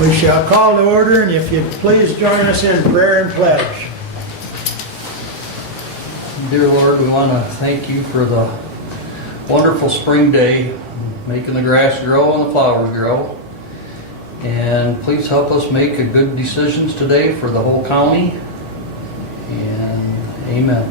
We shall call to order, and if you'd please join us in prayer and pledge. Dear Lord, we want to thank you for the wonderful spring day, making the grass grow and the flowers grow. And please help us make good decisions today for the whole county. And amen.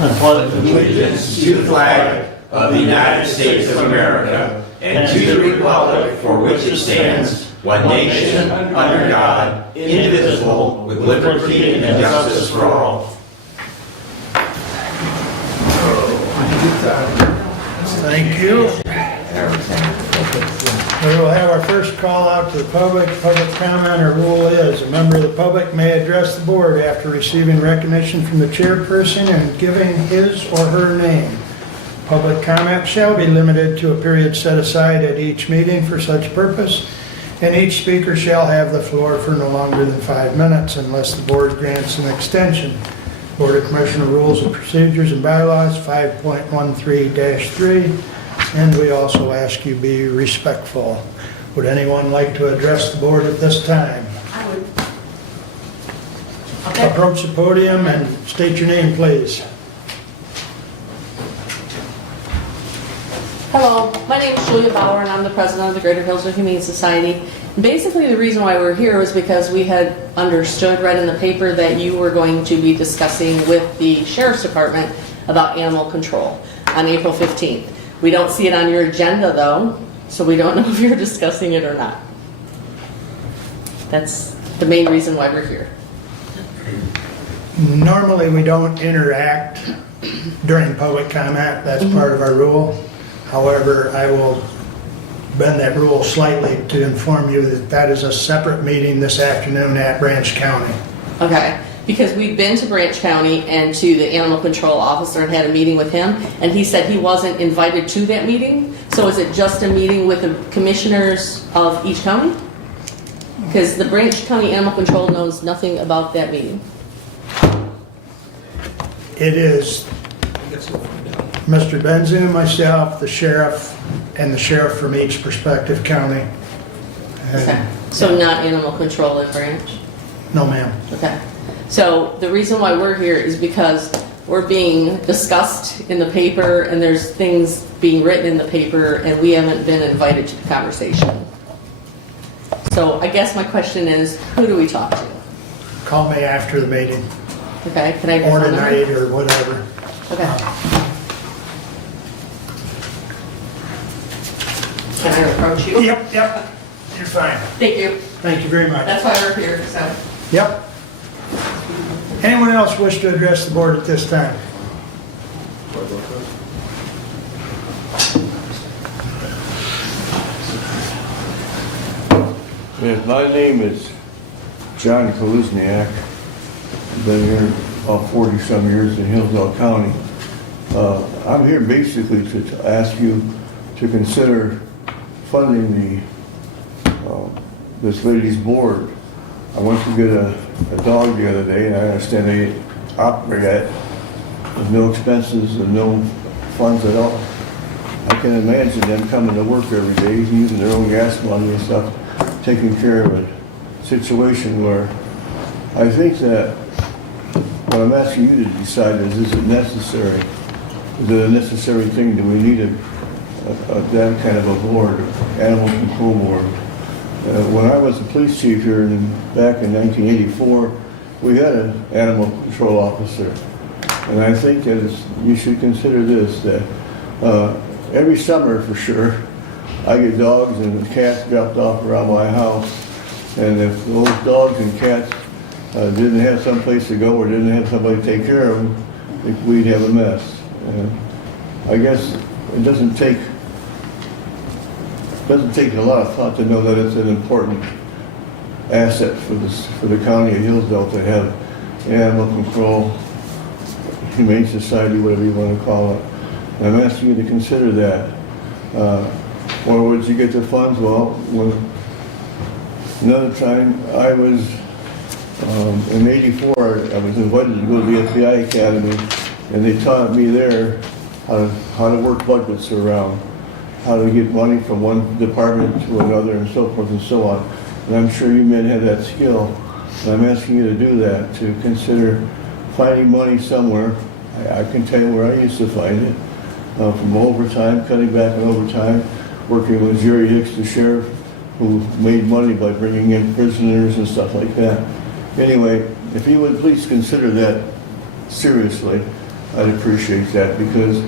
I pledge allegiance to the flag of the United States of America and to the republic for which it stands, one nation, under God, indivisible, with liberty and justice for all. Thank you. We will have our first call out to the public. Public comment or rule is, a member of the public may address the board after receiving recognition from the chairperson and giving his or her name. Public comment shall be limited to a period set aside at each meeting for such purpose, and each speaker shall have the floor for no longer than 5 minutes unless the board grants an extension. Board of Commissioner Rules of Procedures and Bylaws 5.13-3, and we also ask you be respectful. Would anyone like to address the board at this time? I would. Okay. Approach the podium and state your name, please. Hello, my name is Julia Bauer and I'm the president of the Greater Hillsdale Humane Society. Basically the reason why we're here was because we had understood, read in the paper, that you were going to be discussing with the Sheriff's Department about animal control on April 15th. We don't see it on your agenda though, so we don't know if you're discussing it or not. That's the main reason why we're here. Normally, we don't interact during public comment. That's part of our rule. However, I will bend that rule slightly to inform you that that is a separate meeting this afternoon at Branch County. Okay, because we've been to Branch County and to the animal control officer and had a meeting with him, and he said he wasn't invited to that meeting. So is it just a meeting with the commissioners of each county? Because the Branch County Animal Control knows nothing about that meeting. It is Mr. Benzu, myself, the sheriff, and the sheriff from each prospective county. Okay, so not animal control in Branch? No, ma'am. Okay, so the reason why we're here is because we're being discussed in the paper and there's things being written in the paper and we haven't been invited to the conversation. So I guess my question is, who do we talk to? Call me after the meeting, Okay, can I get or phone number? tonight, or whatever. Okay. Can I approach you? Yep, you're fine. Thank you. Thank you very much. That's why we're here, so. Yep. Anyone else wish to address the board at this time? Yes, my name is John Kaluzniak. I've been here about 40-some years in Hillsdale County. I'm here basically to ask you to consider funding this lady's board. I went to get a dog the other day, and I understand they operate it with no expenses and no funds at all. I can imagine them coming to work every day, using their own gas money and stuff, taking care of a situation where I think that what I'm asking you to decide is it necessary? Is it a necessary thing? Do we need that kind of a board, animal control board? When I was the police chief here back in 1984, we had an animal control officer. And I think that you should consider this, that every summer for sure, I get dogs and cats dropped off around my house. And if those dogs and cats didn't have some place to go or didn't have somebody to take care of them, we'd have a mess. I guess it doesn't take a lot of thought to know that it's an important asset for the county of Hillsdale to have animal control, humane society, whatever you want to call it. And I'm asking you to consider that. Or would you get the funds? Well, another time I was in '84, I was invited to go to the FBI Academy, and they taught me there how to work budgets around. how to get money from one department to another and so forth and so on. And I'm sure you men have that skill. And I'm asking you to do that, to consider finding money somewhere. I can tell you where I used to find it, from overtime, cutting back on overtime, working with Jerry Hicks, the sheriff, who made money by bringing in prisoners and stuff like that. Anyway, if you would please consider that seriously, I'd appreciate that, because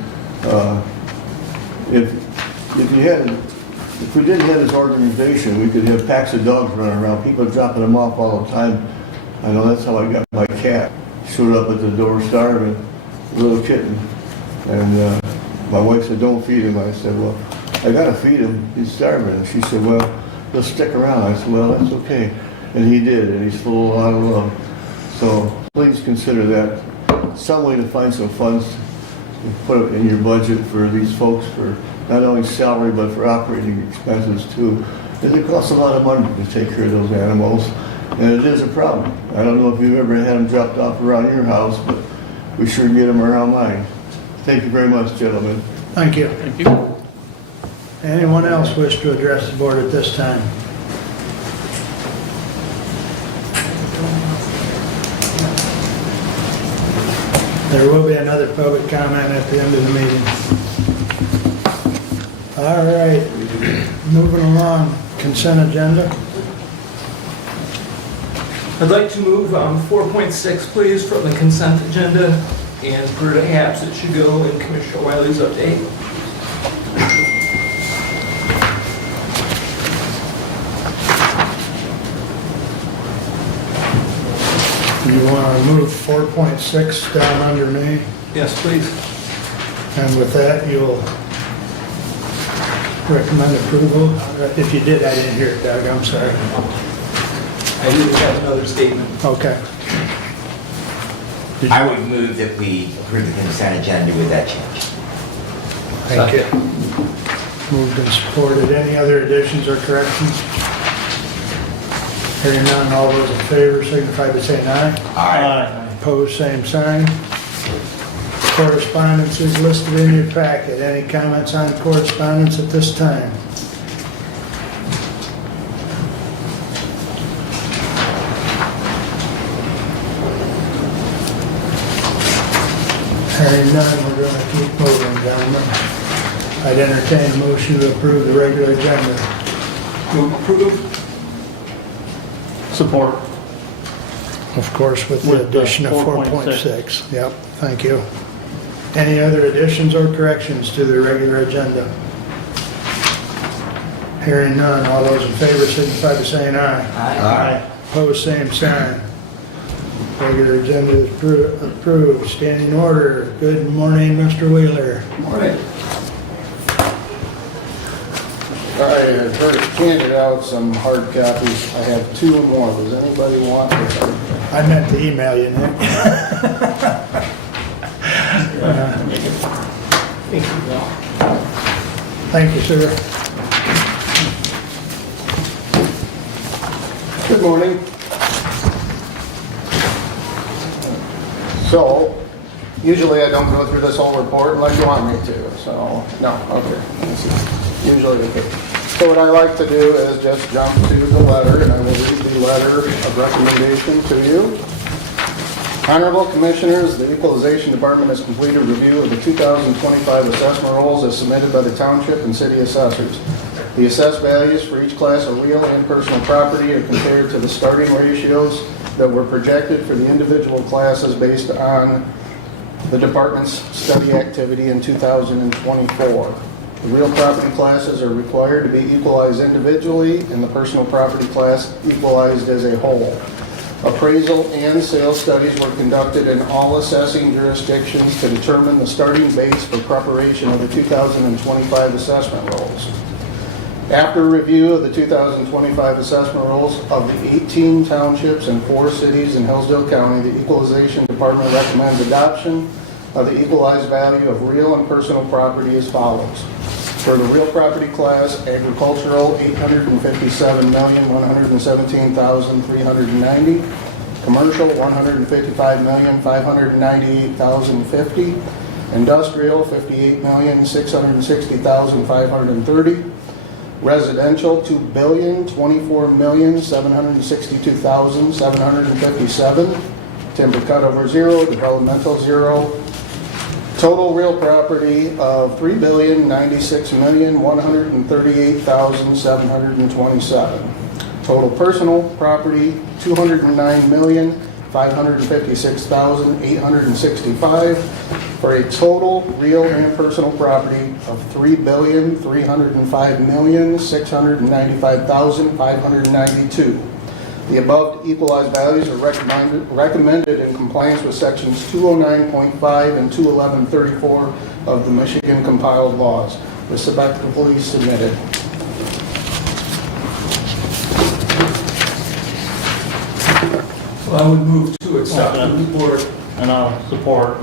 if we didn't have this organization, we could have packs of dogs running around, people dropping them off all the time. I know that's how I got my cat. Showed up at the door starving, little kitten. And my wife said, don't feed him. I said, well, I gotta feed him, he's starving. And she said, well, he'll stick around. I said, well, that's okay. And he did, and he's full of a lot of love. So please consider that some way to find some funds to put it in your budget for these folks, for not only salary, but for operating expenses too. Because it costs a lot of money to take care of those animals, and it is a problem. I don't know if you've ever had them dropped off around your house, but we sure get them around mine. Thank you very much, gentlemen. Thank you. Thank you. Anyone else wish to address the board at this time? There will be another public comment at the end of the meeting. All right, moving along, consent agenda. I'd like to move 4.6, please, from the consent agenda, and perhaps it should go in Commissioner Wiley's update. You want to move 4.6 down under me? Yes, please. And with that, you'll recommend approval? If you did, I didn't hear it, Doug, I'm sorry. I do have another statement. Okay. I would move that we approve the consent agenda with that change. Thank you. Moved and supported. Any other additions or corrections? Hearing none, all those in favor signify by saying aye. Aye. Opposed, same sign. Correspondence is listed in your packet. Any comments on correspondence at this time? Hearing none, we're going to keep moving, gentlemen. I'd entertain a motion to approve the regular agenda. Move approve. Support. Of course, with the With the addition of 4.6. Yep, thank you. Any other additions or corrections to the regular agenda? Hearing none, all those in favor signify by saying aye. Aye. Opposed, same sign. Regular agenda is approved. Standing order. Good morning, Mr. Wheeler. Morning. I had first handed out some hard copies. I have 2 more. Does anybody want this? I meant to email you, Nick. Thank you, Bill. Thank you, sir. Good morning. So, usually I don't go through this whole report unless you want me to, so, no, okay. This is usually the case. So what I like to do is just jump to the letter, and I will read the letter of recommendation to you. Honorable Commissioners, the Equalization Department has completed a review of the 2025 assessment rolls as submitted by the Township and City Assessors. The assessed values for each class of real and personal property are compared to the starting ratios that were projected for the individual classes based on the Department's study activity in 2024. The real property classes are required to be equalized individually, and the personal property class equalized as a whole. Appraisal and sales studies were conducted in all assessing jurisdictions to determine the starting base for preparation of the 2025 assessment rolls. After review of the 2025 assessment rolls of the 18 townships and 4 cities in Hillsdale County, the Equalization Department recommends adoption of the equalized value of real and personal property as follows. For the real property class, agricultural, $857,117,390. Commercial, $155,598,050. Industrial, $58,660,530. Residential, $2,024,762,757. Timber cut over 0, developmental 0. Total real property of $3,096,138,727. Total personal property, $209,556,865, for a total real and personal property of $3,305,695,592. The above equalized values are recommended in compliance with sections 209.5 and 211.34 of the Michigan compiled laws. Respectively submitted. Well, I would move to accept the report. And I'll support.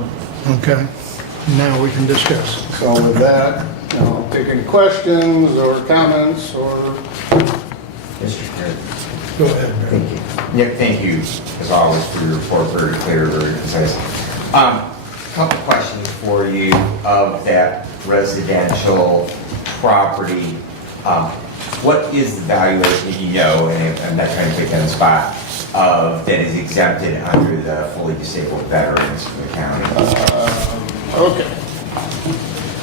Okay, now we can discuss. So with that, I'll take any questions or comments or... Mr. Chair. Go ahead, Barry. Thank you. Nick, thank you, as always, for your report, very clear, very concise. Couple questions for you of that residential property. What is the valuation, if you know, and I'm not trying to put you on the spot, of that is exempted under the fully disabled veterans of the county? Okay.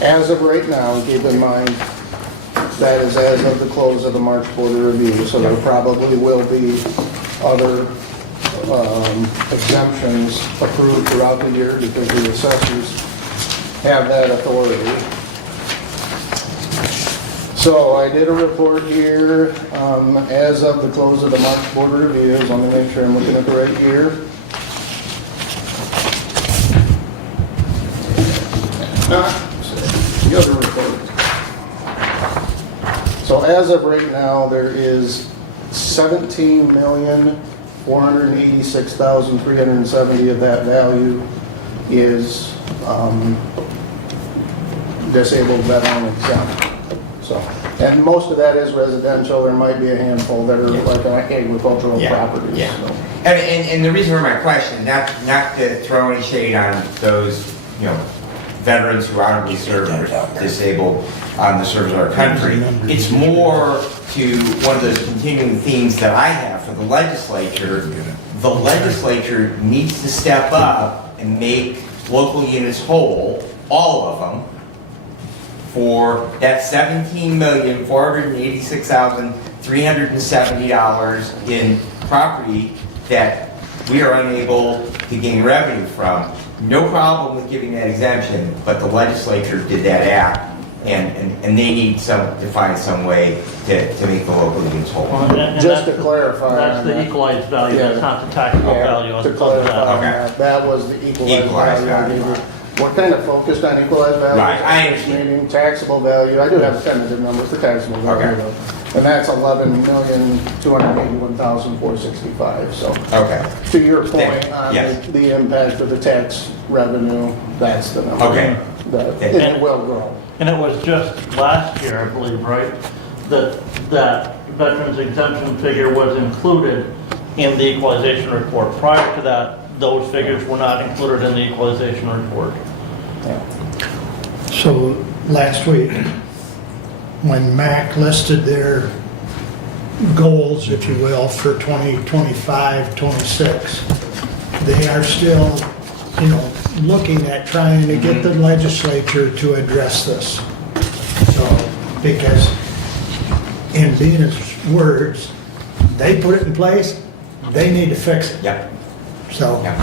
As of right now, keep in mind, that is as of the close of the March quarter review, so there probably will be other exemptions approved throughout the year because the assessors have that authority. So I did a report here as of the close of the March quarter reviews. Let me make sure I'm looking at the right year. The other report. So as of right now, there is 17,486,370 of that value is disabled veteran exempt. So, and most of that is residential. There might be a handful that are like agricultural properties. Yeah. So. And the reason for my question, not to throw any shade on those, veterans who honorably served or disabled on the service of our country. It's more to one of those continuing themes that I have for the legislature. The legislature needs to step up and make local units whole, all of them, for that $17,486,370 in property that we are unable to gain revenue from. No problem with giving that exemption, but the legislature did that act, and they need to find some way to make the local units whole. Just to clarify. That's the equalized value, that's not the taxable value. To clarify on Okay. that was the equalized value. We're kind of focused on equalized value. Right, I understand. Meaning taxable value. I do have a tentative number for taxable value. Okay. though. And that's 11,281,465. So Okay. to your point on Yes. the impact of the tax revenue, that's the number. Okay. And it will grow. And it was just last year, I believe, right, that veterans exemption figure was included in the equalization report. Prior to that, those figures were not included in the equalization report. Yeah. So last week, when MAC listed their goals, if you will, for 2025, 26, they are still, looking at trying to get the legislature to address this. So, because in Dina's words, they put it in place, they need to fix it. Yeah. So, Yeah.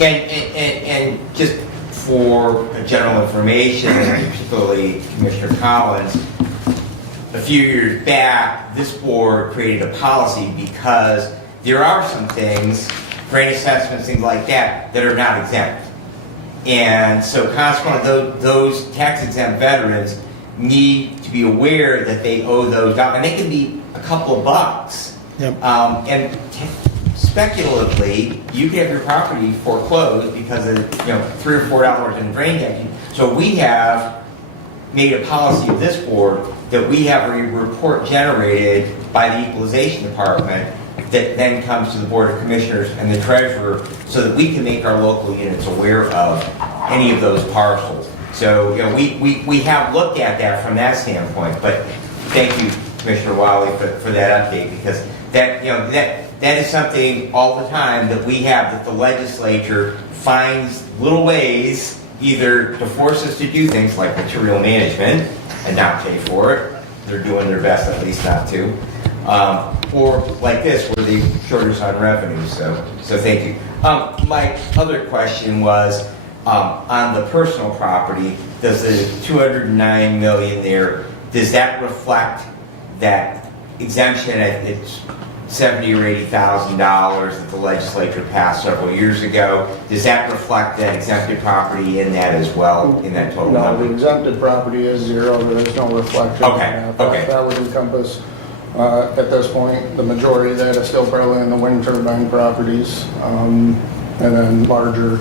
And just for general information, and particularly Commissioner Collins, a few years back, this board created a policy because there are some things, grant assessments, things like that are not exempt. And so consequently, those tax exempt veterans need to be aware that they owe those down, and they can be a couple of bucks. Yep. And speculatively, you could have your property foreclosed because of $3 or $4 in drain decking. So we have made a policy of this board that we have a report generated by the equalization department that then comes to the Board of Commissioners and the treasurer so that we can make our local units aware of any of those parcels. So, you know, we have looked at that from that standpoint, but thank you, Commissioner Wiley, for that update, because that, you know, that is something all the time that we have, that the legislature finds little ways either to force us to do things like material management and not pay for it. They're doing their best at least not to. Or like this, where they short us on revenue, so thank you. My other question was, on the personal property, does the 209 million there, does that reflect that exemption? It's $70,000 or $80,000 that the legislature passed several years ago. Does that reflect that exempted property in that as well, in that total No, number? the exempted property is zero, there is no reflection. Okay, okay. That would encompass, at this point, the majority of that is still probably in the wind turbine properties, and then larger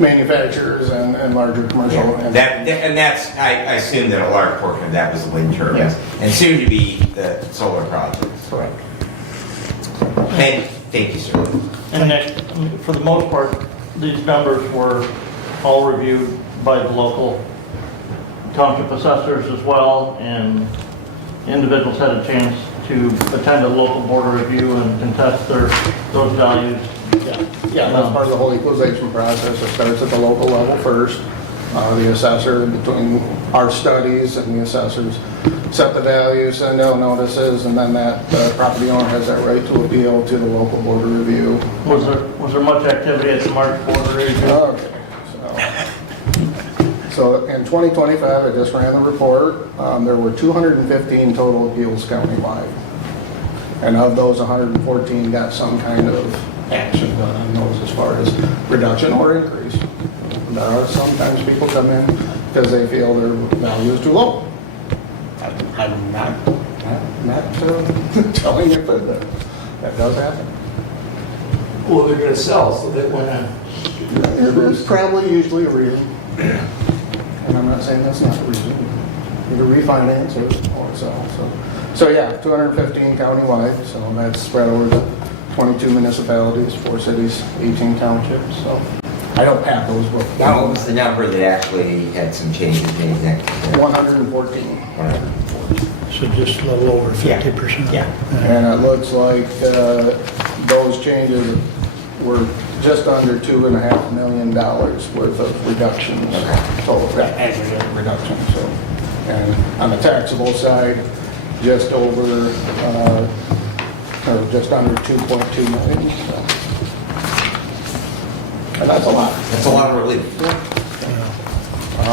manufacturers and larger commercial. That's, I assume that a large portion of that was the wind turbines, and soon to be the solar projects. Correct. Thank you, sir. And Nick, for the most part, these numbers were all reviewed by the local township assessors as well, and individuals had a chance to attend a local board of review and contest those values. Yeah, that's part of the whole equalization process. It starts at the local level first. The assessor, between our studies and the assessors, set the values, send out notices, and then that property owner has that right to appeal to the local board of review. Was there much activity at the March board of review? Okay, so in 2025, I just ran the report. There were 215 total appeals countywide, and of those, 114 got some kind of action done on those as far as reduction or increase. There are sometimes people come in because they feel their value is too low. I'm not telling you, but that does happen. Well, they're gonna sell, so they wanna. There's probably usually a reason, and I'm not saying that's not a reason. Either refinance or sell. So yeah, 215 countywide, so that's spread over the 22 municipalities, 4 cities, 18 townships, so. I don't have those books. What was the number that actually had some changes made next? 114. So just a little over 50%. Yeah. And it looks like those changes were just under $2.5 million worth of reductions, total aggregate reduction. So, and on the taxable side, just over, or just under 2.2 million. So. And that's a lot. That's a lot of relief.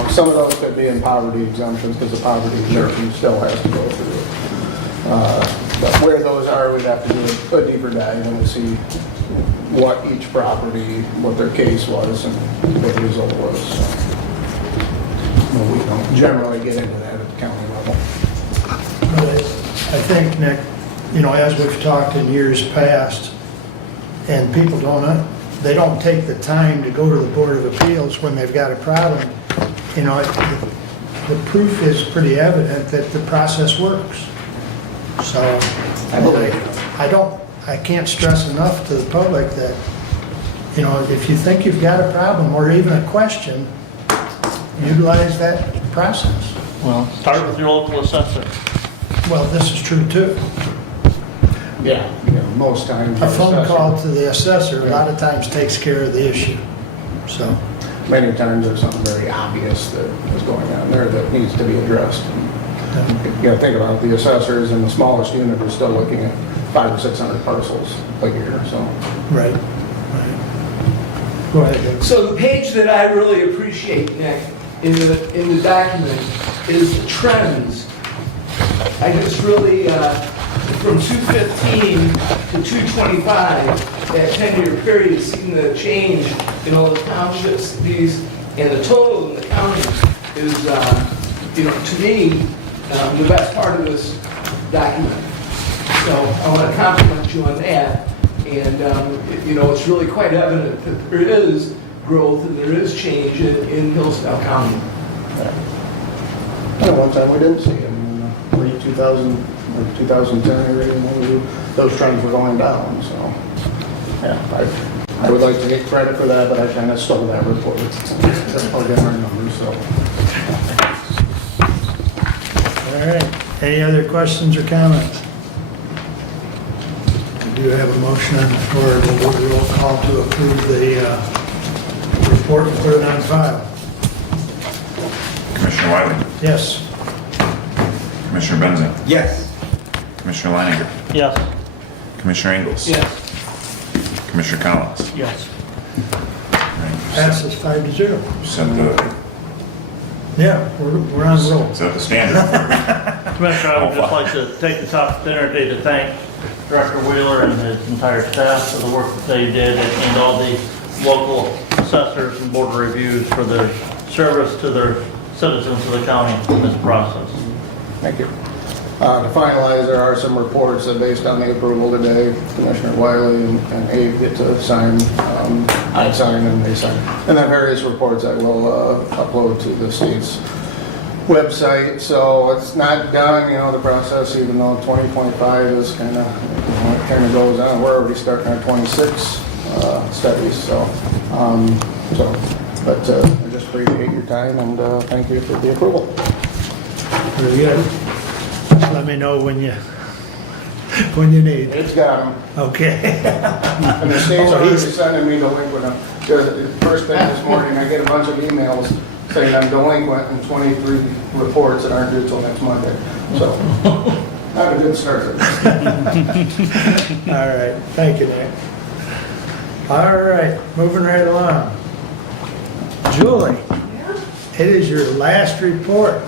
Some of those could be in poverty exemptions because the poverty exemption still has to go through. But where those are, we'd have to do a deeper dive and see what each property, what their case was and what the result was. So, well, we don't generally get into that at the county level. But I think, Nick, you know, as we've talked in years past, and people they don't take the time to go to the Board of Appeals when they've got a problem. You know, the proof is pretty evident that the process works. So I can't stress enough to the public that, you know, if you think you've got a problem or even a question, utilize that process. Well, start with your local assessor. Well, this is true too. Yeah, you know, most times. A phone call to the assessor a lot of times takes care of the issue. So, Many times there's something very obvious that is going on there that needs to be addressed. You gotta think about it, the assessors in the smallest unit are still looking at 500 or 600 parcels a year, so. right. Go ahead, Doug. So the page that I really appreciate, Nick, in the document is the trends. I just really, from 215 to 225, that 10-year period, seeing the change in all the townships, and the total in the county is, you know, to me, the best part of this document. So I want to compliment you on that. And, you know, it's really quite evident that there is growth and there is change in Hillsdale County. At one time we didn't see it. In late 2000 or 2010 area, those trends were going down, so. Yeah, I would like to get credit for that, but I kind of stole that report. That's how I got our numbers, so. All right, any other questions or comments? We do have a motion on the floor, we'll do a roll call to approve the report and put it on file. Commissioner Wiley, Yes. Commissioner Benson, Yes. Commissioner Leininger, Yes. Commissioner Ingles. Yes. Commissioner Collins. Yes. Passes 5-0. Set Yeah, we're on a roll. the standard for Commissioner, I would just like to take this opportunity to thank Director Wheeler and his entire staff for the work that they did, and all the local assessors and board of reviews for their service to their citizens of the county in this process. Thank you. To finalize, there are some reports that based on the approval today, Commissioner Wiley and Abe get to sign. I sign and they sign. And then various reports I will upload to the state's website. So it's not done, the process, even though 2025 is kind of, it kind of goes on. We're already starting our 26 studies, but I just appreciate your time and thank you for the approval. Very good. Let me know when you need. It's got them. Okay. And the state's already sending me delinquent. The first thing this morning, I get a bunch of emails saying I'm delinquent in 23 reports that aren't due till next Monday. So, I have a good start. All right, thank you, Nick. All right, moving right along. Julie, it is your last report.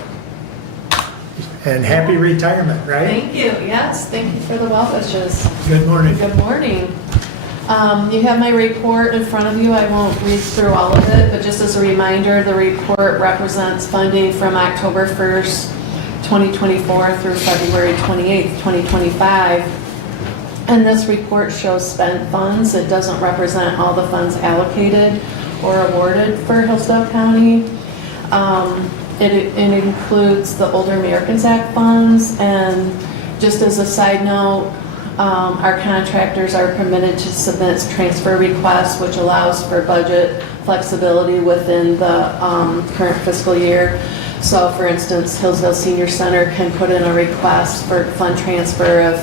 And happy retirement, right? Thank you, yes, thank you for the well wishes. Good morning. Good morning. You have my report in front of you. I won't read through all of it, but just as a reminder, the report represents funding from October 1st, 2024 through February 28th, 2025. And this report shows spent funds. It doesn't represent all the funds allocated or awarded for Hillsdale County. It includes the Older Americans Act funds, and just as a side note, our contractors are permitted to submit transfer requests, which allows for budget flexibility within the current fiscal year. So for instance, Hillsdale Senior Center can put in a request for fund transfer if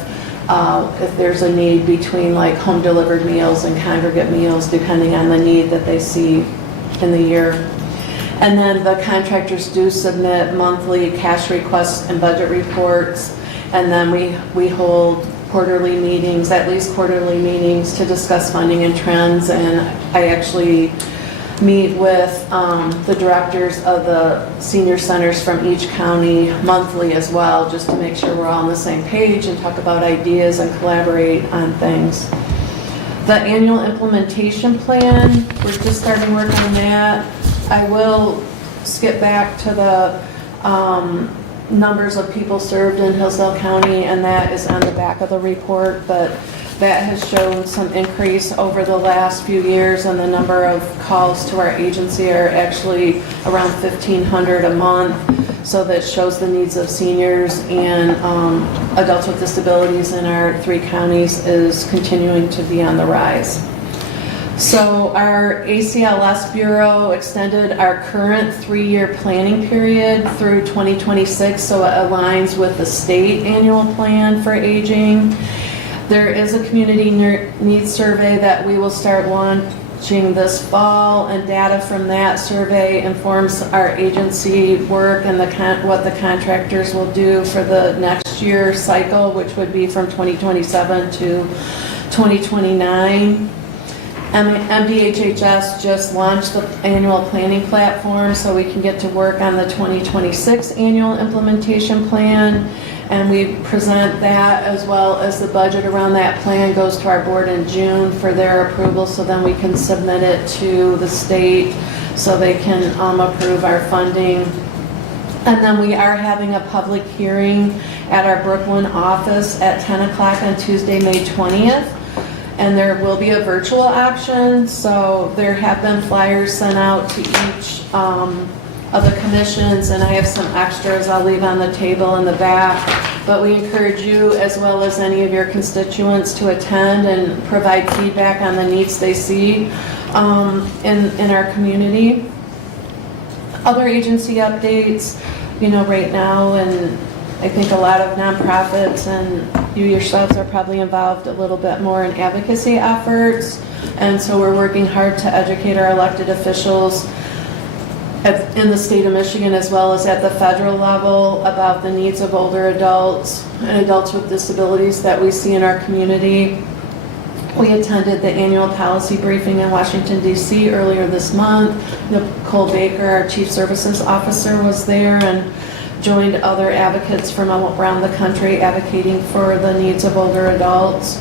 there's a need between like home delivered meals and congregate meals, depending on the need that they see in the year. And then the contractors do submit monthly cash requests and budget reports. And then we hold quarterly meetings, at least quarterly meetings, to discuss funding and trends. And I actually meet with the directors of the senior centers from each county monthly as well, just to make sure we're all on the same page and talk about ideas and collaborate on things. The annual implementation plan, we're just starting work on that. I will skip back to the numbers of people served in Hillsdale County, and that is on the back of the report, but that has shown some increase over the last few years, and the number of calls to our agency are actually around 1,500 a month. So that shows the needs of seniors and adults with disabilities in our 3 counties is continuing to be on the rise. So our ACLS Bureau extended our current 3-year planning period through 2026, so it aligns with the state annual plan for aging. There is a community needs survey that we will start launching this fall, and data from that survey informs our agency work and what the contractors will do for the next year cycle, which would be from 2027 to 2029. MDHHS just launched the annual planning platform, so we can get to work on the 2026 annual implementation plan, and we present that as well as the budget around that plan goes to our board in June for their approval, so then we can submit it to the state so they can approve our funding. And then we are having a public hearing at our Brooklyn office at 10 o'clock on Tuesday, May 20th. And there will be a virtual option, so there have been flyers sent out to each of the commissions, and I have some extras I'll leave on the table in the back But we encourage you, as well as any of your constituents, to attend and provide feedback on the needs they see in our community. Other agency updates, right now, and I think a lot of nonprofits and you yourselves are probably involved a little bit more in advocacy efforts. And so we're working hard to educate our elected officials in the state of Michigan, as well as at the federal level, about the needs of older adults and adults with disabilities that we see in our community. We attended the annual policy briefing in Washington, D.C. earlier this month. Nicole Baker, our Chief Services Officer, was there and joined other advocates from around the country advocating for the needs of older adults.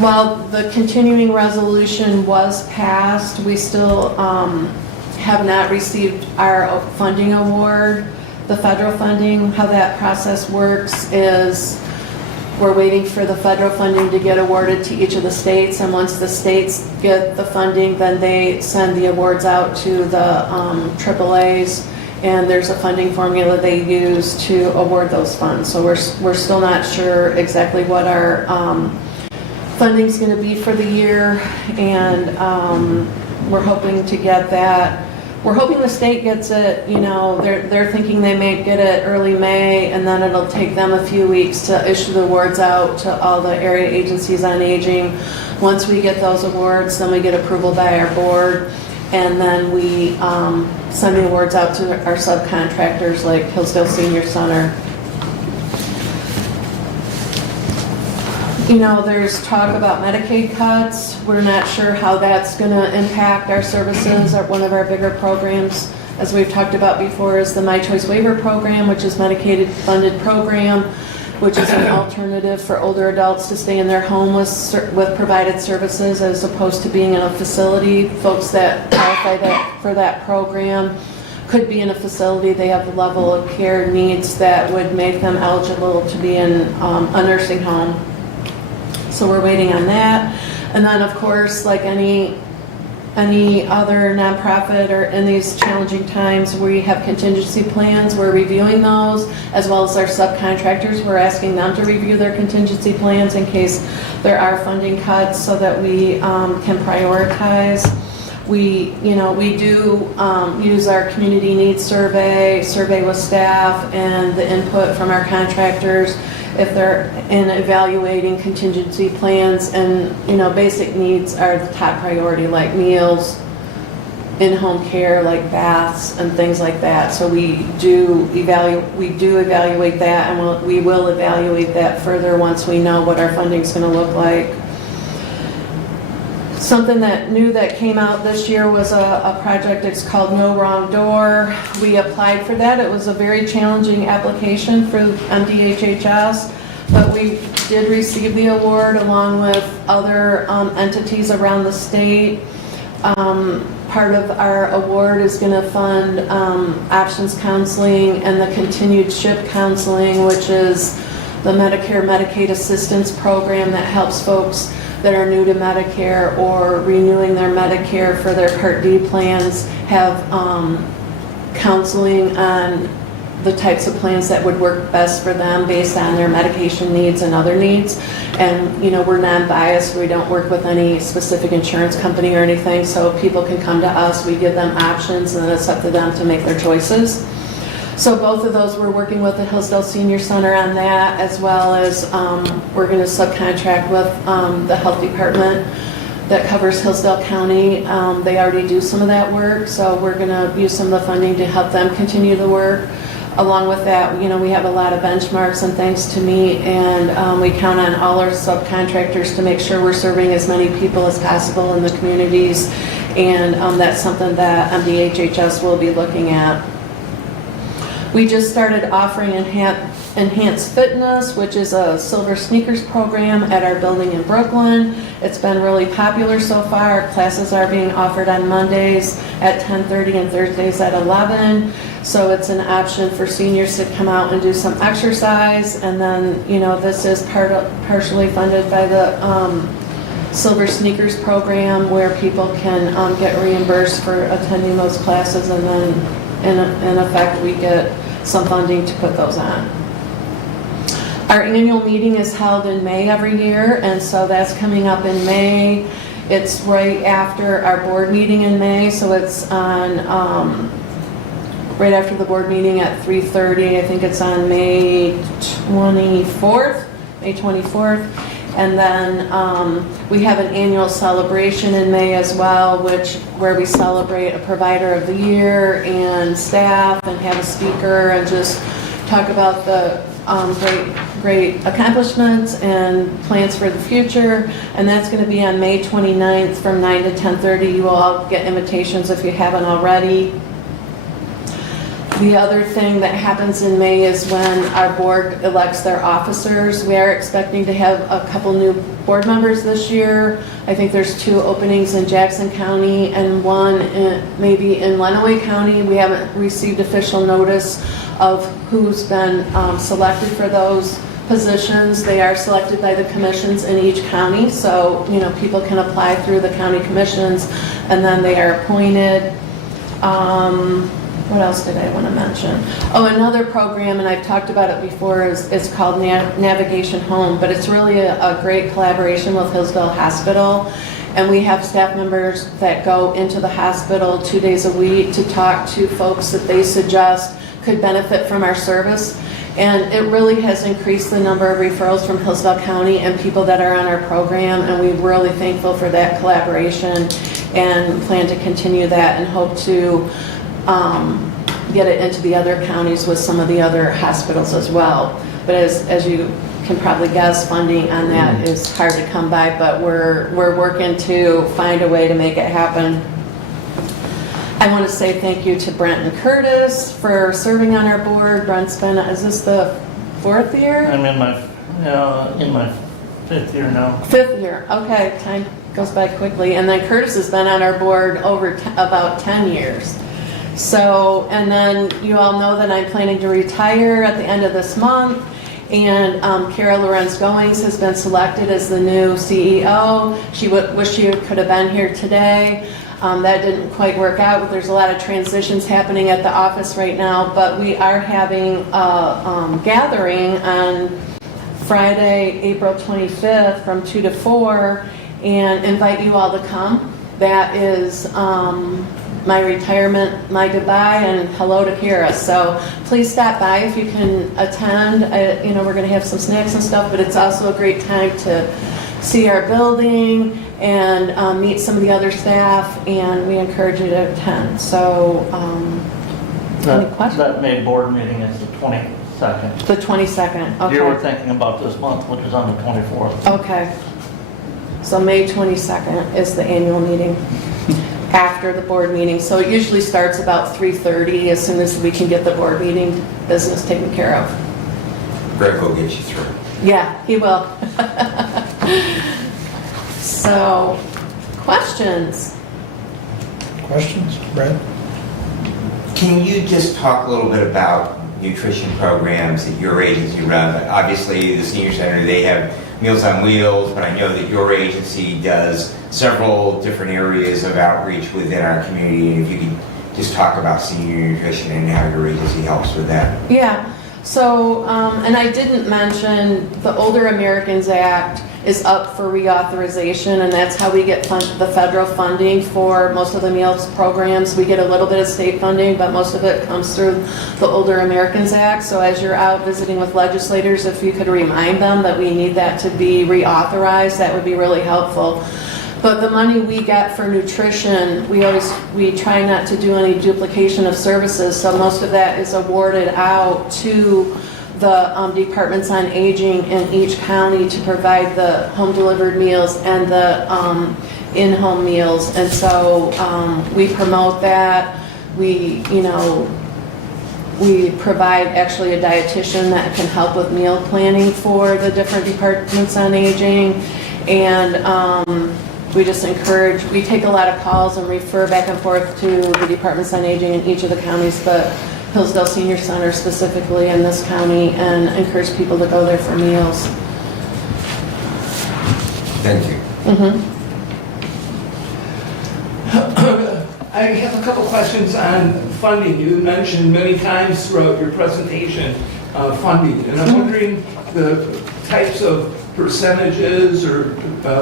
While the continuing resolution was passed, we still have not received our funding award. The federal funding, how that process works is we're waiting for the federal funding to get awarded to each of the states, and once the states get the funding, then they send the awards out to the AAAs, and there's a funding formula they use to award those funds. So we're still not sure exactly what our funding's going to be for the year, and we're hoping to get that. We're hoping the state gets it, they're thinking they may get it early May, and then it'll take them a few weeks to issue the awards out to all the area agencies on aging. Once we get those awards, then we get approval by our board, and then we send the awards out to our subcontractors like Hillsdale Senior Center. There's talk about Medicaid cuts. We're not sure how that's going to impact our services. One of our bigger programs, as we've talked about before, is the My Choice Waiver Program, which is a Medicaid funded program, which is an alternative for older adults to stay in their home with provided services as opposed to being in a facility. Folks that qualify for that program could be in a facility. They have the level of care needs that would make them eligible to be in a nursing home. So we're waiting on that. And then, of course, like any other nonprofit or in these challenging times, we have contingency plans. We're reviewing those, as well as our subcontractors. We're asking them to review their contingency plans in case there are funding cuts so that we can prioritize. We do use our community needs survey with staff, and the input from our contractors if they're in evaluating contingency plans. And basic needs are the top priority, like meals, in-home care, like baths and things like that. So we do evaluate that, and we will evaluate that further once we know what our funding's going to look like. Something that came out this year was a project. It's called No Wrong Door. We applied for that. It was a very challenging application for MDHHS, but we did receive the award along with other entities around the state. Part of our award is going to fund options counseling and the continued SHIP counseling, which is the Medicare/Medicaid assistance program that helps folks that are new to Medicare or renewing their Medicare for their Part D plans have counseling on the types of plans that would work best for them based on their medication needs and other needs. And we're non-biased. We don't work with any specific insurance company or anything, so people can come to us. We give them options, and then it's up to them to make their choices. So both of those, we're working with the Hillsdale Senior Center on that, as well as we're going to subcontract with the health department that covers Hillsdale County. They already do some of that work, so we're going to use some of the funding to help them continue the work. Along with that, we have a lot of benchmarks and things to meet, and we count on all our subcontractors to make sure we're serving as many people as possible in the communities, and that's something that MDHHS will be looking at. We just started offering Enhanced Fitness, which is a silver sneakers program at our building in Brooklyn. It's been really popular so far. Classes are being offered on Mondays at 10:30 and Thursdays at 11. So it's an option for seniors to come out and do some exercise. And then, this is partially funded by the Silver Sneakers program, where people can get reimbursed for attending those classes, and then in effect we get some funding to put those on. Our annual meeting is held in May every year, and so that's coming up in May. It's right after our board meeting in May, so it's on, right after the board meeting at 3:30. I think it's on May 24th. And then we have an annual celebration in May as well, where we celebrate a provider of the year and staff and have a speaker and just talk about the great accomplishments and plans for the future. And that's going to be on May 29th from 9 to 10:30. You will all get invitations if you haven't already. The other thing that happens in May is when our board elects their officers. We are expecting to have a couple new board members this year. I think there's 2 openings in Jackson County and 1 maybe in Lenawee County. We haven't received official notice of who's been selected for those positions. They are selected by the commissions in each county, so people can apply through the county commissions and then they are appointed. What else did I want to mention? Oh, another program, and I've talked about it before, is called Navigation Home, but it's really a great collaboration with Hillsdale Hospital. And we have staff members that go into the hospital 2 days a week to talk to folks that they suggest could benefit from our service. And it really has increased the number of referrals from Hillsdale County and people that are on our program, and we're really thankful for that collaboration and plan to continue that and hope to get it into the other counties with some of the other hospitals as well. But as you can probably guess, funding on that is hard to come by, but we're working to find a way to make it happen. I want to say thank you to Brent and Curtis for serving on our board. Brent's been, is this the 4th year? I'm in my 5th year now. 5th year, okay, time goes by quickly. And then Curtis has been on our board over about 10 years. So, and then you all know that I'm planning to retire at the end of this month. And Kara Lorenz Goings has been selected as the new CEO. She wish she could have been here today. That didn't quite work out, but there's a lot of transitions happening at the office right now. But we are having a gathering on Friday, April 25th from 2 to 4 and invite you all to come. That is my retirement, my goodbye, and hello to Kara. So please stop by if you can attend. We're going to have some snacks and stuff, but it's also a great time to see our building and meet some of the other staff, and we encourage you to attend. So, any questions? That May board meeting is the 22nd. The 22nd, okay. You were thinking about this month, which is on the 24th. Okay. So May 22nd is the annual meeting after the board meeting. So it usually starts about 3:30 as soon as we can get the board meeting business taken care of. Greg will get you through. Yeah, he will. So, questions? Questions, Brad? Can you just talk a little bit about nutrition programs that your agency runs? Obviously, the senior center, they have Meals on Wheels, but I know that your agency does several different areas of outreach within our community. And if you could just talk about senior nutrition and how your agency helps with that. Yeah. So, and I didn't mention, the Older Americans Act is up for reauthorization, and that's how we get the federal funding for most of the meals programs. We get a little bit of state funding, but most of it comes through the Older Americans Act. So as you're out visiting with legislators, if you could remind them that we need that to be reauthorized, that would be really helpful. But the money we get for nutrition, we try not to do any duplication of services, so most of that is awarded out to the departments on aging in each county to provide the home delivered meals and the in-home meals. And so we promote that. We provide actually a dietitian that can help with meal planning for the different departments on aging. And we just encourage, we take a lot of calls and refer back and forth to the departments on aging in each of the counties, but Hillsdale Senior Center specifically in this county, and encourage people to go there for meals. Thank you. I have a couple questions on funding. You mentioned many times throughout your presentation funding, and I'm wondering the types of percentages or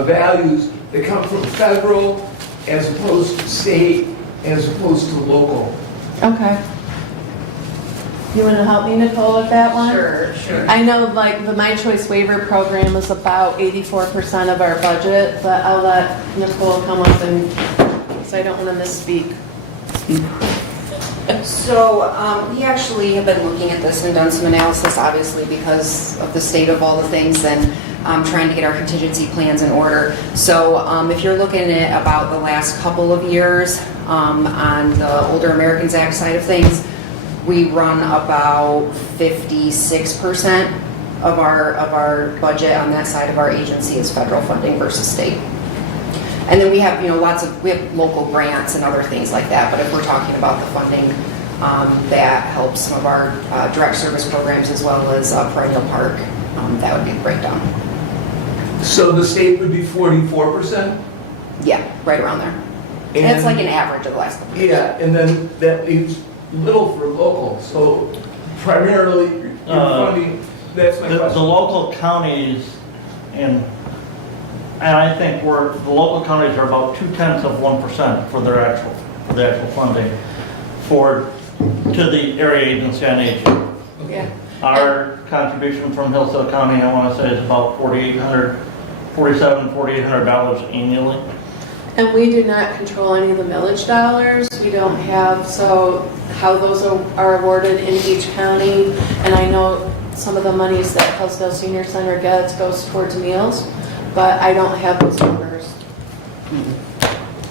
values that come from federal as opposed to state, as opposed to local. Okay. You want to help me, Nicole, with that one? Sure. I know like the My Choice Waiver Program is about 84% of our budget, but I'll let Nicole come up and, so I don't want to misspeak. So we actually have been looking at this and done some analysis, obviously, because of the state of all the things and trying to get our contingency plans in order. So if you're looking at about the last couple of years on the Older Americans Act side of things, we run about 56% of our budget on that side of our agency is federal funding versus state. And then we have, we have local grants and other things like that, but if we're talking about the funding that helps some of our direct service programs as well as perennial park, that would be the breakdown. So the state would be 44%? Yeah, right around there. And it's like an average of the last couple of years. Yeah, and then that leaves little for local, so primarily you're funding, that's my The question. local counties, and I think the local counties are about 0.2% for the actual funding to the area agency on aging. Yeah. Our contribution from Hillsdale County, I want to say, is about $4,800 annually. And we do not control any of the millage dollars. We don't have, so how those are awarded in each county. And I know some of the monies that Hillsdale Senior Center gets goes towards meals, but I don't have those numbers.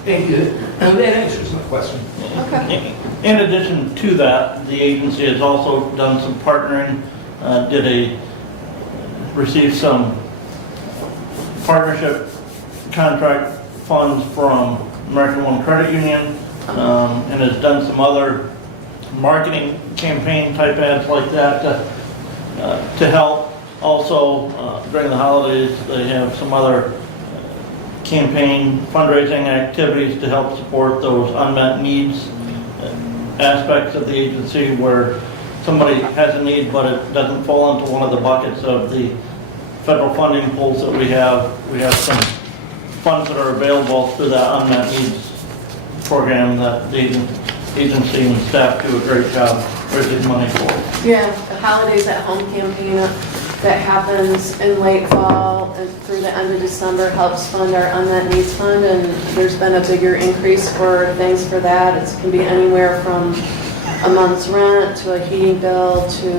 Thank you, and that answers my question. Okay. In addition to that, the agency has also done some partnering, received some partnership contract funds from American One Credit Union, and has done some other marketing campaign type ads like that to help. Also, during the holidays, they have some other campaign fundraising activities to help support those unmet needs aspects of the agency where somebody has a need but it doesn't fall into one of the buckets of the federal funding pools that we have. We have some funds that are available through that unmet needs program that the agency and staff do a great job raising money for. Yeah, the Holidays at Home campaign that happens in late fall and through the end of December helps fund our unmet needs fund, and there's been a bigger increase for things for that. It can be anywhere from a month's rent to a heating bill to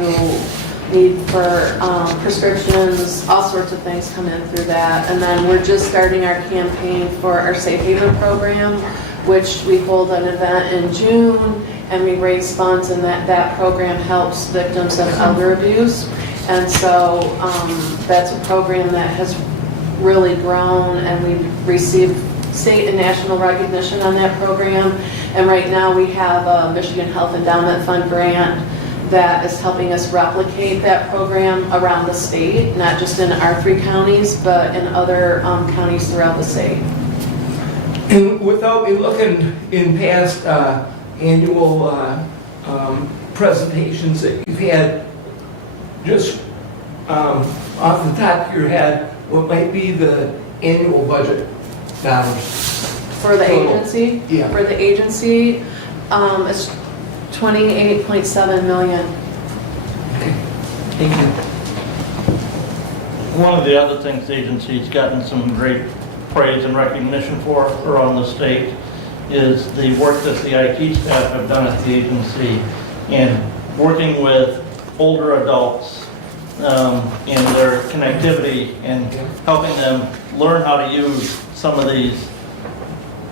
need for prescriptions, all sorts of things come in through that. And then we're just starting our campaign for our Safe Haven program, which we hold an event in June, and we raise funds, and that program helps victims of elder abuse. And so that's a program that has really grown, and we've received state and national recognition on that program. And right now we have a Michigan Health Endowment Fund grant that is helping us replicate that program around the state, not just in our 3 counties, but in other counties throughout the state. And without me looking in past annual presentations that you've had, just off the top of your head, what might be the annual budget dollars? For the Total. agency? Yeah. For the agency, it's 28.7 million. Thank you. One of the other things the agency's gotten some great praise and recognition for around the state is the work that the IT staff have done at the agency in working with older adults in their connectivity and helping them learn how to use some of these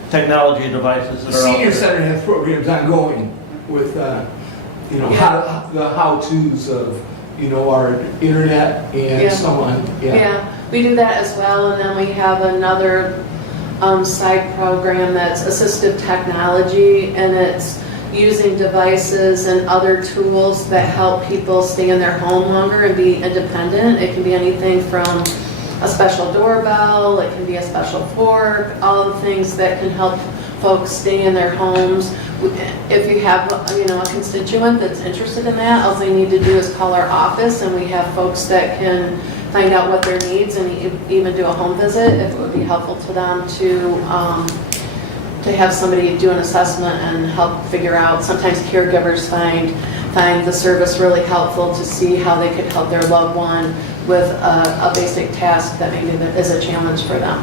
technology devices that are out Senior there. Center has programs ongoing with, the how-tos of, our internet and Yeah. so on. Yeah, we do that as well, and then we have another side program that's assistive technology, and it's using devices and other tools that help people stay in their home longer and be independent. It can be anything from a special doorbell, it can be a special fork, all the things that can help folks stay in their homes. If you have, a constituent that's interested in that, all they need to do is call our office, and we have folks that can find out what their needs and even do a home visit if it would be helpful to them to have somebody do an assessment and help figure out. Sometimes caregivers find the service really helpful to see how they could help their loved one with a basic task that maybe is a challenge for them.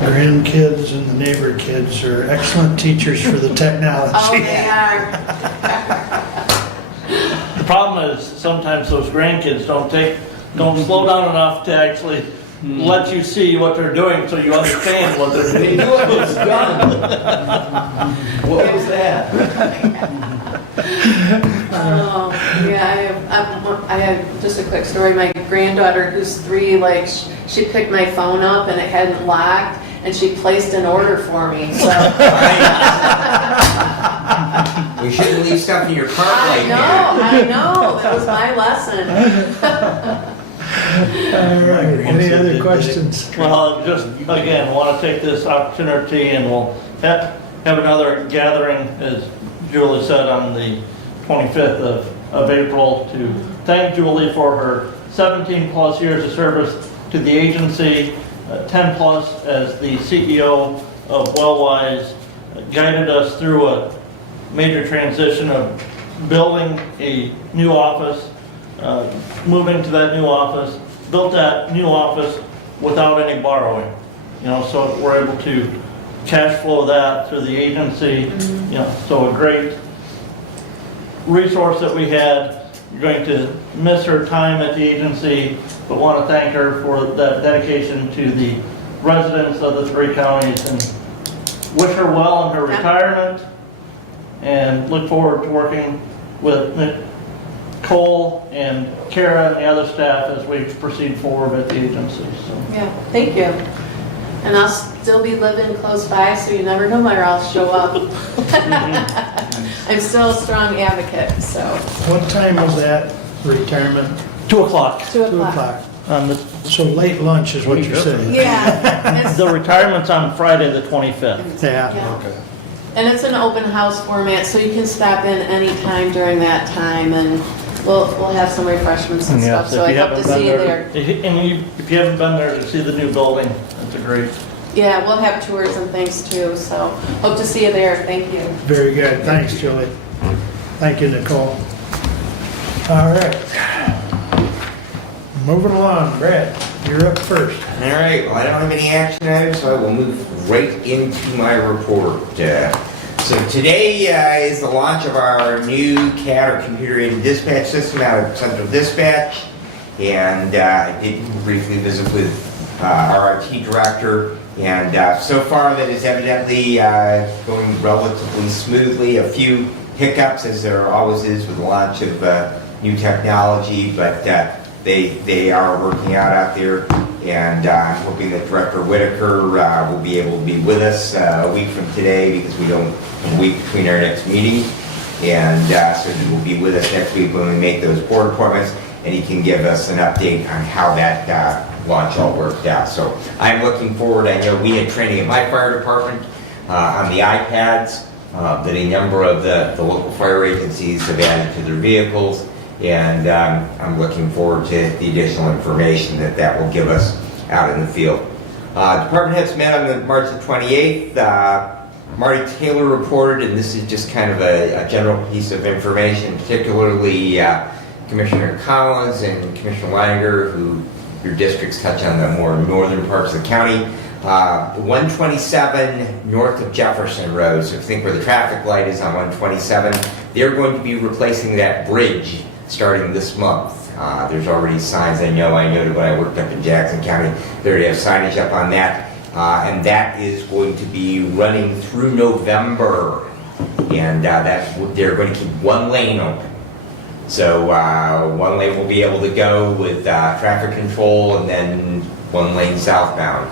Grandkids and the neighbor kids are excellent teachers for the technology. Oh, they are. The problem is sometimes those grandkids don't slow down enough to actually let you see what they're doing so you understand what they're They doing. knew it was done. What was that? Oh, yeah, I have just a quick story. My granddaughter, who's 3, she picked my phone up and it hadn't locked, and she placed an order for me, so. We shouldn't leave stuff in your cart like that. I know, that was my lesson. All right, any other questions? Well, just again, want to take this opportunity, and we'll have another gathering, as Julie said, on the 25th of April to thank Julie for her 17 plus years of service to the agency, 10 plus as the CEO of Wellwise, guided us through a major transition of building a new office, moving to that new office, built that new office without any borrowing. So we're able to cash flow that through the agency. So a great resource that we had. We're going to miss her time at the agency, but want to thank her for that dedication to the residents of the 3 counties, and wish her well in her retirement, and look forward to working with Cole and Kara and the other staff as we proceed forward at the agency. So. Yeah, thank you. And I'll still be living close by, so you never know where I'll show up. I'm still a strong advocate, so. What time was that retirement? 2 o'clock. 2 2 o'clock. o'clock. So late lunch is what you're saying? Yeah. it's- The retirement's on Friday the 25th. Yeah. Yeah. And it's an open house format, so you can stop in any time during that time, and we'll have some refreshments and stuff, so I hope to see you there. If you haven't been there to see the new building, it's a great. Yeah, we'll have tours and things too, so hope to see you there. Thank you. Very good. Thanks, Julie. Thank you, Nicole. All right. Moving along, Brad, you're up first. All right, well, I don't have any action items, so I will move right into my report. So today is the launch of our new CAD, or computer-aided dispatch system, out of Central Dispatch. And I did briefly visit with our IT director. And so far that is evidently going relatively smoothly. A few hiccups, as there always is with the launch of new technology, but they are working out there. And I'm hoping that Director Whitaker will be able to be with us a week from today, because we don't have a week between our next meeting. And so he will be with us next week when we make those board appointments, and he can give us an update on how that launch all worked out. So I'm looking forward. I know we had training in my fire department on the iPads that a number of the local fire agencies have added to their vehicles. And I'm looking forward to the additional information that will give us out in the field. Department heads met on March the 28th. Marty Taylor reported, and this is just kind of a general piece of information, particularly Commissioner Collins and Commissioner Leininger, who your districts touch on the more northern parts of the county. 127 north of Jefferson Road, so if you think where the traffic light is on 127, they're going to be replacing that bridge starting this month. There's already signs. I noted when I worked up in Jackson County, they already have signage up on that. And that is going to be running through November. And they're going to keep one lane open. So one lane will be able to go with traffic control, and then one lane southbound.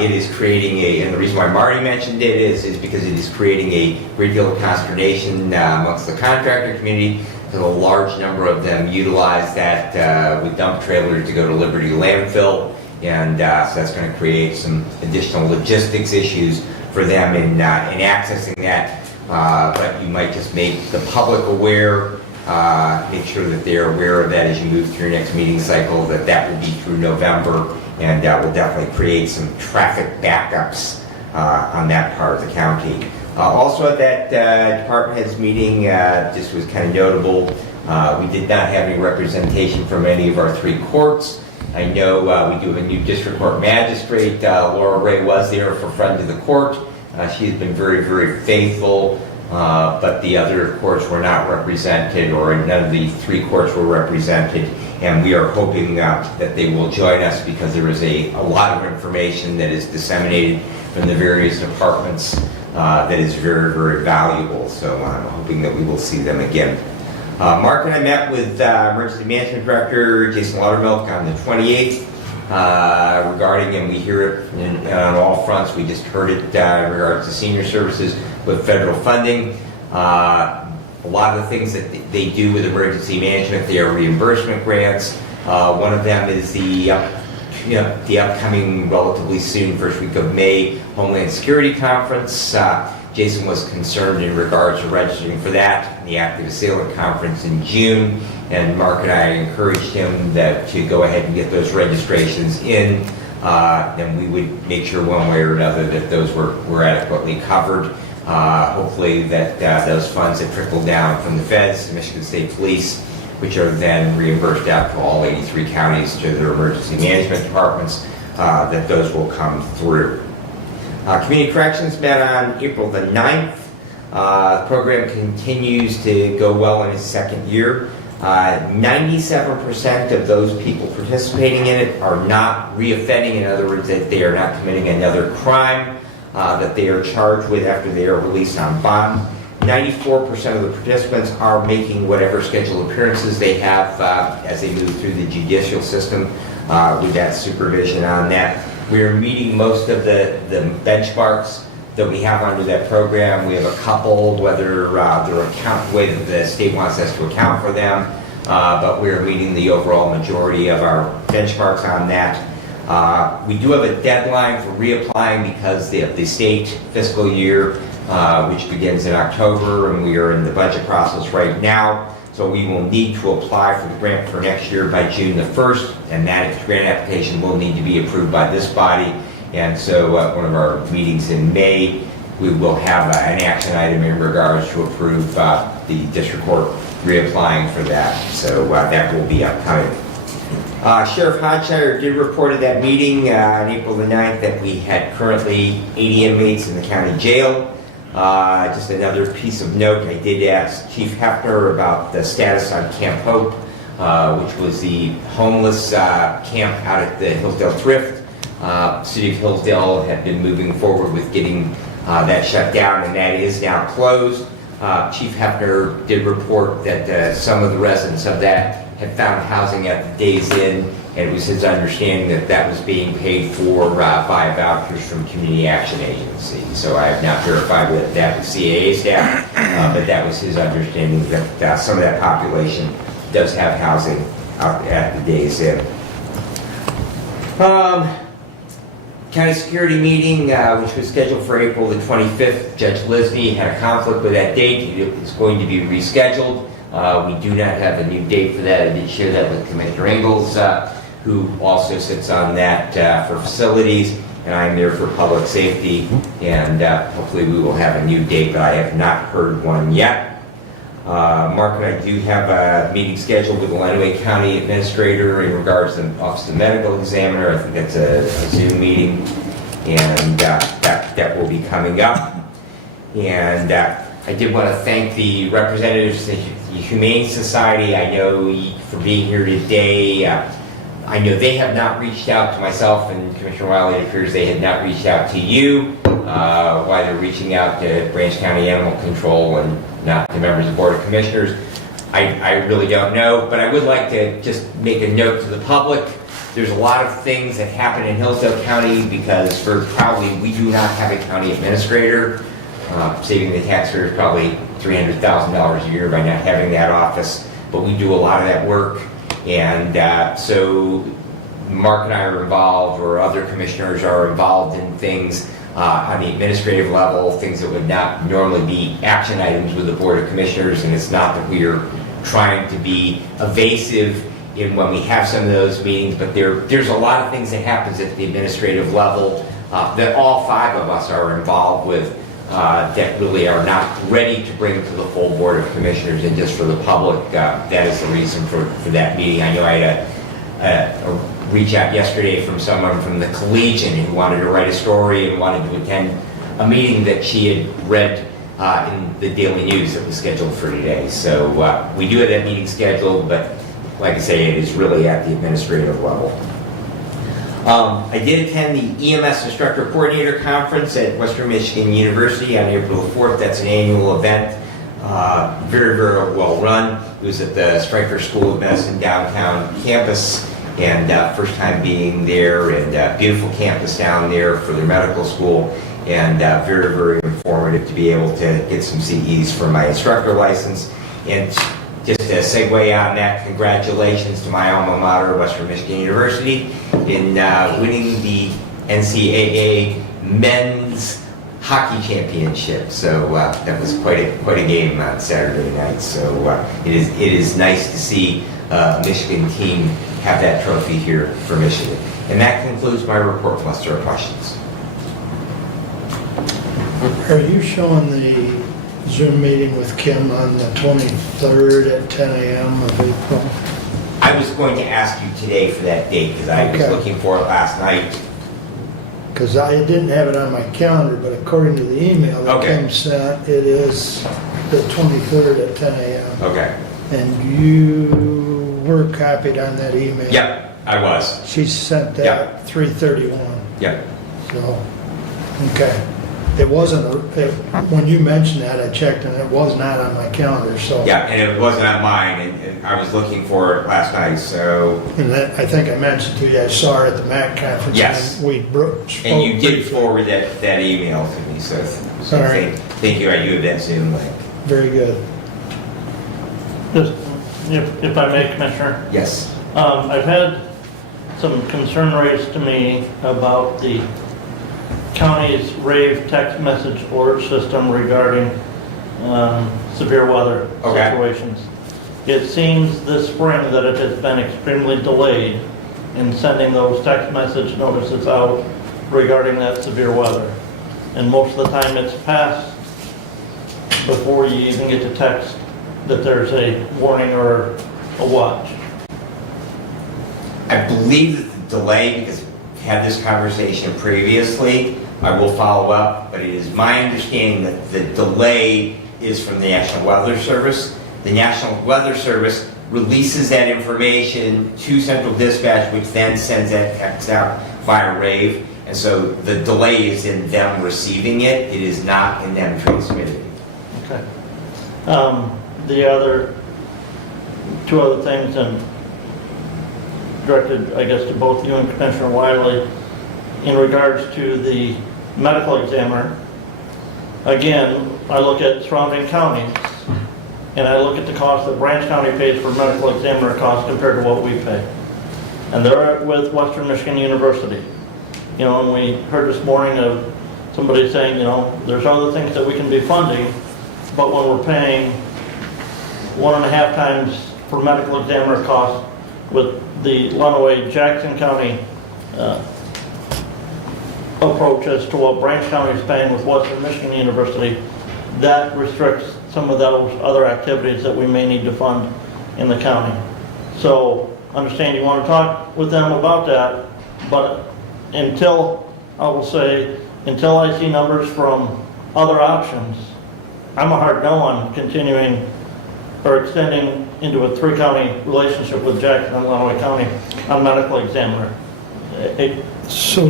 It is creating and the reason why Marty mentioned it is because it is creating a great deal of consternation amongst the contractor community, because a large number of them utilize that with dump trailers to go to Liberty Landfill. and so that's going to create some additional logistics issues for them in accessing that. But you might just make the public aware, make sure that they're aware of that as you move through your next meeting cycle, that will be through November, and will definitely create some traffic backups on that part of the county. Also at that department heads meeting, just was kind of notable, we did not have any representation from any of our 3 courts. I know we do have a new district court magistrate. Laura Ray was there for friend of the court. She has been very, very faithful, but the other courts were not represented, or none of the 3 courts were represented. And we are hoping that they will join us, because there is a lot of information that is disseminated from the various departments that is very, very valuable. So I'm hoping that we will see them again. Mark and I met with Emergency Management Director Jason Laudermilk on the 28th regarding, and we hear it on all fronts, we just heard it in regards to senior services with federal funding. A lot of the things that they do with emergency management, they are reimbursement grants. One of them is the upcoming, relatively soon, first week of May, Homeland Security Conference. Jason was concerned in regards to registering for that, and the Active Assailant Conference in June, and Mark and I encouraged him to go ahead and get those registrations in, and we would make sure one way or another that those were adequately covered. Hopefully that those funds that trickle down from the feds to Michigan State Police, which are then reimbursed out to all 83 counties to their emergency management departments, that those will come through. Community Corrections met on April the 9th. The program continues to go well in its 2nd year. 97% of those people participating in it are not reoffending. In other words, that they are not committing another crime that they are charged with after they are released on bond. 94% of the participants are making whatever scheduled appearances they have as they move through the judicial system with that supervision on that. We are meeting most of the benchmarks that we have under that program. We have a couple, whether they're way that the state wants us to account for them, but we're meeting the overall majority of our benchmarks on that. We do have a deadline for reapplying because the state fiscal year, which begins in October, and we are in the budget process right now. So we will need to apply for the grant for next year by June the 1st, and that grant application will need to be approved by this body. And so one of our meetings in May, we will have an action item in regards to approve the district court reapplying for that. So that will be upcoming. Sheriff Hodshire did report at that meeting on April the 9th that we had currently 80 inmates in the county jail. Just another piece of note, I did ask Chief Hefner about the status on Camp Hope, which was the homeless camp out at the Hillsdale Thrift. City of Hillsdale had been moving forward with getting that shut down, and that is now closed. Chief Hefner did report that some of the residents of that had found housing at the Days Inn, and it was his understanding that that was being paid for by vouchers from Community Action Agency. So I have not verified that with CAA staff, but that was his understanding that some of that population does have housing out at the Days Inn. County Security meeting, which was scheduled for April the 25th. Judge Lisney had a conflict with that date. It is going to be rescheduled. We do not have a new date for that. I did share that with Commissioner Ingalls, who also sits on that for facilities, and I'm there for public safety, and hopefully we will have a new date, but I have not heard one yet. Mark and I do have a meeting scheduled with the Lenawee County Administrator in regards to the Office of the Medical Examiner. I think that's a Zoom meeting, and that will be coming up. And I did want to thank the representatives of the Humane Society. I know for being here today. I know they have not reached out to myself, and Commissioner Wiley, it appears they had not reached out to you. Why they're reaching out to Branch County Animal Control and not to members of the Board of Commissioners, I really don't know. But I would like to just make a note to the public. There's a lot of things that happen in Hillsdale County because we do not have a county administrator. Saving the taxpayers probably $300,000 a year by not having that office, but we do a lot of that work. And so Mark and I are involved, or other commissioners are involved in things on the administrative level, things that would not normally be action items with the Board of Commissioners, and it's not that we are trying to be evasive in when we have some of those meetings, but there's a lot of things that happens at the administrative level that all 5 of us are involved with that really are not ready to bring to the full Board of Commissioners. And just for the public, that is the reason for that meeting. I know I had a reach out yesterday from someone from the Collegian who wanted to write a story and wanted to attend a meeting that she had read in the Daily News that was scheduled for today. So we do have that meeting scheduled, but like I say, it is really at the administrative level. I did attend the EMS Instructor Coordinator Conference at Western Michigan University on April 4th. That's an annual event, very, very well run. It was at the Stryker School of Medicine downtown campus, and first time being there, and beautiful campus down there for their medical school, and very, very informative to be able to get some CEs for my instructor license. And just a segue on that, congratulations to my alma mater, Western Michigan University, in winning the NCAA men's hockey championship. So that was quite a game on Saturday night. So it is nice to see a Michigan team have that trophy here for Michigan. And that concludes my report, unless there are questions. Are you showing the Zoom meeting with Kim on the 23rd at 10 a.m. of April? I was going to ask you today for that date, because I was Okay. looking for it last night. Because I didn't have it on my calendar, but according to the email that Okay. Kim sent, it is the 23rd at 10 a.m. Okay. And you were copied on that email. Yep, I was. She sent Yeah. that 3:31, Yep. so, okay. It wasn't, when you mentioned that, I checked and it was not on my calendar, so. Yeah, and it wasn't on mine, and I was looking for it last night, so. And that, I think I mentioned to you, I saw her at the MAC conference. Yes. And we spoke. And you did briefly. forward that email to me, so All right. thank you. I do have that Zoom link. Very good. Just, if I may, Commissioner, Yes. I've had some concern raised to me about the county's rave text message alert system regarding severe weather Okay. situations. It seems this spring that it has been extremely delayed in sending those text message notices out regarding that severe weather. And most of the time it's passed before you even get to text that there's a warning or a watch. I believe that the delay, because we had this conversation previously, I will follow up, but it is my understanding that the delay is from the National Weather Service. The National Weather Service releases that information to Central Dispatch, which then sends that text out via rave. And so the delay is in them receiving it. It is not in them transmitting it. Okay. The other, 2 other things, and directed, I guess, to both you and Commissioner Wiley, in regards to the medical examiner. Again, I look at surrounding counties, and I look at the cost that Branch County pays for medical examiner costs compared to what we pay. And they're with Western Michigan University. You know, and we heard this morning of somebody saying, you know, there's other things that we can be funding, but when we're paying 1.5 times for medical examiner costs with the Lenawee Jackson County approach as to what Branch County is paying with Western Michigan University, that restricts some of those other activities that we may need to fund in the county. So understand you want to talk with them about that, but until, I will say, until I see numbers from other options, I'm a hard no on continuing or extending into a 3-county relationship with Jackson and Lenawee County on medical examiner. So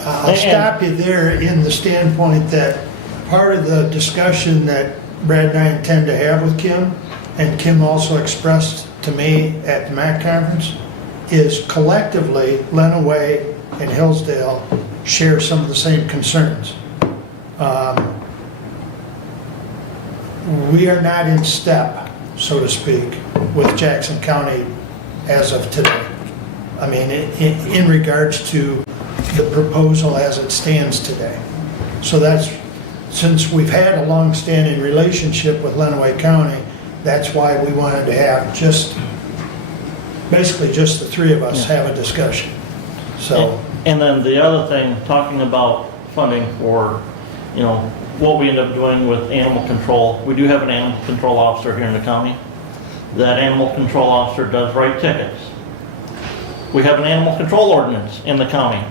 I'll stop you there in the standpoint that part of the discussion that Brad and I intend to have with Kim, and Kim also expressed to me at the MAC conference, is collectively Lenawee and Hillsdale share some of the same concerns. We are not in step, so to speak, with Jackson County as of today. I mean, in regards to the proposal as it stands today. So that's, since we've had a long-standing relationship with Lenawee County, that's why we wanted to have basically just the three of us have a discussion. So, And then the other thing, talking about funding for, what we end up doing with animal control. We do have an animal control officer here in the county. That animal control officer does write tickets. We have an animal control ordinance in the county.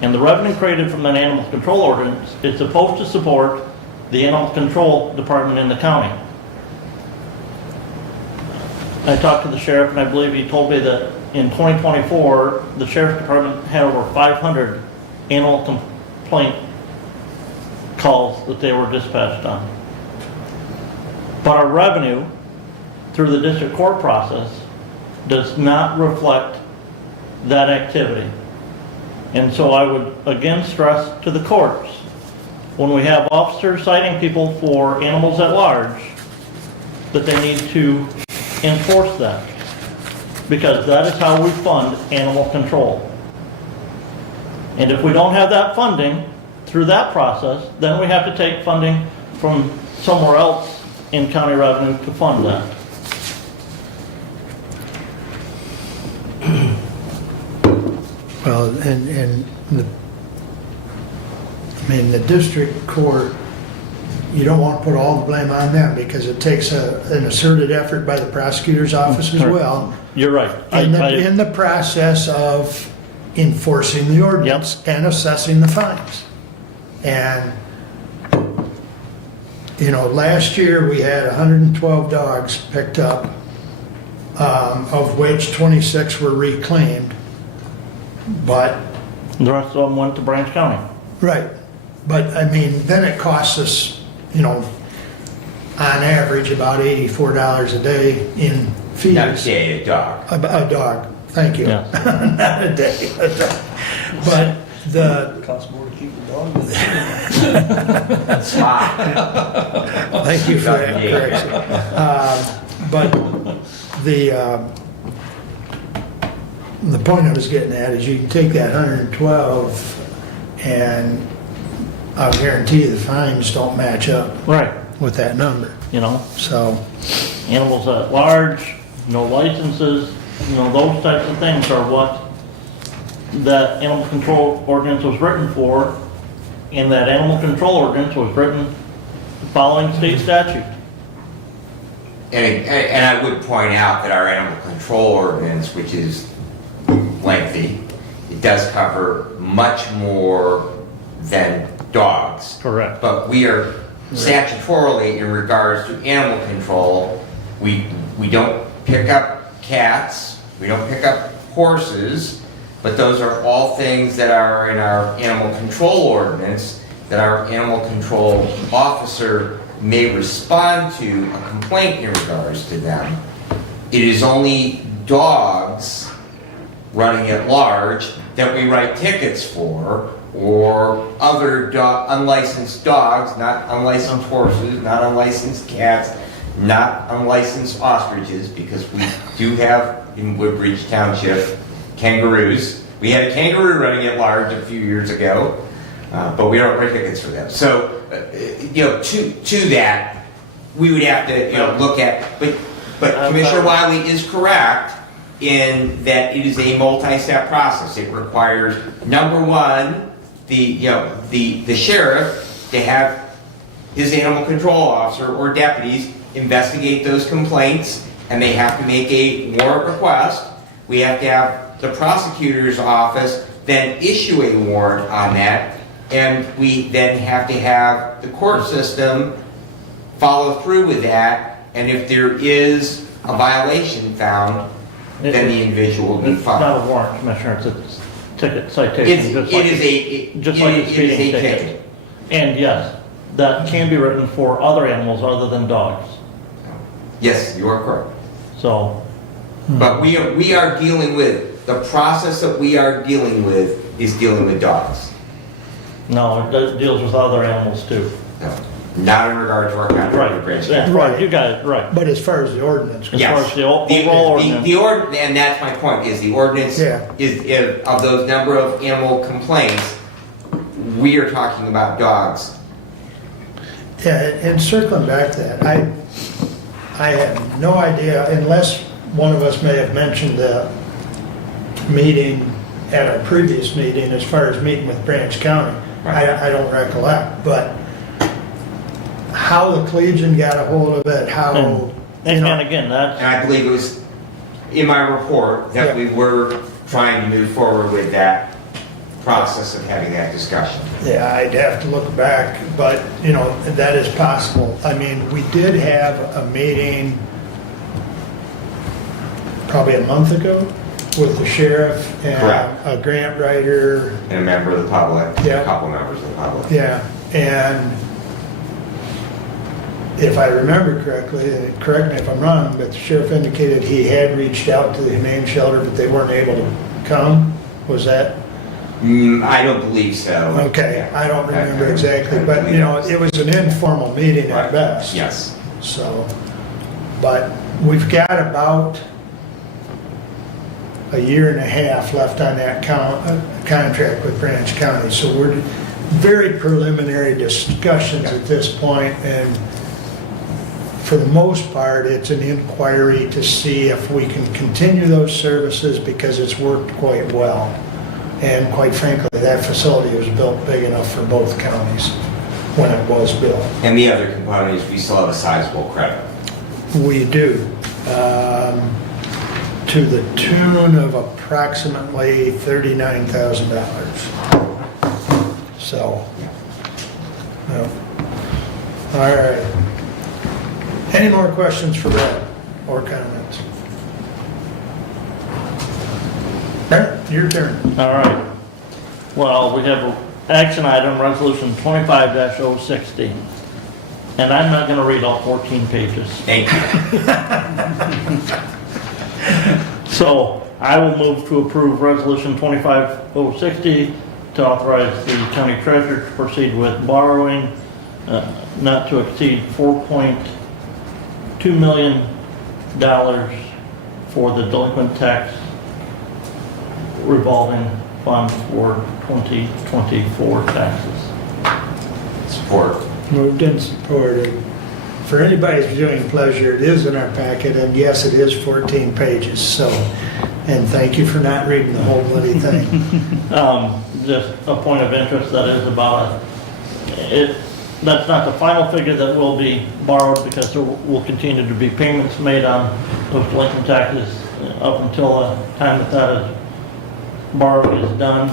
And the revenue created from that animal control ordinance is supposed to support the animal control department in the county. I talked to the sheriff, and I believe he told me that in 2024, the sheriff's department had over 500 animal complaint calls that they were dispatched on. But our revenue through the district court process does not reflect that activity. And so I would again stress to the courts, when we have officers citing people for animals at large, that they need to enforce that, because that is how we fund animal control. And if we don't have that funding through that process, then we have to take funding from somewhere else in county revenue to fund that. well, the district court, you don't want to put all the blame on them because it takes an asserted effort by the prosecutor's office as well. You're right. In the process of enforcing the ordinance and assessing the fines. And, last year we had 112 dogs picked up, of which 26 were reclaimed. But, The rest of them went to Branch County. right, but then it costs us, on average, about $84 a day in fees. Not a day, a dog. A dog, thank you. Yes. Not a day, a dog. But It costs more to keep the dog than the Spot. thank you for that Yeah. correction. But the point I was getting at is you can take that 112 and I'll guarantee the fines don't match up Right. with that number. So, Animals at large, no licenses, those types of things are what that animal control ordinance was written for, and that animal control ordinance was written following state statute. And I would point out that our animal control ordinance, which is lengthy, it does cover much more than dogs. Correct. But we are statutorily, in regards to animal control, we don't pick up cats, we don't pick up horses, but those are all things that are in our animal control ordinance that our animal control officer may respond to a complaint in regards to them. It is only dogs running at large that we write tickets for, or other unlicensed dogs, not unlicensed horses, not unlicensed cats, not unlicensed ostriches, because we do have in Woodbridge Township kangaroos. We had a kangaroo running at large a few years ago, but we don't write tickets for them. So, to that, we would have to, look at, but Commissioner Wiley is correct in that it is a multi-step process. It requires, number one, the sheriff to have his animal control officer or deputies investigate those complaints, and they have to make a warrant request. We have to have the prosecutor's office then issue a warrant on that, and we then have to have the court system follow through with that, and if there is a violation found, then the individual will be It's fined. not a warrant, Commissioner, it's a ticket citation. It is a speeding ticket. And yes, that can be written for other animals other than dogs. Yes, you are correct. So, But we are dealing with, the process that we are dealing with is dealing with dogs. no, it deals with other animals too. No. Not in regard to our contract with Branch County. Right, you got it, right. But as far as the ordinance goes. As far Yes. as the overall ordinance. And that's my point, is the ordinance, Yeah. is of those number of animal complaints, we are talking about dogs. Yeah, and circling back to that, I had no idea, unless one of us may have mentioned the meeting at our previous meeting as far as meeting with Branch County. I don't recollect, but how the Collegian got a hold of it, how, you And know, again, that's, And I believe it was in my report that we were trying to move forward with that process of having that discussion. yeah, I'd have to look back, but, you know, that is possible. I mean, we did have a meeting probably a month ago with the sheriff and Correct. a grant writer. And a member of the public, Yeah. a couple members of the public. Yeah, and if I remember correctly, and correct me if I'm wrong, but the sheriff indicated he had reached out to the Humane Shelter, but they weren't able to come. Was that? I don't believe so. Okay, Yeah. I don't remember exactly, but, you know, it was an informal meeting Right. at best. Yes. So, but we've got about a year and a half left on that contract with Branch County. So we're very preliminary discussions at this point, and for the most part, it's an inquiry to see if we can continue those services because it's worked quite well. And quite frankly, that facility was built big enough for both counties when it was built. And the other component is we still have a sizable credit. We do, to the tune of approximately $39,000. So, no. All right. Any more questions for Brad or comments? Brad, your turn. all right. Well, we have an action item, resolution 25-060. And I'm not gonna read all 14 pages. Thank you. So I will move to approve resolution 25-060 to authorize the county treasurer to proceed with borrowing not to exceed $4.2 million for the delinquent tax revolving fund for 2024 taxes. Support. Moved and supported. For anybody's viewing pleasure, it is in our packet, and yes, it is 14 pages, so, and thank you for not reading the whole bloody thing. Just a point of interest, that is about it. That's not the final figure that will be borrowed because there will continue to be payments made on those delinquent taxes up until the time that is borrowing is done.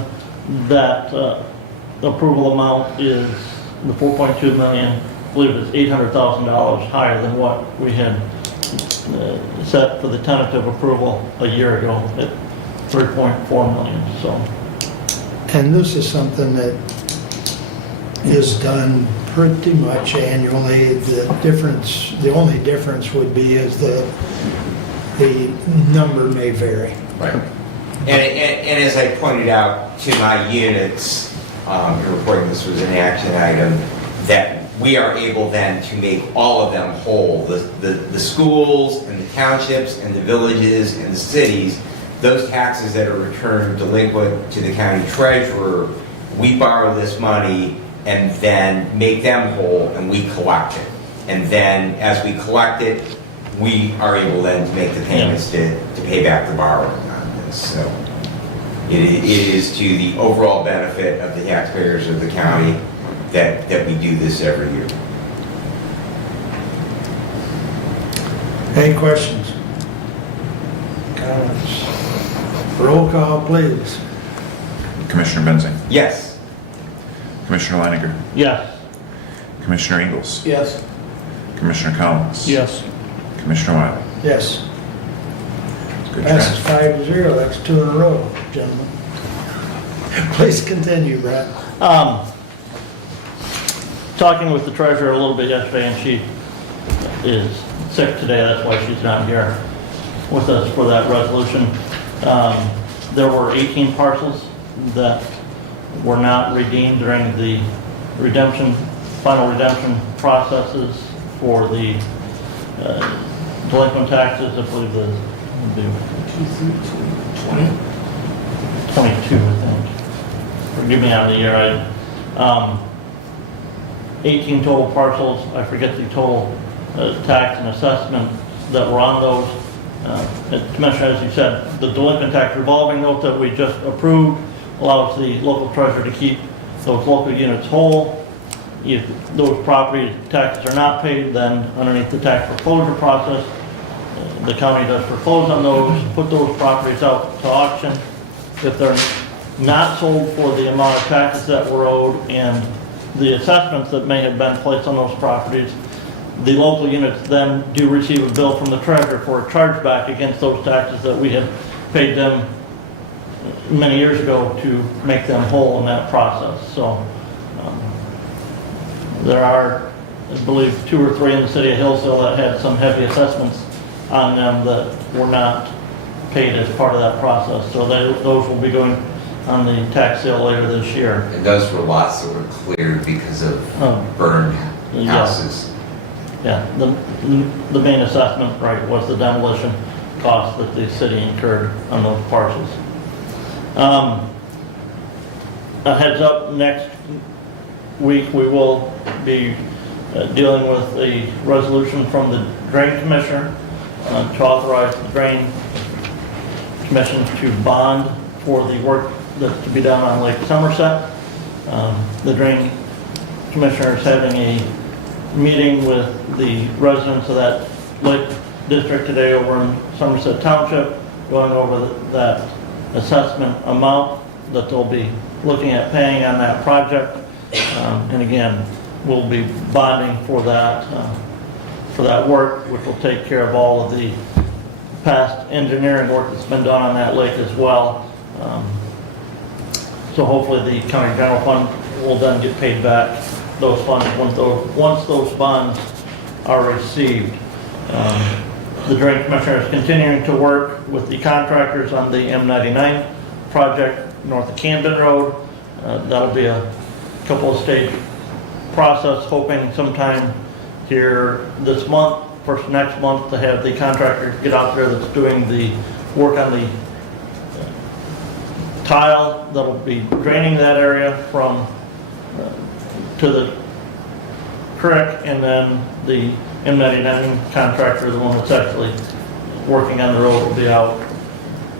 That approval amount is the 4.2 million. I believe it's $800,000 higher than what we had set for the tentative approval a year ago at 3.4 million. So, And this is something that is done pretty much annually. The only difference would be is the number may vary. Right. And as I pointed out to my units, in reporting this was an action item, that we are able then to make all of them whole. The schools and the townships and the villages and the cities, those taxes that are returned delinquent to the county treasurer, we borrow this money and then make them whole and we collect it. And then as we collect it, we are able then to make the payments to pay back the borrowing on this. So it is to the overall benefit of the taxpayers of the county that we do this every year. Any questions? Comments? Roll call, please. Commissioner Benzing, Yes. Commissioner Leininger, yes. Commissioner Ingles, Yes. Commissioner Collins. Yes. Commissioner Wiley. Yes. Good Passes trend. 5-0. That's 2 in a row, gentlemen. Please continue, Brad. Talking with the treasurer a little bit yesterday, and she is sick today, that's why she's not here with us for that resolution. There were 18 parcels that were not redeemed during the redemption final redemption processes for the delinquent taxes. I believe the 20? 22, I think. Forgive me on the year. 18 total parcels. I forget the total tax and assessment that were on those. Commissioner, as you said, the delinquent tax revolving note that we just approved allows the local treasurer to keep those local units whole. If those property taxes are not paid, then underneath the tax foreclosure process, the county does foreclose on those, put those properties out to auction. If they're not sold for the amount of taxes that were owed and the assessments that may have been placed on those properties, the local units then do receive a bill from the treasurer for a chargeback against those taxes that we had paid them many years ago to make them whole in that process. So there are, I believe, 2 or 3 in the city of Hillsdale that had some heavy assessments on them that were not paid as part of that process. So those will be going on the tax sale later this year. And those were lots that were cleared because of burned houses. Yeah, the main assessment, right, was the demolition cost that the city incurred on those parcels. A heads up, next week we will be dealing with a resolution from the Drain Commissioner to authorize the Drain Commission to bond for the work that's to be done on Lake Somerset. The Drain Commissioner is having a meeting with the residents of that lake district today over in Somerset Township, going over that assessment amount that they'll be looking at paying on that project. And again, we'll be bonding for that work, which will take care of all of the past engineering work that's been done on that lake as well. So hopefully the county general fund will then get paid back those funds once those bonds are received. The Drain Commissioner is continuing to work with the contractors on the M99 project north of Camden Road. That'll be a couple of stage process, hoping sometime here this month, first next month, to have the contractor get out there that's doing the work on the tile that'll be draining that area from to the creek, and then the M99 contractor, the one that's actually working on the road, will be out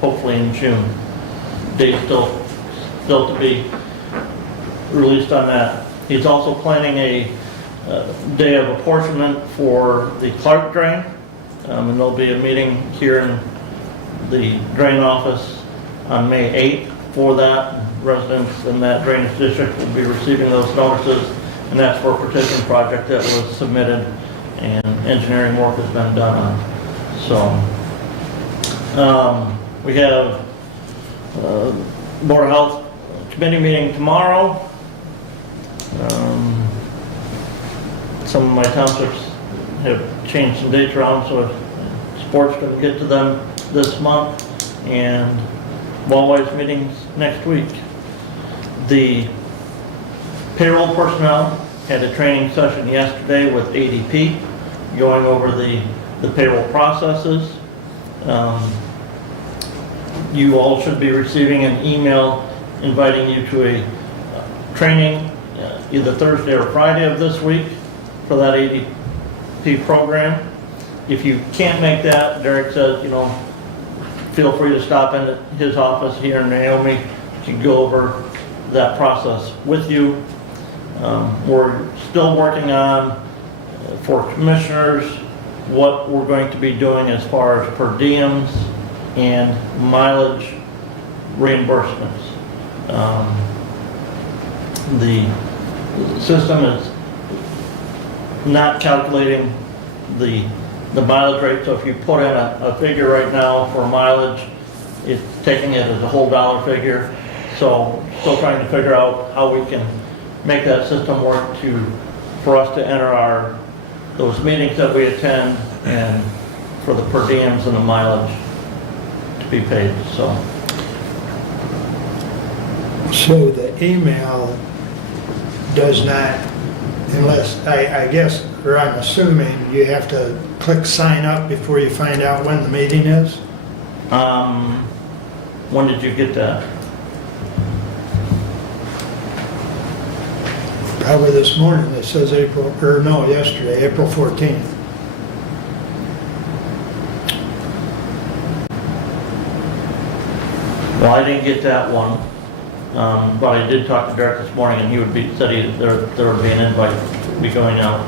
hopefully in June. Date still to be released on that. He's also planning a day of apportionment for the Clark drain, and there'll be a meeting here in the drain office on May 8th for that. Residents in that drainage district will be receiving those notices, and that's for a petition project that was submitted and engineering work has been done on. So we have Board of Health Committee meeting tomorrow. Some of my townships have changed some dates around, so sports going to get to them this month, and Wallwise meetings next week. The payroll personnel had a training session yesterday with ADP, going over the payroll processes. You all should be receiving an email inviting you to a training either Thursday or Friday of this week for that ADP program. If you can't make that, Derek says, feel free to stop in at his office here in Naomi. He can go over that process with you. We're still working on, for commissioners, what we're going to be doing as far as per diems and mileage reimbursements. The system is not calculating the mileage rate, so if you put in a figure right now for mileage, it's taking it as a whole dollar figure. So still trying to figure out how we can make that system work for us to enter those meetings that we attend, and for the per diems and the mileage to be paid. So the email does not Unless, I guess, or I'm assuming you have to click sign up before you find out when the meeting is? When did you get that? Probably this morning. It says April, or no, yesterday, April 14th. Well, I didn't get that one, but I did talk to Derek this morning, and he said there would be an invite to be going out.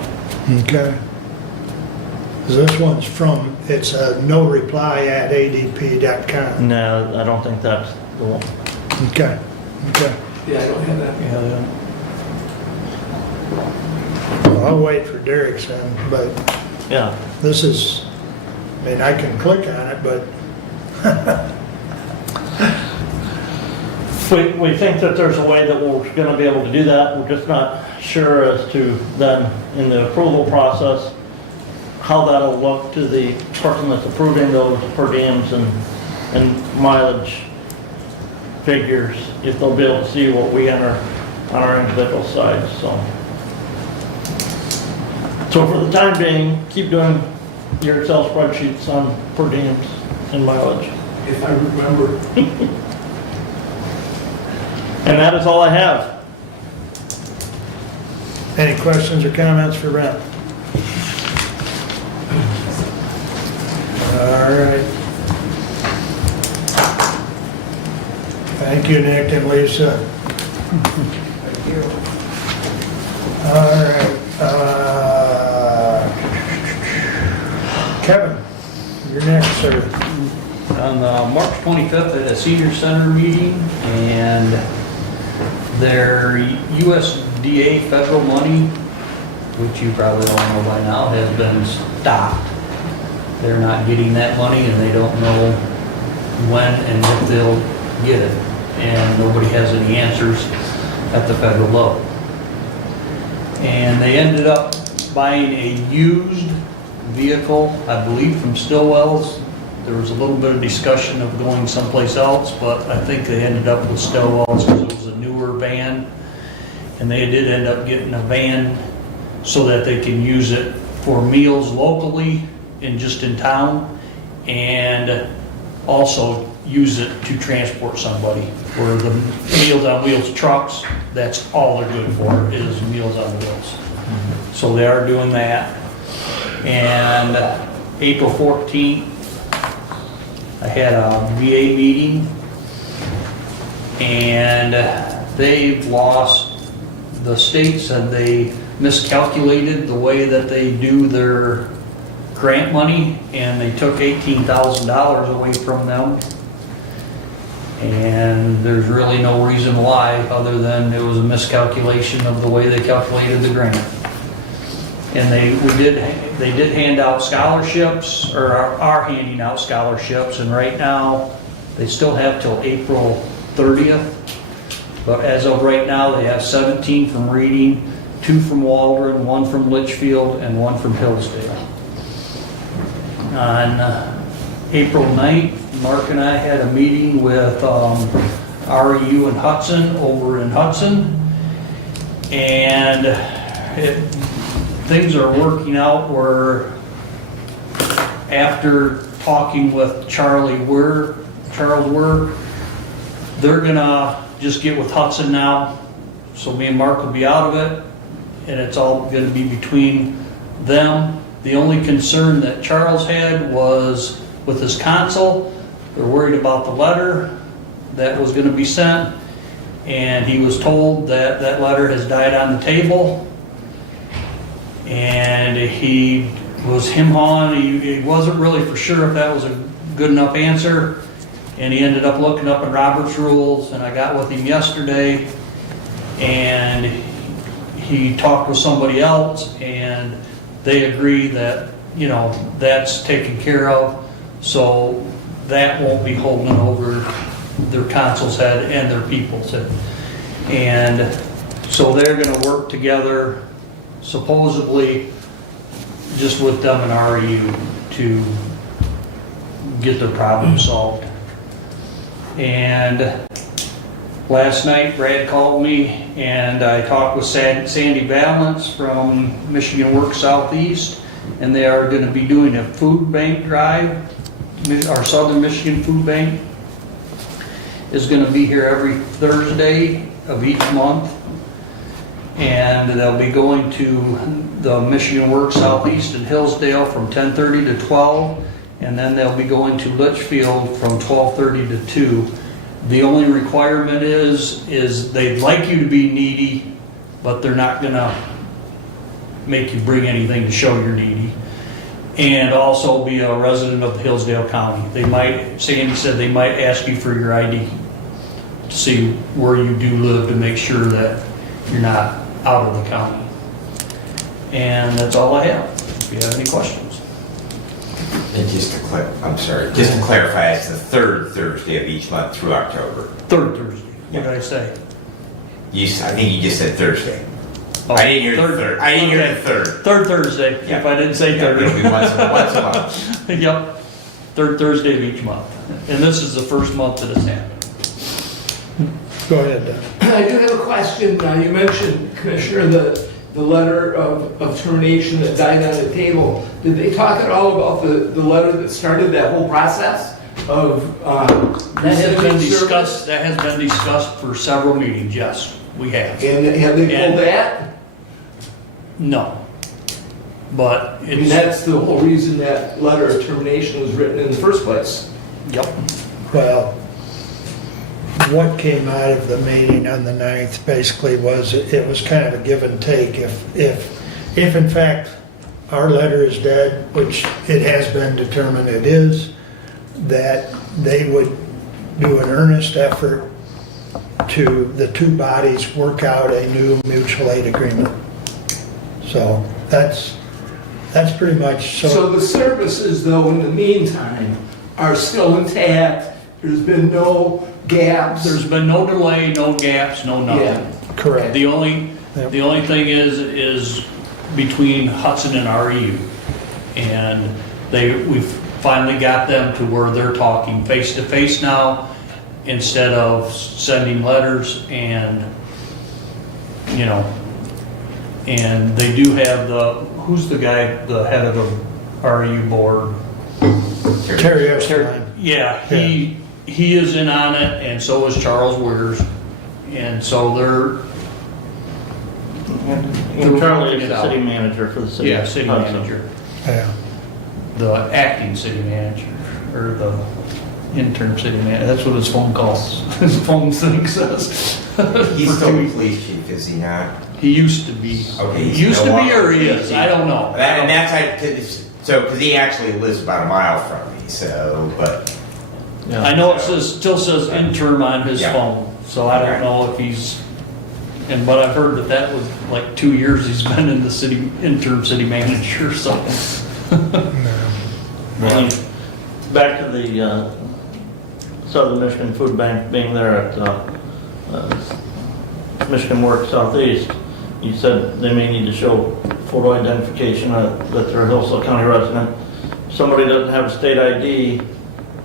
Okay. 'Cause this one's from, it's a no reply at adp.com. No, I don't think that's the one. Okay, okay. Yeah, I don't have that. Well, I'll wait for Derek's then, but Yeah, this is, I mean, I can click on it, but we think that there's a way that we're gonna be able to do that, we're just not sure as to then, in the approval process, how that'll look to the person that's approving those per diems and mileage figures, if they'll be able to see what we enter on our individual sides, so. So for the time being, keep doing your Excel spreadsheets on per diems and mileage. If I remember. And that is all I have. any questions or comments for Brent? All right. Thank you, Nick and Lisa. Thank you. All right. Kevin, you're next, sir. On March 25th, at a senior center meeting, and their USDA federal money, which you probably don't know by now, has been stopped. They're not getting that money, and they don't know when and if they'll get it. And nobody has any answers at the federal level. And they ended up buying a used vehicle, I believe from Stillwell's. There was a little bit of discussion of going someplace else, but I think they ended up with Stillwell's because it was a newer van. And they did end up getting a van so that they can use it for meals locally and just in town, and also use it to transport somebody. Where the Meals on Wheels trucks, that's all they're good for, is Meals on Wheels. So they are doing that. And April 14th, I had a VA meeting, and they've lost, the state said they miscalculated the way that they do their grant money, and they took $18,000 away from them. And there's really no reason why, other than it was a miscalculation of the way they calculated the grant. And they did hand out scholarships, or are handing out scholarships, and right now, they still have till April 30th. But as of right now, they have 17 from Reading, 2 from Waldron, 1 from Litchfield, and 1 from Hillsdale. On April 9th, Mark and I had a meeting with REU in Hudson, over in Hudson, and things are working out where, after talking with Charles Word, they're gonna just get with Hudson now, so me and Mark will be out of it, and it's all gonna be between them. The only concern that Charles had was with his console. They're worried about the letter that was going to be sent, and he was told that that letter has died on the table, and he was him-hawing. He wasn't really for sure if that was a good enough answer, and he ended up looking up in Robert's rules, and I got with him yesterday, and he talked with somebody else, and they agree that, you know, that's taken care of, so that won't be holding over their consul's head and their people's head. And so they're gonna work together, supposedly, just with them and REU to get their problem solved. And Last night, Brad called me, and I talked with Sandy Valance from Michigan Works Southeast, and they are going to be doing a food bank drive. Our Southern Michigan Food Bank is going to be here every Thursday of each month, and they'll be going to the Michigan Works Southeast in Hillsdale from 10:30 to 12, and then they'll be going to Litchfield from 12:30 to 2. The only requirement is they'd like you to be needy, but they're not gonna make you bring anything to show you're needy. And also be a resident of Hillsdale County. Sandy said they might ask you for your ID to see where you do live to make sure that you're not out of the county. And that's all I have. If you have any questions. And just to clarify, it's the third Thursday of each month through October. Third Thursday. What did I say? I think you just said Thursday. Oh, I didn't hear the third. I didn't hear the third. Third Thursday, Yeah. if I didn't say Yeah, third. it'll be once a month. Yep, third Thursday of each month. And this is the first month that it's happened. Go ahead, Don. I do have a question. You mentioned, Commissioner, the letter of termination that died on the table. Did they talk at all about the letter that started that whole process of That has been rescinding discussed, service? that has been discussed for several meetings, yes, we have. And have they And- pulled that? No. But I mean, it's, that's the whole reason that letter of termination was written in the first place. yep. Well, what came out of the meeting on the 9th basically was, it was kind of a give and take. If in fact our letter is dead, which it has been determined it is, that they would do an earnest effort to, the two bodies, work out a new mutual aid agreement. So that's pretty much So the services, though, in the meantime, are still intact. There's been no gaps. There's been no delay, no gaps, no nothing. Yeah. correct. The only thing is between Hudson and REU. And we've finally got them to where they're talking face to face now instead of sending letters and, and they do have who's the guy, the head of the REU board? Terry Osterline. Yeah, he is in on it, and so is Charles Wiggers. And so And Charlie is working it the out. city manager for the city. Yeah, of city Hudson. manager. Yeah. The acting city manager, or the interim city manager, that's what his phone calls, his phone thing says. He's still the police chief, is he not? He used to be. Okay, He he's used to no be, longer or he police is, chief. I don't know. And that's because he actually lives about a mile from me, so, but, Yeah. I know it still says interim on his Yeah. phone, so I don't know if he's, but I've heard that was like 2 years he's been in the interim city manager, so. And back to the Southern Michigan Food Bank being there at Michigan Works Southeast, you said they may need to show photo identification that they're a Hillsdale County resident. If somebody doesn't have a state ID,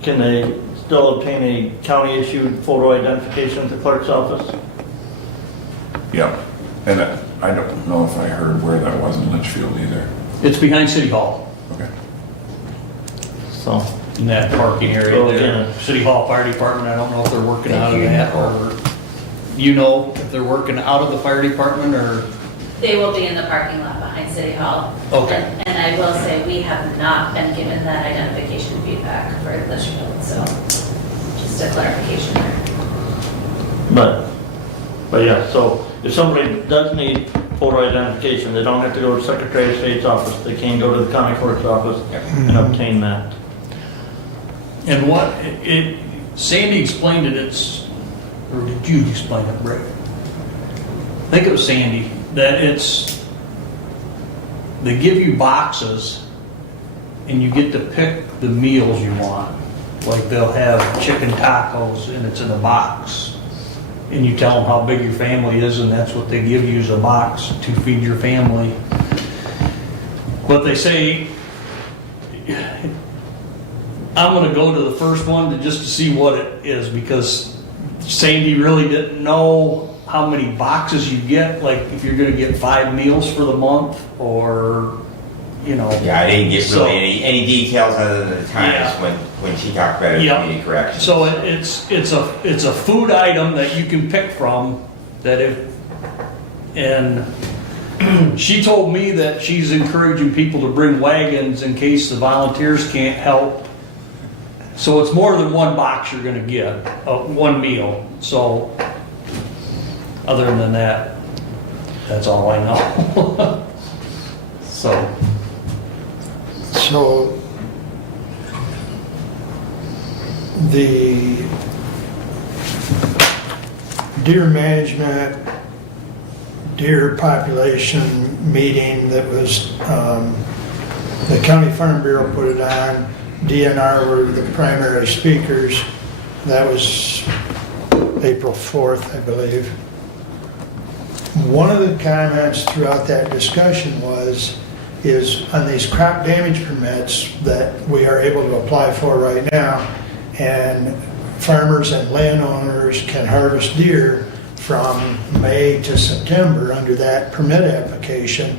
can they still obtain a county-issued photo identification at the clerk's office? Yeah, and I don't know if I heard where that was in Litchfield either. It's behind City Hall, Okay. So, in that parking area So, there. yeah. City Hall Fire Department, I don't know if they're working out of that, or, if they're working out of the fire department, or, They will be in the parking lot behind City Hall. Okay. And I will say, we have not been given that identification feedback for Litchfield, so just a clarification there. but yeah, so if somebody does need photo identification, they don't have to go to Secretary of State's office, they can go to the county clerk's office and obtain that. and Sandy explained it, or did you explain it, Rick? I think it was Sandy, that they give you boxes and you get to pick the meals you want. Like they'll have chicken tacos and it's in a box. And you tell them how big your family is and that's what they give you is a box to feed your family. But they say, I'm gonna go to the first one just to see what it is because Sandy really didn't know how many boxes you get, like if you're gonna get 5 meals for the month, or, you know. Yeah, I didn't get So- really any details other than the times Yeah. when she talked about it, Yeah. community corrections. So it's a food item that you can pick from, that if, and she told me that she's encouraging people to bring wagons in case the volunteers can't help. So it's more than one box you're gonna get, one meal. So, other than that, that's all I know. So, So the deer management, deer population meeting that was, the County Farm Bureau put it on, DNR were the primary speakers. That was April 4th, I believe. One of the comments throughout that discussion is on these crop damage permits that we are able to apply for right now, and farmers and landowners can harvest deer from May to September under that permit application.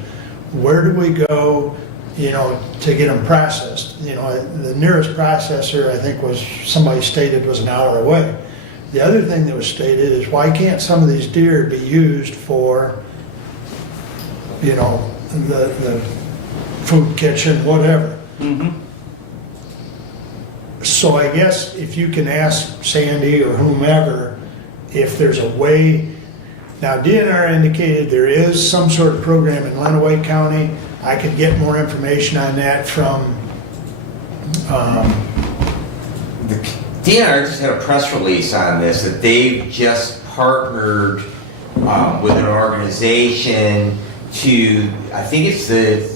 Where do we go, to get them processed? The nearest processor, I think, was, somebody stated, was an hour away. The other thing that was stated is, why can't some of these deer be used for, the food kitchen, whatever? So I guess if you can ask Sandy or whomever if there's a way. Now, DNR indicated there is some sort of program in Lenawee County. I could get more information on that from, The DNR just had a press release on this, that they've just partnered with an organization to, I think it's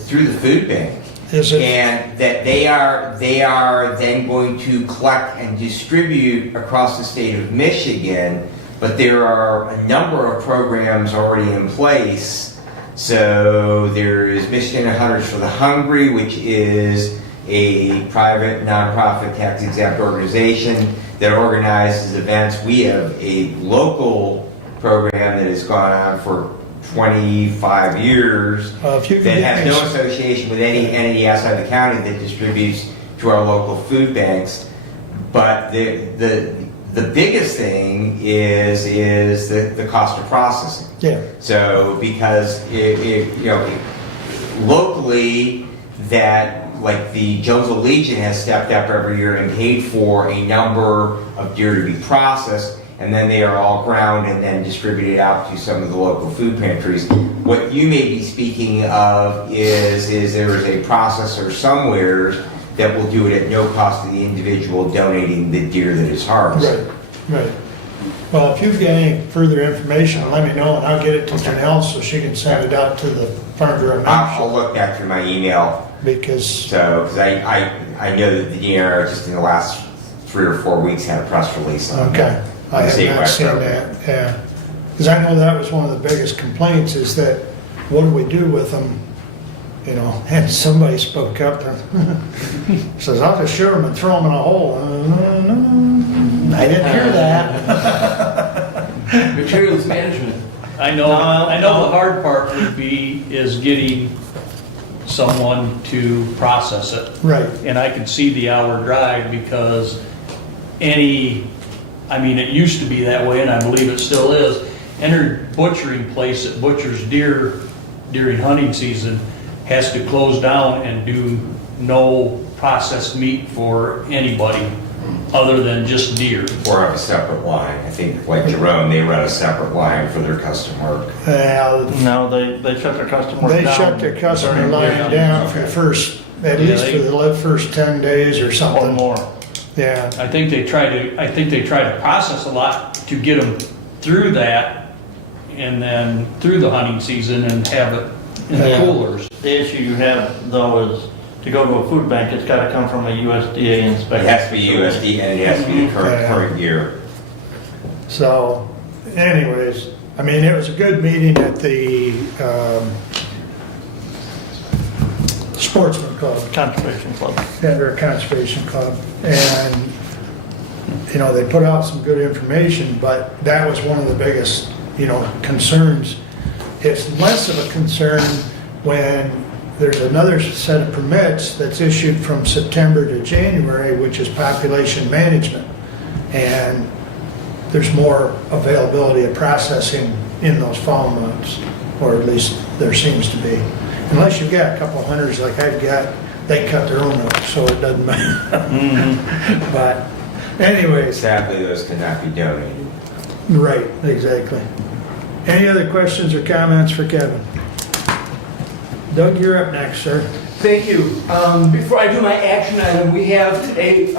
through the food bank. is it? And that they are then going to collect and distribute across the state of Michigan, but there are a number of programs already in place. So there is Michigan Hunters for the Hungry, which is a private, nonprofit, tax-exempt organization that organizes events. We have a local program that has gone on for 25 years If you that can get has me no some- association with any entity outside the county that distributes to our local food banks. But the biggest thing is the cost of processing. Yeah, So because locally, that, like, the Jonesville Legion has stepped up every year and paid for a number of deer to be processed, and then they are all ground and then distributed out to some of the local food pantries. What you may be speaking of is there is a processor somewhere that will do it at no cost to the individual donating the deer that is harvested. right. Well, if you get any further information, let me know, and I'll get it to Janelle so she can send it out to the Farm Bureau I'll membership. look back through my email. Because, So, because I know that the DNR just in the last 3 or 4 weeks had a press release on okay, that. I have Statewide not seen program. that, yeah. Because I know that was one of the biggest complaints, is that, what do we do with them? And somebody spoke up and says, I'll just shoot them and throw them in a hole. No, I didn't hear that. Materials management. I know the hard part would be is getting someone to process it. Right, And I could see the hour drive, because it used to be that way, and I believe it still is. Any butchering place that butchers deer during hunting season has to close down and do no processed meat for anybody other than just deer. Or have a separate line. I think, like Jerome, they run a separate line for their custom work. well, No, they shut their customers down. they shut their customer during line deer down for the first, at Yeah, least for the first 10 days or Or something. more. Yeah, I think they try to process a lot to get them through that, and then through the hunting season, and have it in the Yeah. coolers. The issue you have, though, is to go to a food bank, it's gotta come from a USDA It inspection. has to be USD and it has to be the current year. so anyways, it was a good meeting at the Sportsman Club. Conservation Club. Denver Conservation Club, and they put out some good information, but that was one of the biggest, concerns. It's less of a concern when there's another set of permits that's issued from September to January, which is population management. And there's more availability of processing in those fall months, or at least there seems to be. Unless you've got a couple hunters like I've got, they cut their own up, so it doesn't matter. But anyways, Sadly, those cannot be donated. right, exactly. Any other questions or comments for Kevin? Doug, you're up next, sir. Thank you. Before I do my action item, we have today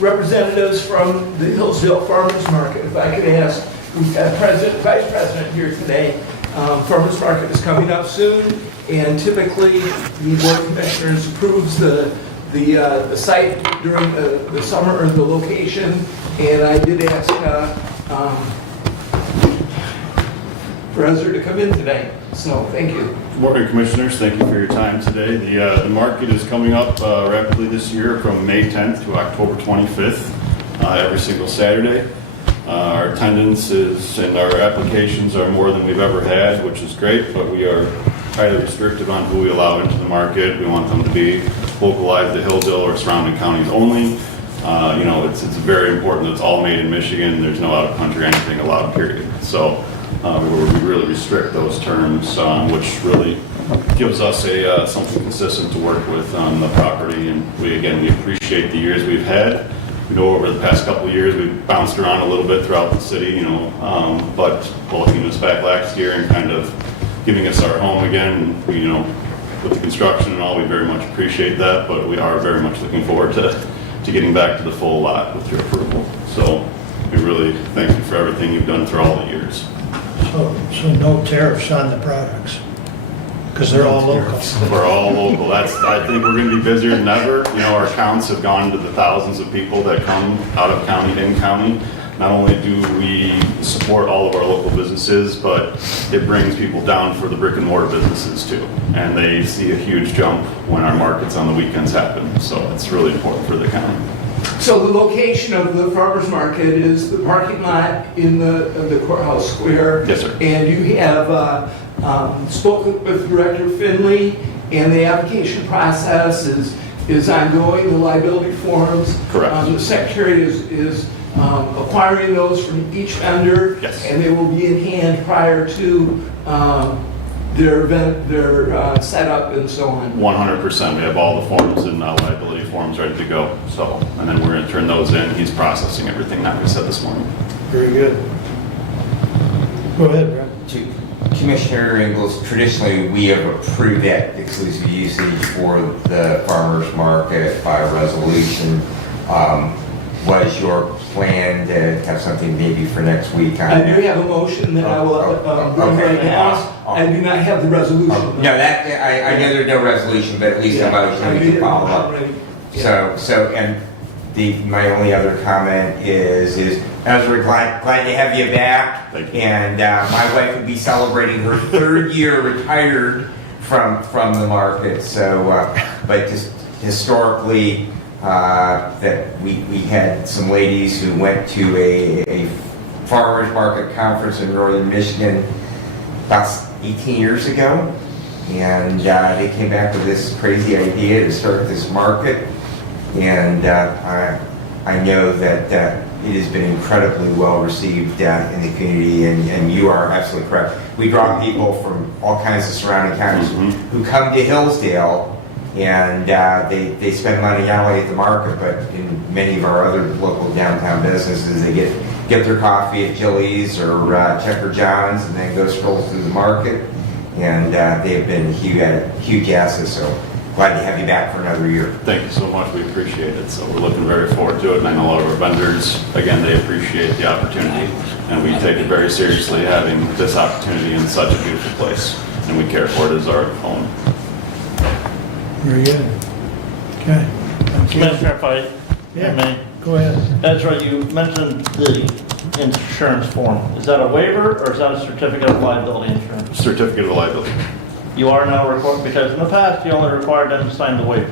representatives from the Hillsdale Farmers Market. If I could ask, we've got Vice President here today. Farmers Market is coming up soon, and typically the Board of Commissioners approves the site during the summer, or the location, and I did ask Fraser to come in today, so thank you. Good morning, Commissioners. Thank you for your time today. The market is coming up rapidly this year from May 10th to October 25th, every single Saturday. Our attendance and our applications are more than we've ever had, which is great, but we are highly restrictive on who we allow into the market. We want them to be localized to Hillsdale or surrounding counties only. It's very important that it's all made in Michigan. There's no out of country or anything allowed, period. So we really restrict those terms, which really gives us something consistent to work with on the property. And we appreciate the years we've had. We know over the past couple of years we've bounced around a little bit throughout the city, but welcoming us back last year and kind of giving us our home again. With the construction and all, we very much appreciate that, but we are very much looking forward to getting back to the full lot with your approval. So we really thank you for everything you've done through all the years. So no tariffs on the products, because they're all local. We're all local. I think we're going to be busier than ever. Our counts have gone to the thousands of people that come out of county, in county. Not only do we support all of our local businesses, but it brings people down for the brick and mortar businesses too. And they see a huge jump when our markets on the weekends happen. So it's really important for the county. So the location of the farmer's market is the parking lot in the courthouse square. Yes, sir. And you have spoken with Director Finley, and the application process is ongoing, the liability forms. Correct. The secretary is acquiring those from each vendor. Yes. And they will be in hand prior to their setup and so on. 100%. We have all the forms and liability forms ready to go. So, and then we're going to turn those in. He's processing everything that we said this morning. Very good. Go ahead, Brad. To Commissioner Ingles, traditionally we have approved that exclusive usage for the farmers market by resolution. Was your plan to have something maybe for next week? I do have a motion that I will bring right now. I do not have the resolution. No, that, I know there's no resolution, but at least a motion we can follow up. So, and my only other comment is as we're glad to have you back. Thank you. And my wife will be celebrating her third year retired from the market. So, but just historically, that we had some ladies who went to a farmers market conference in northern Michigan about 18 years ago, and they came back with this crazy idea to start this market. And I know that it has been incredibly well received in the community, and you are absolutely correct. We draw people from all kinds of surrounding counties who come to Hillsdale, and they spend money not only at the market, but in many of our other local downtown businesses. They get their coffee at Chili's or Checker John's, and then go stroll through the market. And they have been huge assets. So glad to have you back for another year. Thank you so much. We appreciate it. So we're looking very forward to it. And I know a lot of our vendors, again, they appreciate the opportunity. And we take it very seriously having this opportunity in such a beautiful place. And we care for it as our home. Very good. Okay. Commissioner, if I Yeah. may. Go ahead. That's right, you mentioned the insurance form. Is that a waiver or is that a certificate of liability insurance? Certificate of liability. You are now required, because in the past, you only required them to sign the waiver.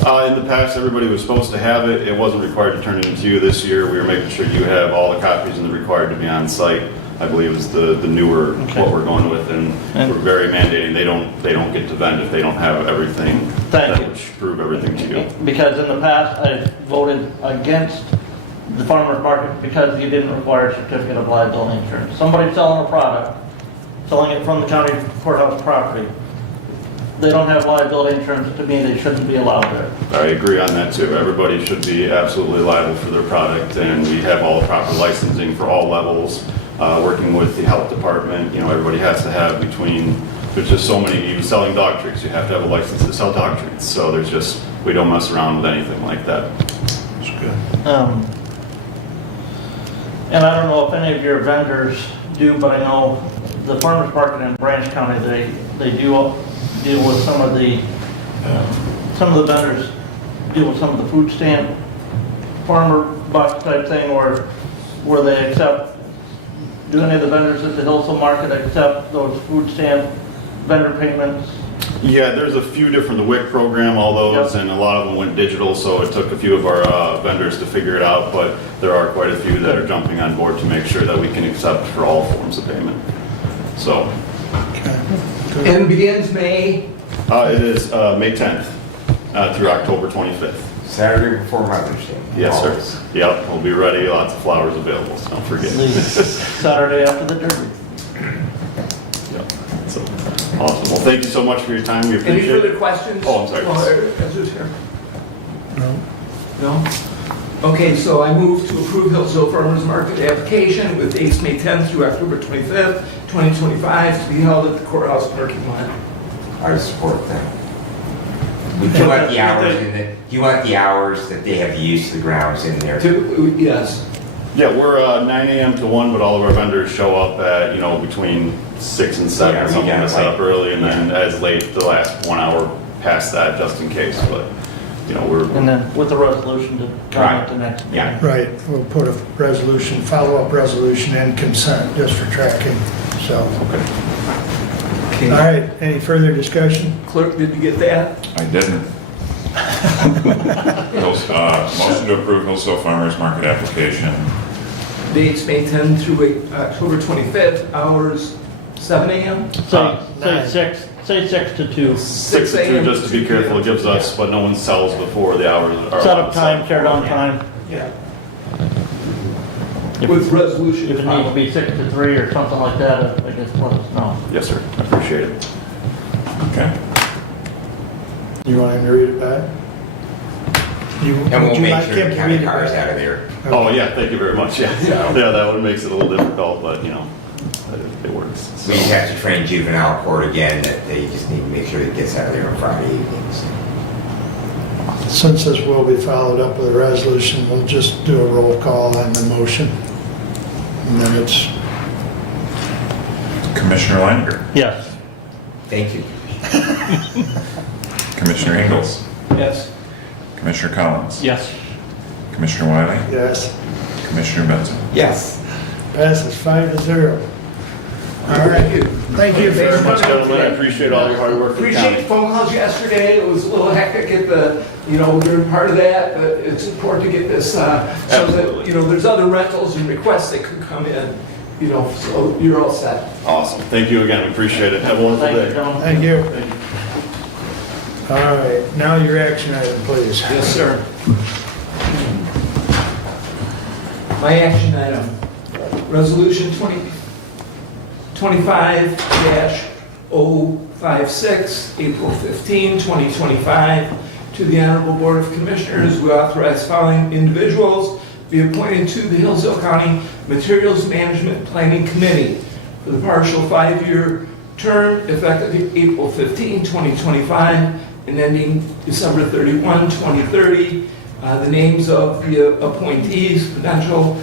In the past, everybody was supposed to have it. It wasn't required to turn it into you. This year, we were making sure you have all the copies and the required to be on site. I believe is the newer, Okay. what we're going with, and we're very mandating, they don't get to vend if they don't have everything. Thank that you. would prove everything to you. Because in the past, I voted against the farmer's market because you didn't require a certificate of liability insurance. Somebody selling a product, selling it from the county courthouse property, they don't have liability insurance, to me, they shouldn't be allowed there. I agree on that too. Everybody should be absolutely liable for their product, and we have all the proper licensing for all levels. Working with the health department, everybody has to have there's just so many, even selling dog treats, you have to have a license to sell dog treats. So we don't mess around with anything like that. That's good. And I don't know if any of your vendors do, but I know the farmer's market in Branch County, they do deal with some of the vendors deal with some of the food stamp farmer buck type thing, or where they accept, do any of the vendors at the Hillsdale market accept those food stamp vendor payments? Yeah, there's a few different, the WIC program, all those, Yep. and a lot of them went digital, so it took a few of our vendors to figure it out, but there are quite a few that are jumping on board to make sure that we can accept for all forms of payment. So, And begins May, it is May 10th through October 25th. Saturday before Mother's Day. Yes, sir. Always. Yep, we'll be ready, lots of flowers available, so don't forget. Saturday after the Derby. Yep. So, awesome, well, thank you so much for your time, we any appreciate it. further questions? Oh, I'm sorry. Answers here? No? Okay, so I move to approve Hillsdale Farmers Market application with dates May 10th through October 25th, 2025, to be held at the courthouse parking lot. I support that. Would you want the hours do you want the hours that they have the use of the grounds in there? Yes. Yeah, we're 9 a.m. to 1, but all of our vendors show up at, between 6 and 7, Yeah, we something got to set like- up early, and then as late, the last 1 hour past that, just in case, but, we're, And then with the resolution to come at the next meeting. Yeah. Right, we'll put a resolution, follow-up resolution and consent just for tracking, so. All right, any further discussion? Clerk, did you get that? I didn't. Motion to approve Hillsdale Farmers Market application. Dates May 10th through October 25th, hours 7 a.m.? Say 6 to 2. 6 to 2, just to be careful, it gives us, but no one sells before the hours are. Set up time, tear down time. Yeah. With resolution. If it needs to be 6 to 3 or something like that, I guess let us know. Yes, sir, I appreciate it. Okay. You want him to read it back? And we'll make sure the county car's out of there. Oh, yeah, thank you very much, yeah. Yeah, that one makes it a little difficult, but, it works. We just have to train juvenile court again, that they just need to make sure it gets out of there on Friday evenings. Since this will be followed up with a resolution, we'll just do a roll call on the motion. And then it's, Commissioner Leininger, Yes. Thank you. Commissioner Ingles, Yes. Commissioner Collins, Yes. Commissioner Wiley, yes, Commissioner Benson. Yes. passes 5-0. All right, thank you Thanks very much. Gentlemen, I appreciate all your hard work for the Appreciate county. the phone calls yesterday. It was a little hectic at the, during part of that, but it's important to get this, so that, there's other rentals and requests that could come in, so you're all set. Awesome, thank you again, we appreciate it, have a wonderful Thank you, day. gentlemen. Thank you. All right, now your action item, please. Yes, sir. My action item, Resolution 25-056, April 15, 2025, to the Honorable Board of Commissioners, we authorize following individuals be appointed to the Hillsdale County Materials Management Planning Committee for the partial 5-year term effective April 15, 2025, and ending December 31, 2030. The names of the appointees, potential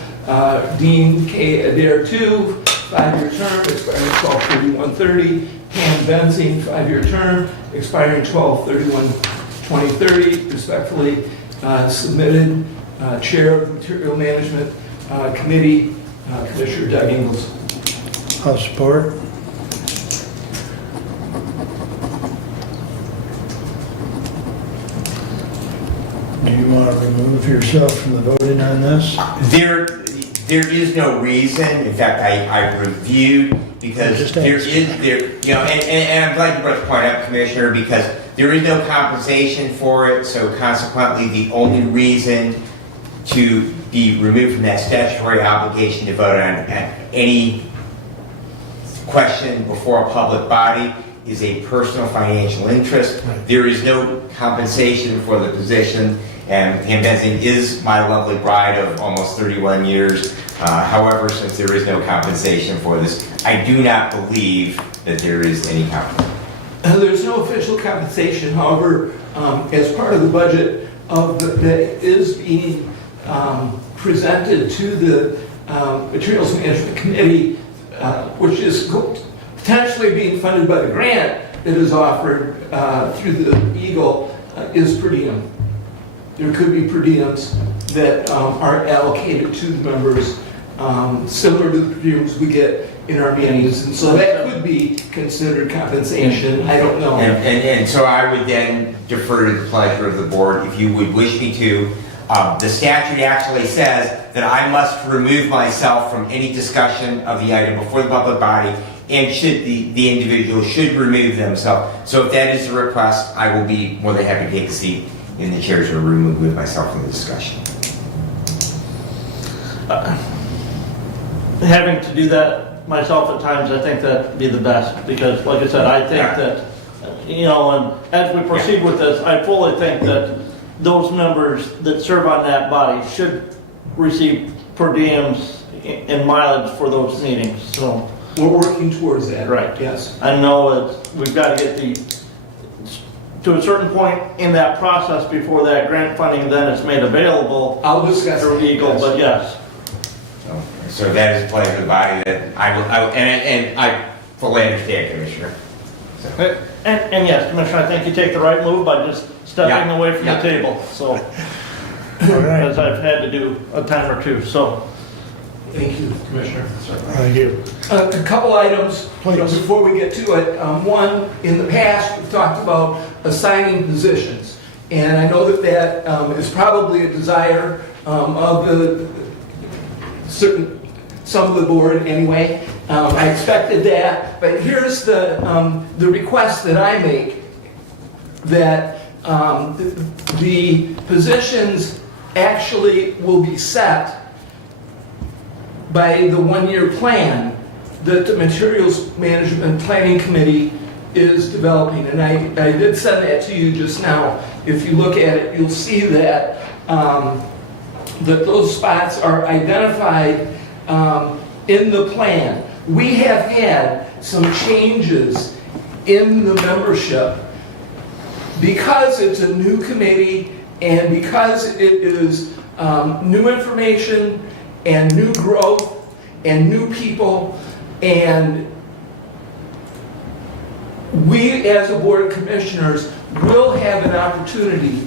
Dean K. Adair II, 5-year term, expiring 12/31/30. Pam Benzing, 5-year term, expiring 12/31/2030. Respectfully submitted, Chair of the Material Management Committee, Commissioner Doug Ingles. I'll support. you want to remove yourself from the voting on this? There is no reason. In fact, I reviewed because Just there ask. is, you know, and I'm glad you brought the point up, Commissioner, because there is no compensation for it. So consequently, the only reason to be removed from that statutory obligation to vote on any question before a public body is a personal financial interest. There is no compensation for the position, and Pam Benzing is my lovely bride of almost 31 years. However, since there is no compensation for this, I do not believe that there is any compensation. There's no official compensation, however, as part of the budget that is being presented to the Materials Management Committee, which is potentially being funded by the grant that is offered through the Eagle, is per diem. There could be per diems that are allocated to the members, similar to the per diems we get in our meetings, and so that could be considered compensation. I don't know. And so I would then defer to the pleasure of the board if you would wish me to. The statute actually says that I must remove myself from any discussion of the item before the public body, and should the individual should remove themselves. So if that is the request, I will be more than happy to take a seat in the chair to remove myself from the discussion. Having to do that myself at times, I think that'd be the best, because like I said, I think that, you know, and as we proceed with this, I fully think that those members that serve on that body should receive per diems and mileage for those meetings, so. We're working towards that. Right. Yes. I know that we've got to get to a certain point in that process before that grant funding then is made available. I'll discuss through it, Eagle, yes. but yes. So that is the pleasure of the body that I will, and I fully understand, Commissioner. So. And yes, Commissioner, I think you take the right move by just stepping away from the table, so. As I've had to do a time or two, so. Thank you, Commissioner. Thank you. A couple items Please. before we get to it. One, in the past, we've talked about assigning positions. And I know that is probably a desire of some of the board anyway. I expected that, but here's the request that I make, that the positions actually will be set by the one-year plan that the Materials Management Planning Committee is developing. And I did send that to you just now. If you look at it, you'll see that that those spots are identified in the plan. We have had some changes in the membership because it's a new committee and because it is new information and new growth and new people, and we as a Board of Commissioners will have an opportunity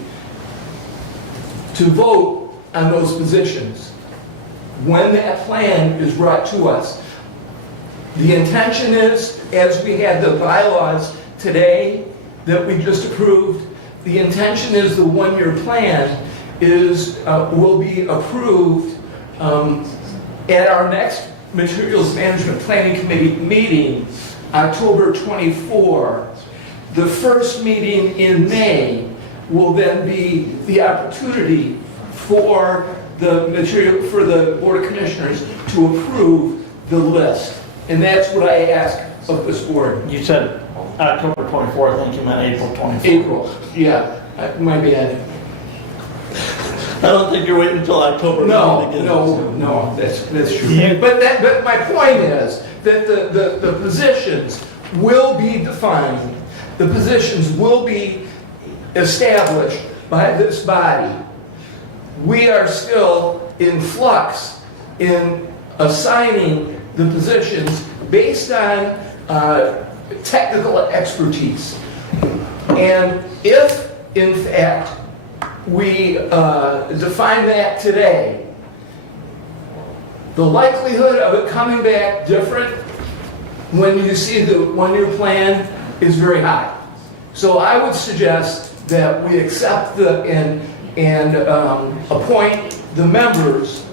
to vote on those positions when that plan is brought to us. The intention is, as we had the bylaws today that we just approved, the intention is the one-year plan will be approved at our next Materials Management Planning Committee meeting, October 24. The first meeting in May will then be the opportunity for the Board of Commissioners to approve the list. And that's what I ask of this board. You said October 24th, I think you meant April 24th. April, yeah, my bad. I don't think you're waiting until October. No, that's true. But my point is that the positions will be defined, the positions will be established by this body. We are still in flux in assigning the positions based on technical expertise. And if, in fact, we define that today, the likelihood of it coming back different when you see the one-year plan is very high. So I would suggest that we accept and and appoint the members.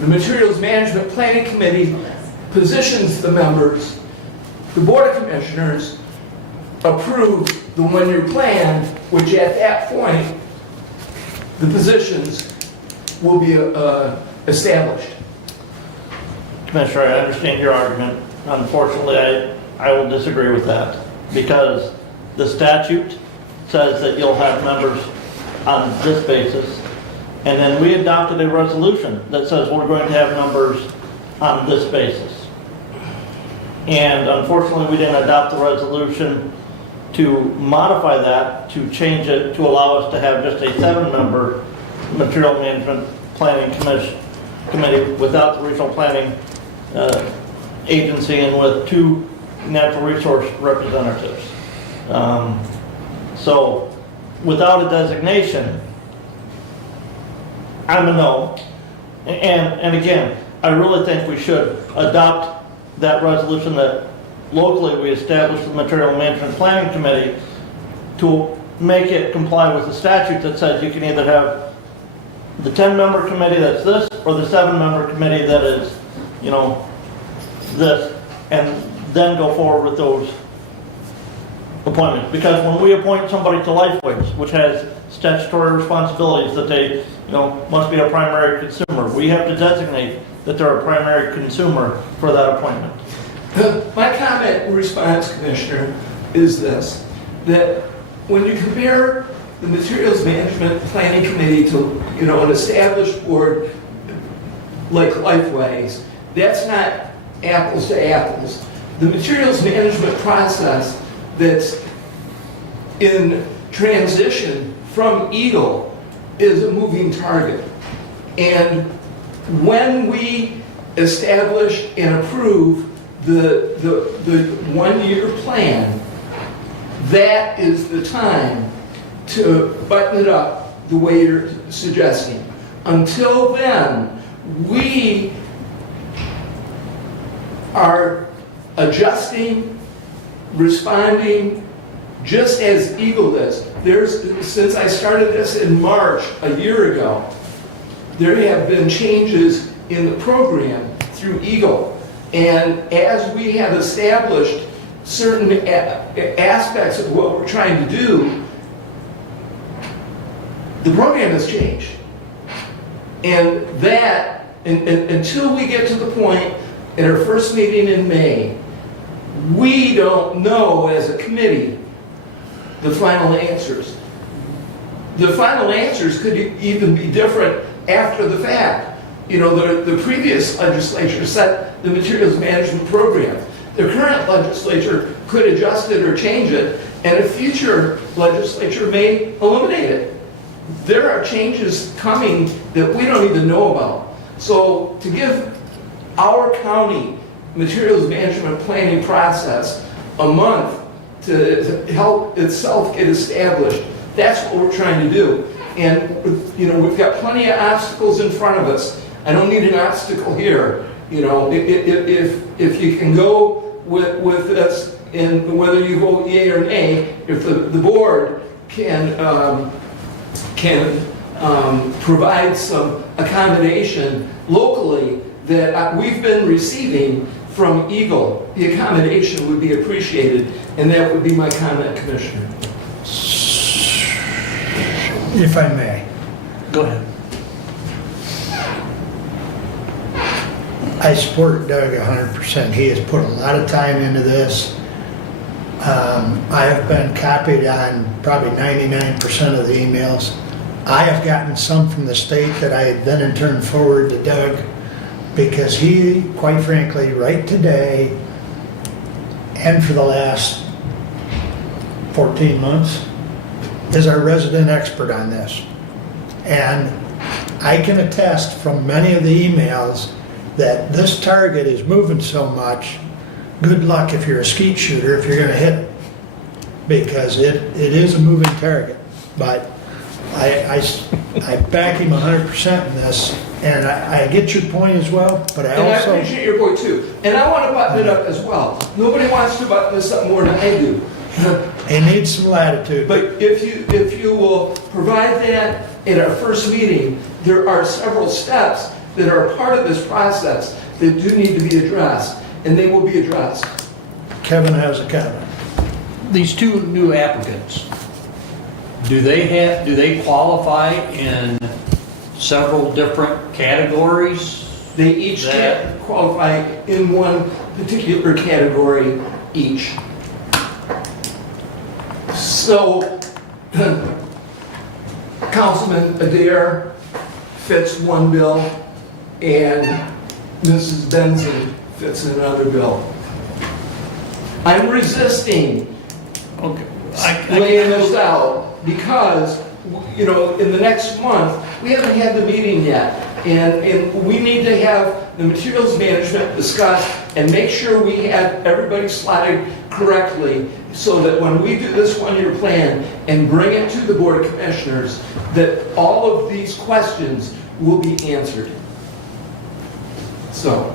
The Materials Management Planning Committee positions the members. The Board of Commissioners approve the one-year plan, which at that point, the positions will be established. Commissioner, I understand your argument. Unfortunately, I will disagree with that because the statute says that you'll have members on this basis. And then we adopted a resolution that says we're going to have members on this basis. And unfortunately, we didn't adopt the resolution to modify that, to change it, to allow us to have just a 7-member Material Management Planning Committee without the Regional Planning Agency and with 2 natural resource representatives. So without a designation, I'm a no. And again, I really think we should adopt that resolution that locally we established the Material Management Planning Committee to make it comply with the statute that says you can either have the 10-member committee that's this or the 7-member committee that is, you know, this, and then go forward with those appointments. Because when we appoint somebody to Lifeways, which has statutory responsibilities that they, you know, must be a primary consumer, we have to designate that they're a primary consumer for that appointment. My comment in response, Commissioner, is this, that when you compare the Materials Management Planning Committee to, you know, an established board like Lifeways, that's not apples to apples. The materials management process that's in transition from Eagle is a moving target. And when we establish and approve the one-year plan, that is the time to button it up the way you're suggesting. Until then, we are adjusting, responding, just as Eagle is. Since I started this in March a year ago, there have been changes in the program through Eagle. And as we have established certain aspects of what we're trying to do, the program has changed. And that, until we get to the point at our first meeting in May, we don't know as a committee the final answers. The final answers could even be different after the fact. You know, the previous legislature set the materials management program. The current legislature could adjust it or change it, and a future legislature may eliminate it. There are changes coming that we don't even know about. So to give our county materials management planning process a month to help itself get established, that's what we're trying to do. And, you know, we've got plenty of obstacles in front of us. I don't need an obstacle here. You know, if you can go with this, and whether you vote yea or nay, if the board can provide some accommodation locally that we've been receiving from Eagle, the accommodation would be appreciated, and that would be my comment, Commissioner. If I may. Go ahead. I support Doug 100%. He has put a lot of time into this. I have been copied on probably 99% of the emails. I have gotten some from the state that I then in turn forward to Doug, because he, quite frankly, right today and for the last 14 months, is our resident expert on this. And I can attest from many of the emails that this target is moving so much, good luck if you're a skeet shooter if you're going to hit it, because it is a moving target. But I back him 100% in this, and I get your point as well, but I also... And I appreciate your point too. And I want to button it up as well. Nobody wants to button this up more than I do. He needs some latitude. But if you will provide that at our first meeting, there are several steps that are part of this process that do need to be addressed, and they will be addressed. Kevin has a comment. These two new applicants, do they qualify in several different categories? They each qualify in one particular category each. So, Councilman Adair fits one bill, and Mrs. Benson fits another bill. I'm resisting Okay. laying this out because, you know, in the next month, we haven't had the meeting yet. And we need to have the materials management discussed and make sure we have everybody slotted correctly so that when we do this one-year plan and bring it to the Board of Commissioners, that all of these questions will be answered. So,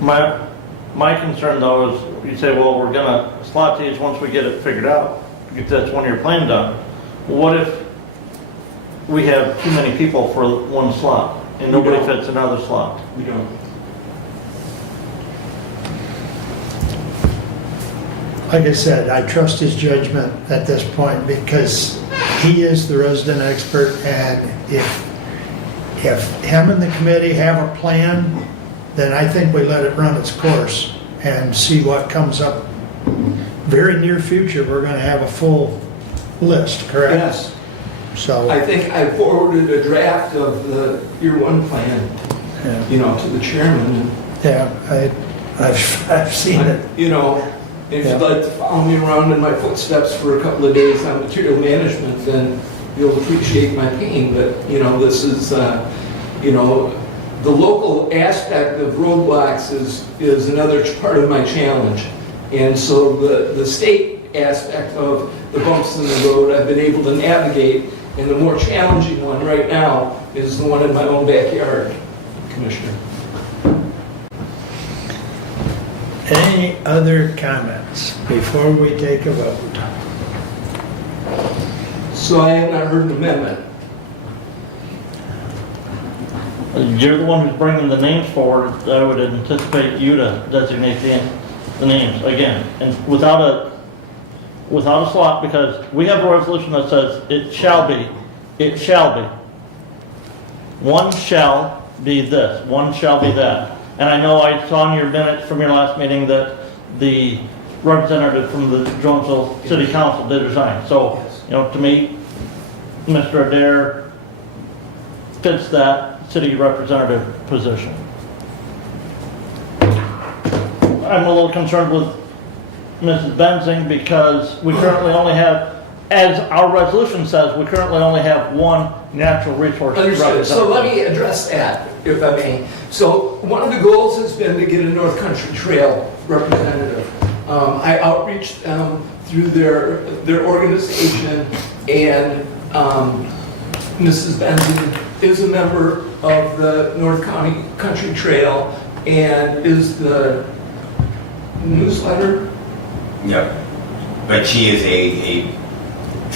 My concern though is, you say, well, we're gonna slot these once we get it figured out, get that one-year plan done. What if we have too many people for one slot and nobody don't. fits another slot? we don't. Like I said, I trust his judgment at this point because he is the resident expert, and if him and the committee have a plan, then I think we let it run its course and see what comes up. Very near future, we're gonna have a full list, correct? Yes. So, I think I forwarded a draft of the year one plan, yeah, you know, to the chairman. yeah, I've seen it. You know, if you'd like to follow me around in my footsteps for a couple of days on material management, then you'll appreciate my pain. But, you know, this is, you know, the local aspect of roadblocks is another part of my challenge. And so the state aspect of the bumps in the road I've been able to navigate, and the more challenging one right now is the one in my own backyard, Commissioner. Any other comments before we take a vote? So I have not heard an amendment. You're the one who's bringing the names forward. I would anticipate you to designate the names again, and without a slot, because we have a resolution that says it shall be. One shall be this, one shall be that. And I know I saw in your minutes from your last meeting that the representative from the Jonesville City Council did resign. So, you know, to me, Mr. Adair fits that city representative position. I'm a little concerned with Mrs. Benzing because we currently only have, as our resolution says, we currently only have one natural resource Understood. So let representative. me address that, if I may. So one of the goals has been to get a North Country Trail representative. I outreached them through their organization, and Mrs. Benson is a member of the North Country Trail and is the newsletter. Yep. But she is a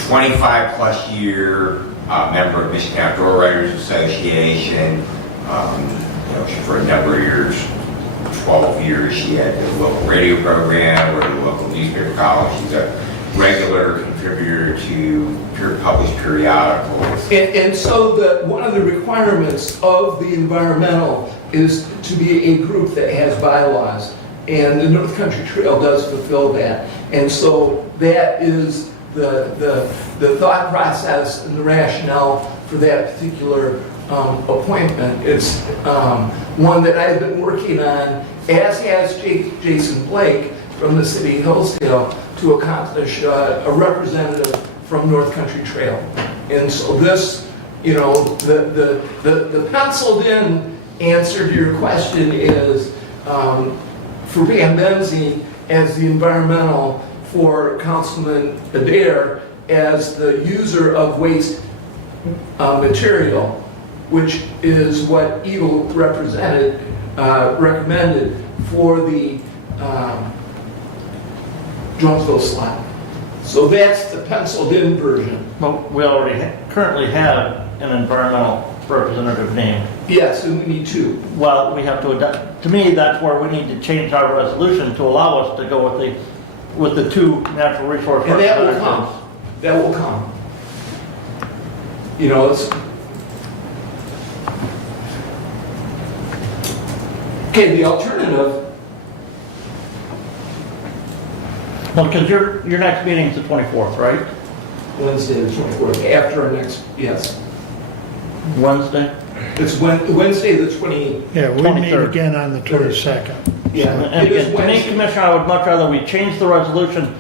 25-plus year member of Michigan Outdoor Writers Association. You know, for a number of years, 12 years, she had the local radio program or the local newspaper column. She's a regular contributor to published periodicals. And so one of the requirements of the environmental is to be a group that has bylaws. And the North Country Trail does fulfill that. And so that is the thought process and the rationale for that particular appointment. It's one that I've been working on, as has Jason Blake from the city of Hillsdale, to accomplish a representative from North Country Trail. And so this, you know, the penciled in answer to your question is for Pam Benzing as the environmental, for Councilman Adair as the user of waste material, which is what Eagle recommended for the Jonesville slot. So that's the penciled in version. Well, we already currently have an environmental representative name. Yes, and we need two. Well, we have to adapt, to me, that's where we need to change our resolution to allow us to go with the two natural resource And that will representatives. come. That will come. You know, it's. Okay, the alternative, Well, because your next meeting's the 24th, right? Wednesday the 24th, after our next, yes. Wednesday? It's Wednesday the 20, Yeah, we meet 23rd. again on the 22nd. yeah. And It is again, to me, Wednesday. Commissioner, I would much rather we change the resolution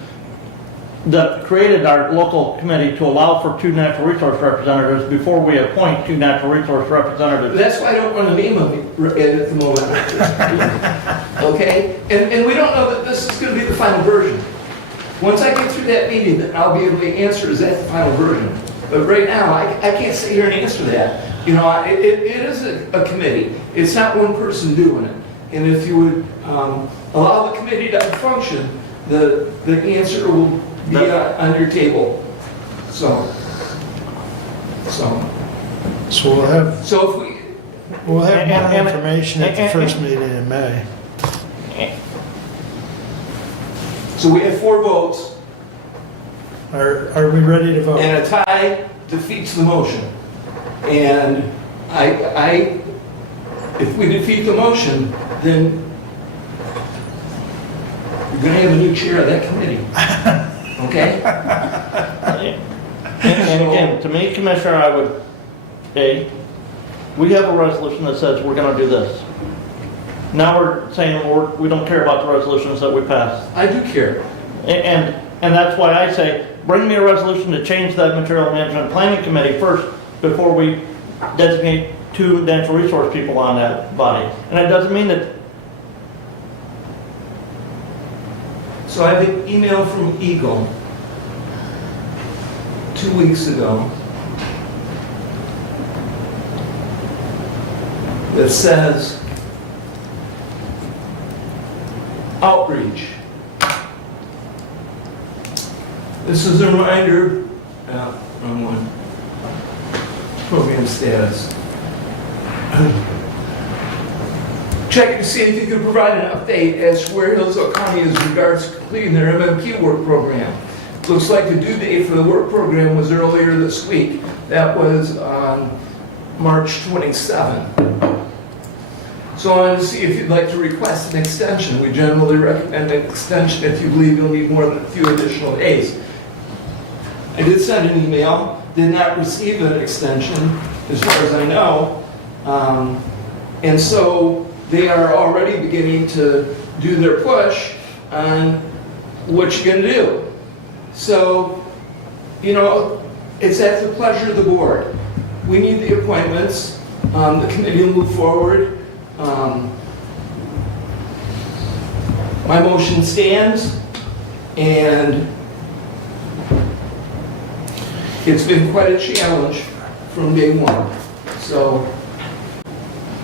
that created our local committee to allow for two natural resource representatives before we appoint two natural resource representatives. That's why I don't want to name them at the moment. Okay? And we don't know that this is going to be the final version. Once I get through that meeting, then I'll be able to answer, is that the final version? But right now, I can't sit here and answer that. You know, it is a committee. It's not one person doing it. And if you would allow the committee to function, the answer will be on your table. So So we'll have if we, more And- information at the first meeting in May. so we have 4 votes, Are we ready to vote? and a tie defeats the motion. And if we defeat the motion, then you're gonna have a new chair of that committee. Okay? And again, to me, Commissioner, I would, we have a resolution that says we're gonna do this. Now we're saying we don't care about the resolutions that we passed. I do care. And that's why I say, bring me a resolution to change that material management planning committee first before we designate two natural resource people on that body. And it doesn't mean that, So I have an email from Eagle 2 weeks ago that says, outreach. This is a reminder, wrong one. Program status. Checking to see if you could provide an update as to where Hillsdale County is in regards to completing their MMP work program. Looks like the due date for the work program was earlier this week. That was on March 27. So I wanted to see if you'd like to request an extension. We generally recommend an extension if you believe you'll need more than a few additional days. I did send an email, did not receive an extension, as far as I know. And so they are already beginning to do their push on what you're going to do. So, you know, it's at the pleasure of the board. We need the appointments. The committee will move forward. My motion stands, and it's been quite a challenge from day one. So,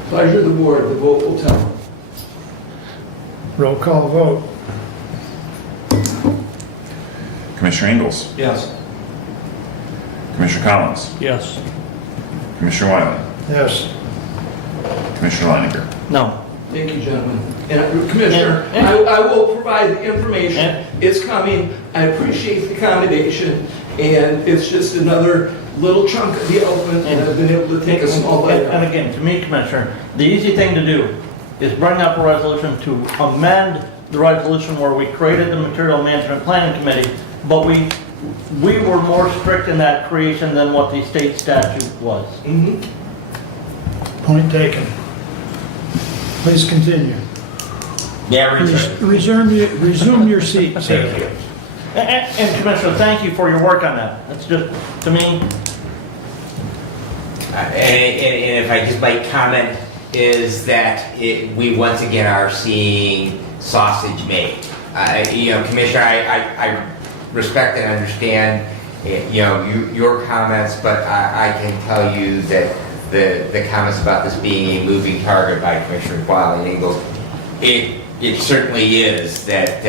pleasure of the board, the vote will tell. Roll call vote. Commissioner Ingles, Yes. Commissioner Collins, yes. Commissioner Wiley, Yes. Commissioner Leininger. No. Thank you, gentlemen. And Commissioner, I will provide the information. It's coming. I appreciate the accommodation, and it's just another little chunk of the elephant, and I've been able to take a small bite. And again, to me, Commissioner, the easy thing to do is bring up a resolution to amend the resolution where we created the Material Management Planning Committee, but we were more strict in that creation than what the state statute was. Mhm. Point taken. Please continue. Yeah, Resume your seat, sir. Thank you. And Commissioner, thank you for your work on that. It's just, to me, And if I just might comment, is that we once again are seeing sausage made. Commissioner, I respect and understand, your comments, but I can tell you that the comments about this being a moving target by Commissioner Wiley and Ingles, it certainly is that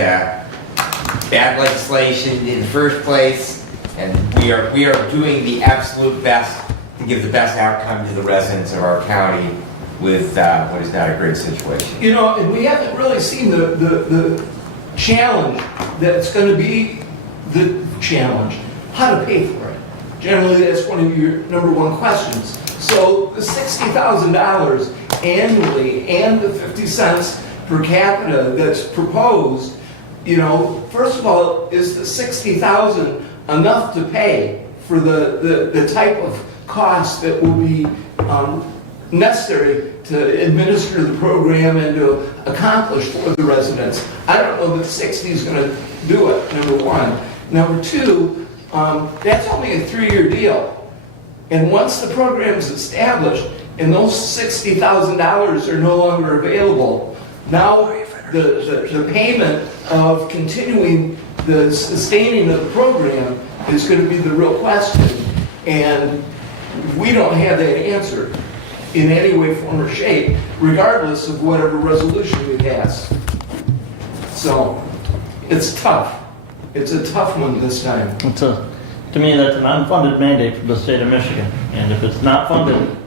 bad legislation in the first place, and we are doing the absolute best to give the best outcome to the residents of our county with what is not a great situation. You know, and we haven't really seen the challenge that's going to be the challenge, how to pay for it. Generally, that's one of your number one questions. So the $60,000 annually and the 50 cents per capita that's proposed, you know, first of all, is the 60,000 enough to pay for the type of cost that will be necessary to administer the program and to accomplish for the residents? I don't know that 60 is going to do it, number one. Number two, that's only a 3-year deal. And once the program is established and those $60,000 are no longer available, now the payment of continuing the sustaining of the program is going to be the real question. And we don't have that answer in any way, form, or shape, regardless of whatever resolution we pass. So, it's tough. It's a tough one this time. To me, that's an unfunded mandate for the state of Michigan. And if it's not funded,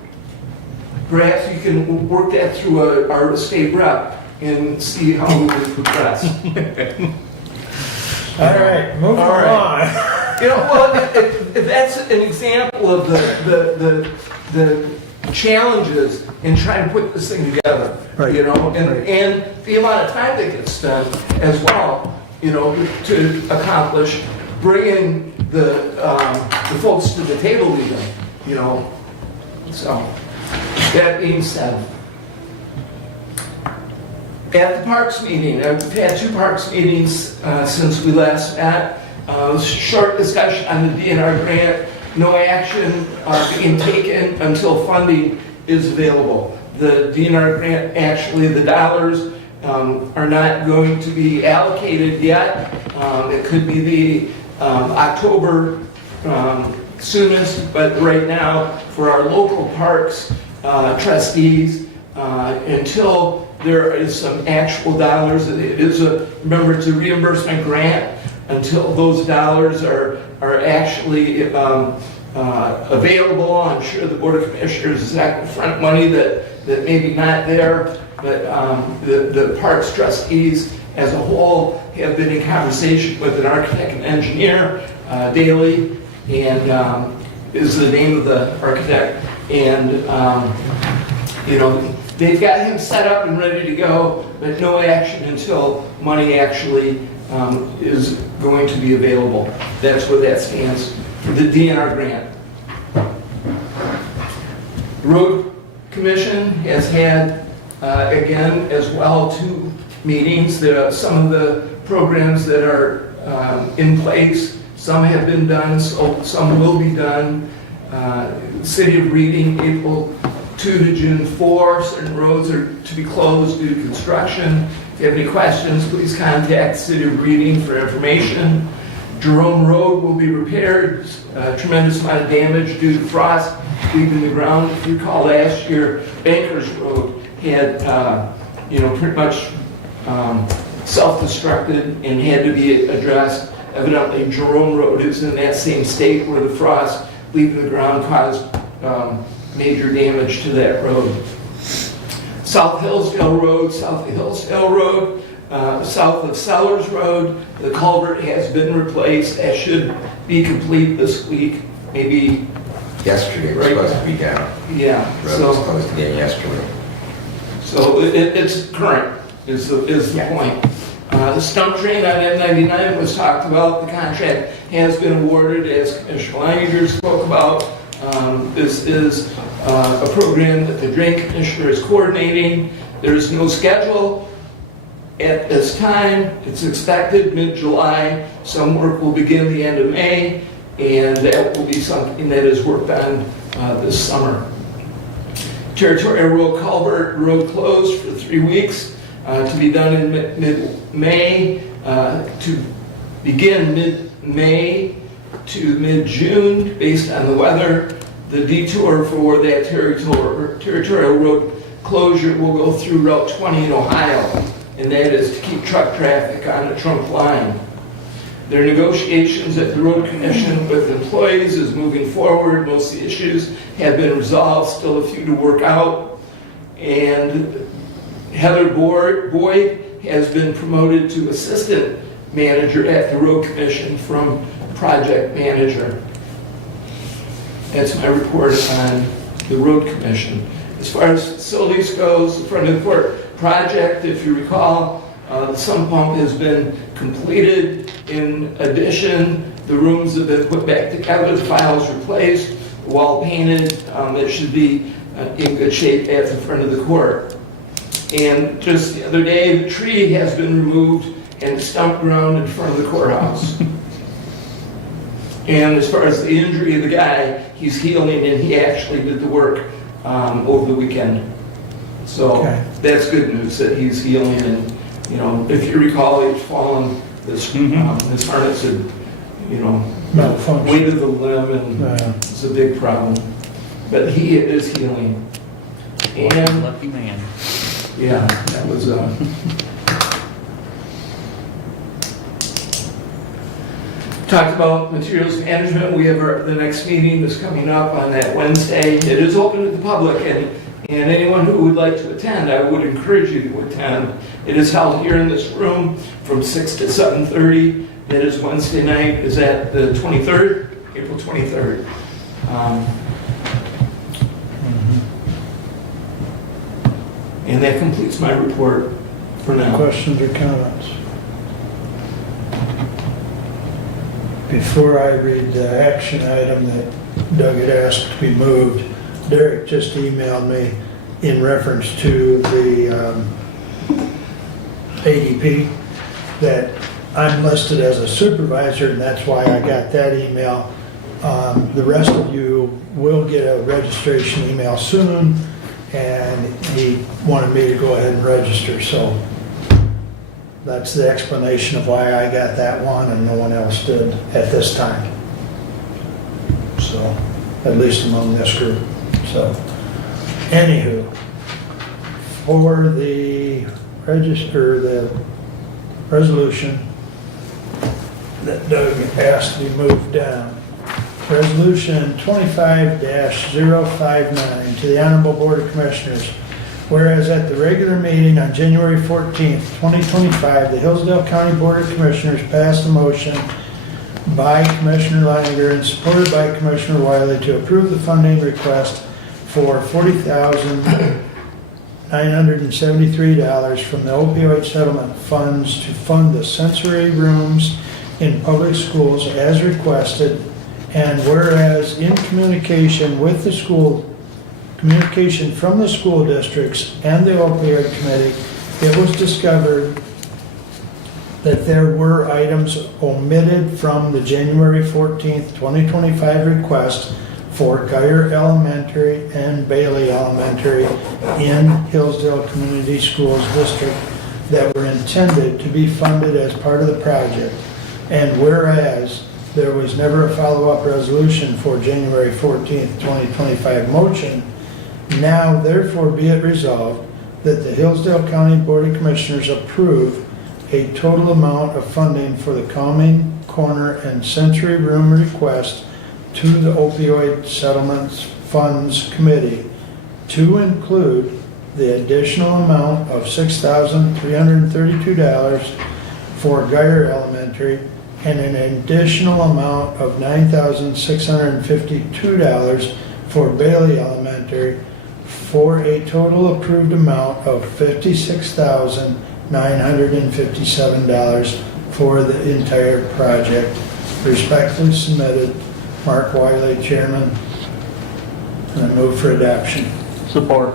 Perhaps you can work that through our state rep and see how we can progress. All right, moving along. You know, well, if that's an example of the challenges in trying to put this thing together. Right. You know, and the amount of time that gets spent as well, you know, to accomplish bringing the folks to the table even, you know. So, that being said, at the Parks meeting, I've had 2 Parks meetings since we last met. Short discussion on the DNR grant. No action being taken until funding is available. The DNR grant, actually, the dollars are not going to be allocated yet. It could be the October soonest, but right now, for our local parks trustees, until there is some actual dollars, it is remember, it's a reimbursement grant, until those dollars are actually available. I'm sure the Board of Commissioners is acting front money that maybe not there, but the parks trustees as a whole have been in conversation with an architect and engineer daily, and is the name of the architect, and you know, they've got him set up and ready to go, but no action until money actually is going to be available. That's where that stands for the DNR grant. Road Commission has had, again, as well, 2 meetings. There are some of the programs that are in place. Some have been done, so some will be done. City of Reading, April 2 to June 4. Certain roads are to be closed due to construction. If you have any questions, please contact City of Reading for information. Jerome Road will be repaired. Tremendous amount of damage due to frost leaving the ground. If you recall last year, Bankers Road had, you know, pretty much self-destructed and had to be addressed. Evidently, Jerome Road is in that same state where the frost leaving the ground caused major damage to that road. South Hillsdale Road, south of Hillsdale Road, south of Sellers Road, the culvert has been replaced. That should be complete this week, maybe. Yesterday, it was supposed to be down. Yeah. Road was closed again yesterday. So it's current, is the point. The stump drain on M99 was talked about. The contract has been awarded, as Commissioner Leininger spoke about. This is a program that the Drain Commissioner is coordinating. There is no schedule at this time. It's expected mid-July. Some work will begin the end of May, and that will be something that is worked on this summer. Territorial Road Culvert Road closed for 3 weeks to be done in mid-May, to begin mid-May to mid-June based on the weather. The detour for that territorial road closure will go through Route 20 in Ohio, and that is to keep truck traffic on the trunk line. Their negotiations at the road commission with employees is moving forward. Most of the issues have been resolved, still a few to work out. And Heather Boyd has been promoted to assistant manager at the road commission from project manager. That's my report on the road commission. As far as facilities goes, the front of the court project, if you recall, the sump pump has been completed. In addition, the rooms have been put back together, the files replaced, the wall painted. It should be in good shape at the front of the court. And just the other day, the tree has been removed and stump ground in front of the courthouse. And as far as the injury of the guy, he's healing, and he actually did the work over the weekend. So Okay. that's good news that he's healing. And you know, if you recall, he'd fallen. This harness had, you know, Malfunction. weighted the limb, and it's a big problem. But he is healing. And Lucky man. yeah, that was. Talked about materials management. We have the next meeting is coming up on that Wednesday. It is open to the public, and anyone who would like to attend, I would encourage you to attend. It is held here in this room from 6 to 7:30. It is Wednesday night. Is that the 23rd? April 23rd. And that completes my report for now. Questions or comments? Before I read the action item that Doug had asked to be moved, Derek just emailed me in reference to the ADP that I'm listed as a supervisor, and that's why I got that email. The rest of you will get a registration email soon, and he wanted me to go ahead and register, so that's the explanation of why I got that one and no one else did at this time. So, at least among this group. So, anywho, for the resolution that Doug asked to be moved down, Resolution 25-059 to the Honorable Board of Commissioners. Whereas at the regular meeting on January 14th, 2025, the Hillsdale County Board of Commissioners passed a motion by Commissioner Leininger and supported by Commissioner Wiley to approve the funding request for $40,973 from the opioid settlement funds to fund the sensory rooms in public schools as requested. And whereas in communication from the school districts and the opioid committee, it was discovered that there were items omitted from the January 14th, 2025 request for Geyer Elementary and Bailey Elementary in Hillsdale Community Schools District that were intended to be funded as part of the project. And whereas there was never a follow-up resolution for January 14th, 2025 motion, now therefore be it resolved that the Hillsdale County Board of Commissioners approve a total amount of funding for the Calming Corner and Sensory Room request to the Opioid Settlements Funds Committee to include the additional amount of $6,332 for Geyer Elementary and an additional amount of $9,652 for Bailey Elementary, for a total approved amount of $56,957 for the entire project. Respectfully submitted, Mark Wiley, Chairman, and I move for adoption. Support.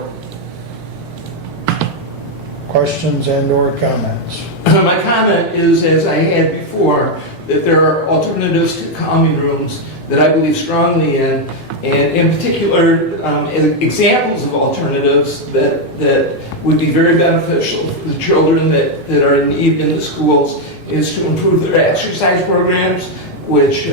Questions and/or comments? My comment is, as I had before, that there are alternatives to calming rooms that I believe strongly in, and in particular, examples of alternatives that would be very beneficial for the children that are in need in the schools is to improve their exercise programs, which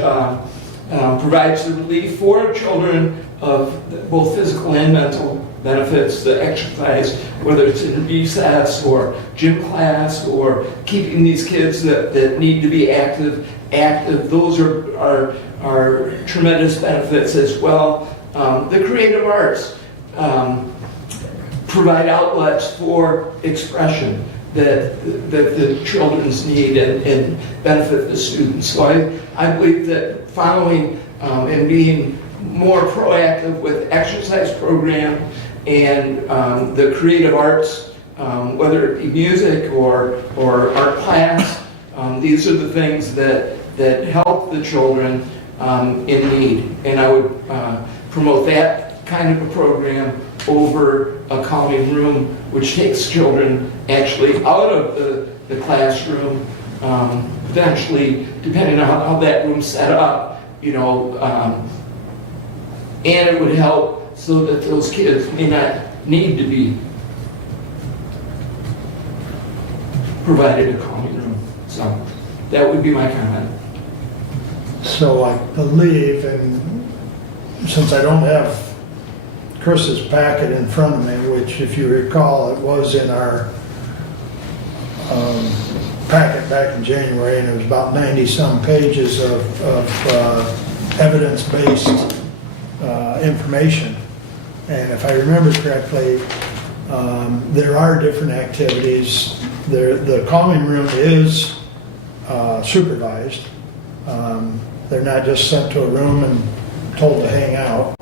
provides the relief for children of both physical and mental benefits, the exercise, whether it's in recess or gym class or keeping these kids that need to be active active. Those are tremendous benefits as well. The creative arts provide outlets for expression that the children's need and benefit the students. So I believe that following and being more proactive with exercise program and the creative arts, whether it be music or art class, these are the things that help the children in need. And I would promote that kind of a program over a calming room, which takes children actually out of the classroom, potentially, depending on how that room's set up, and it would help so that those kids may not need to be provided a calming room. So that would be my comment. So I believe, and since I don't have Chris's packet in front of me, which if you recall, it was in our packet back in January, and it was about 90-some pages of evidence-based information. And if I remember correctly, there are different activities. The calming room is supervised. They're not just sent to a room and told to hang out.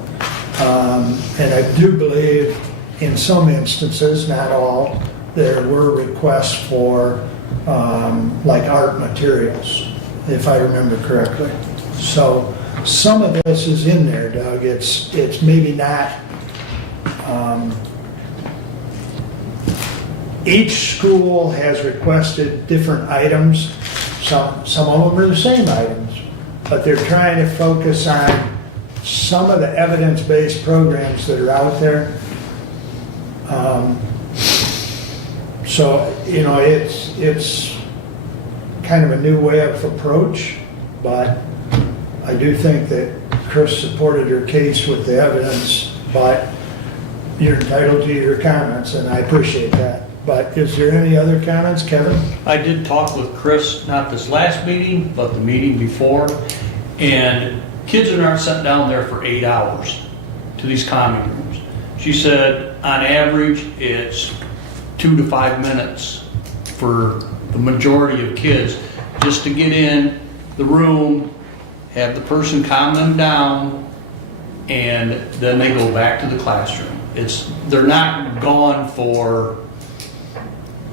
And I do believe in some instances, not all, there were requests for like art materials, if I remember correctly. So some of this is in there, Doug. It's maybe not, each school has requested different items. Some of them are the same items, but they're trying to focus on some of the evidence-based programs that are out there. So, it's kind of a new way of approach, but I do think that Chris supported her case with the evidence, but you're entitled to your comments, and I appreciate that. But is there any other comments, Kevin? I did talk with Chris, not this last meeting, but the meeting before, and kids are not sent down there for 8 hours to these calming rooms. She said on average it's 2 to 5 minutes for the majority of kids just to get in the room, have the person calm them down, and then they go back to the classroom. They're not gone for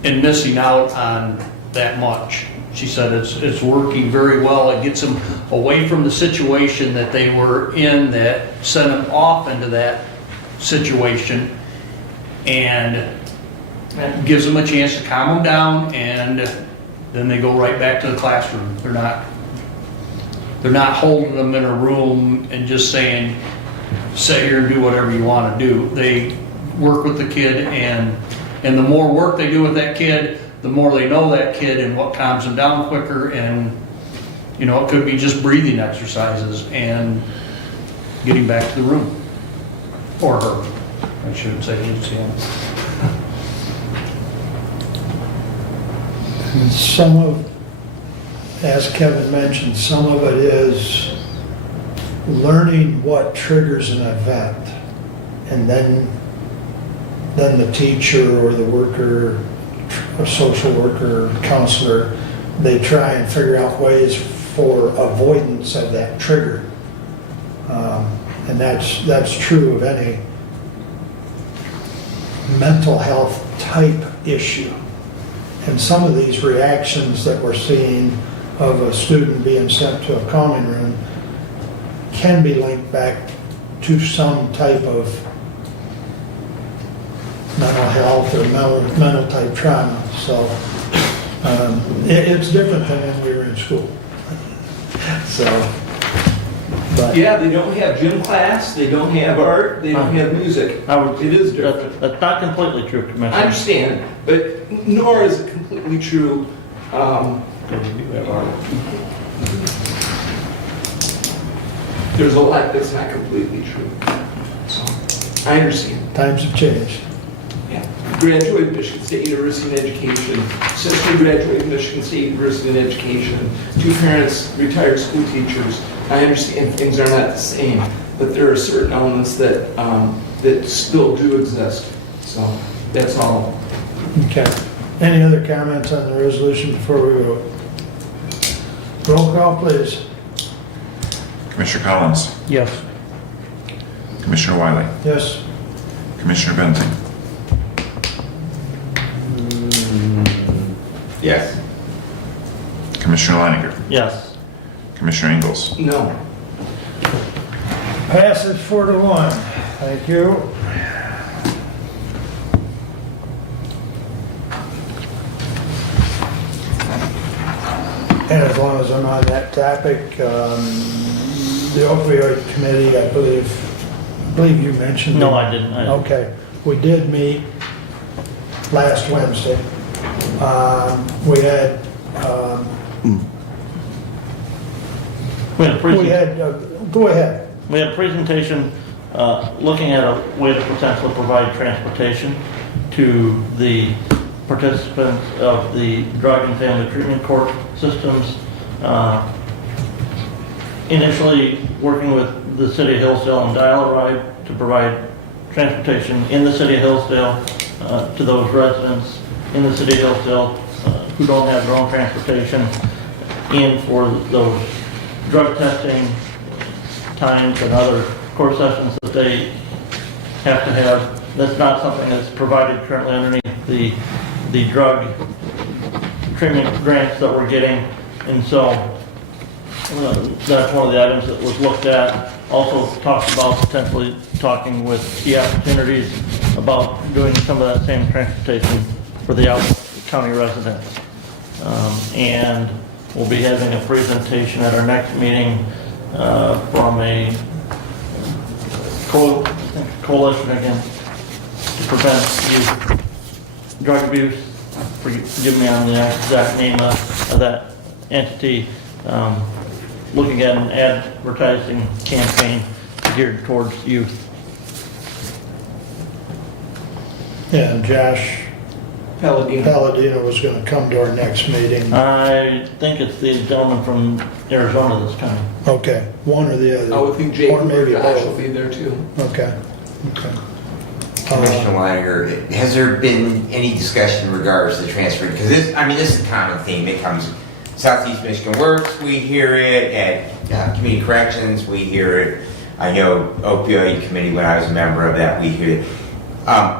and missing out on that much. She said it's working very well. It gets them away from the situation that they were in that sent them off into that situation, and gives them a chance to calm them down, and then they go right back to the classroom. They're not holding them in a room and just saying, sit here and do whatever you want to do. They work with the kid, and the more work they do with that kid, the more they know that kid and what calms them down quicker. And it could be just breathing exercises and getting back to the room. Or her. I shouldn't say him. And some of, as Kevin mentioned, some of it is learning what triggers an event, and then the teacher or the worker, a social worker, counselor, they try and figure out ways for avoidance of that trigger. And that's true of any mental health type issue. And some of these reactions that we're seeing of a student being sent to a calming room can be linked back to some type of mental health or mental type trauma. So it's different than when we were in school. So, but Yeah, they don't have gym class, they don't have art, they don't have music. It is different. That's not completely true, Commissioner. I understand, but nor is it completely true. There's a lot that's not completely true. So, I understand. times have changed. Yeah. graduated Michigan State University in education, sister graduated Michigan State University in education, 2 parents retired school teachers. I understand things are not the same, but there are certain elements that, that still do exist. So that's all. Okay. Any other comments on the resolution before we vote? Roll call, please. Commissioner Collins, Yes. Commissioner Wiley, Yes. Commissioner Benton, Yes. Commissioner Leininger, Yes. Commissioner Ingalls. No. Passes 4-1. Thank you. And as long as I'm on that topic, the opioid committee, I believe you mentioned. No, it. I didn't. Okay, we did meet last Wednesday. We had, We had a we presentation. had, go ahead. We had a presentation looking at a way to potentially provide transportation to the participants of the drug and family treatment court systems. Initially, working with the city of Hillsdale and Dial-A-Ride to provide transportation in the city of Hillsdale to those residents in the city of Hillsdale who don't have their own transportation, and for those drug testing times and other court sessions that they have to have. That's not something that's provided currently underneath the drug treatment grants that we're getting. And so that's one of the items that was looked at. Also talked about potentially talking with key opportunities about doing some of that same transportation for the out county residents. And we'll be having a presentation at our next meeting from a coalition against to prevent youth drug abuse. Forgive me on the exact name of that entity. Looking at an advertising campaign geared towards youth. Yeah, Josh Palladino. Palladino was going to come to our next meeting. I think it's the gentleman from Arizona that's coming. Okay, one or the other. I would think Jake Or maybe Josh will both. be there too. Okay, okay. Commissioner Leininger, has there been any discussion in regards to transfer? Because this is a common theme. It comes Southeast Michigan Works, we hear it. At Community Corrections, we hear it. I know opioid committee, when I was a member of that, we hear it.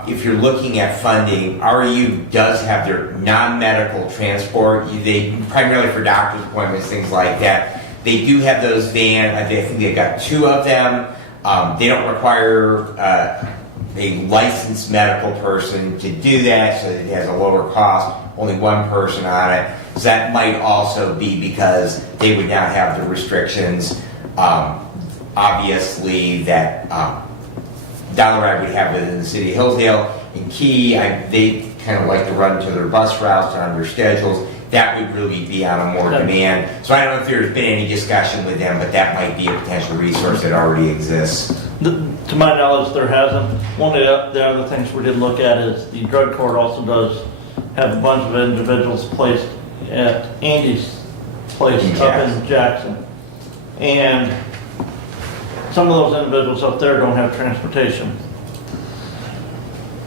If you're looking at funding, REU does have their non-medical transport. They primarily for doctor's appointments, things like that. They do have those vans. I think they've got 2 of them. They don't require a licensed medical person to do that, so it has a lower cost. Only 1 person on it. So that might also be because they would not have the restrictions. Obviously, that Dial-A-Ride would have within the city of Hillsdale. And Key, they kind of like to run to their bus routes on their schedules. That would really be on a more demand. So I don't know if there's been any discussion with them, but that might be a potential resource that already exists. To my knowledge, there hasn't. One of the other things we did look at is the drug court also does have a bunch of individuals placed at Andy's place up in Jackson. And some of those individuals up there don't have transportation.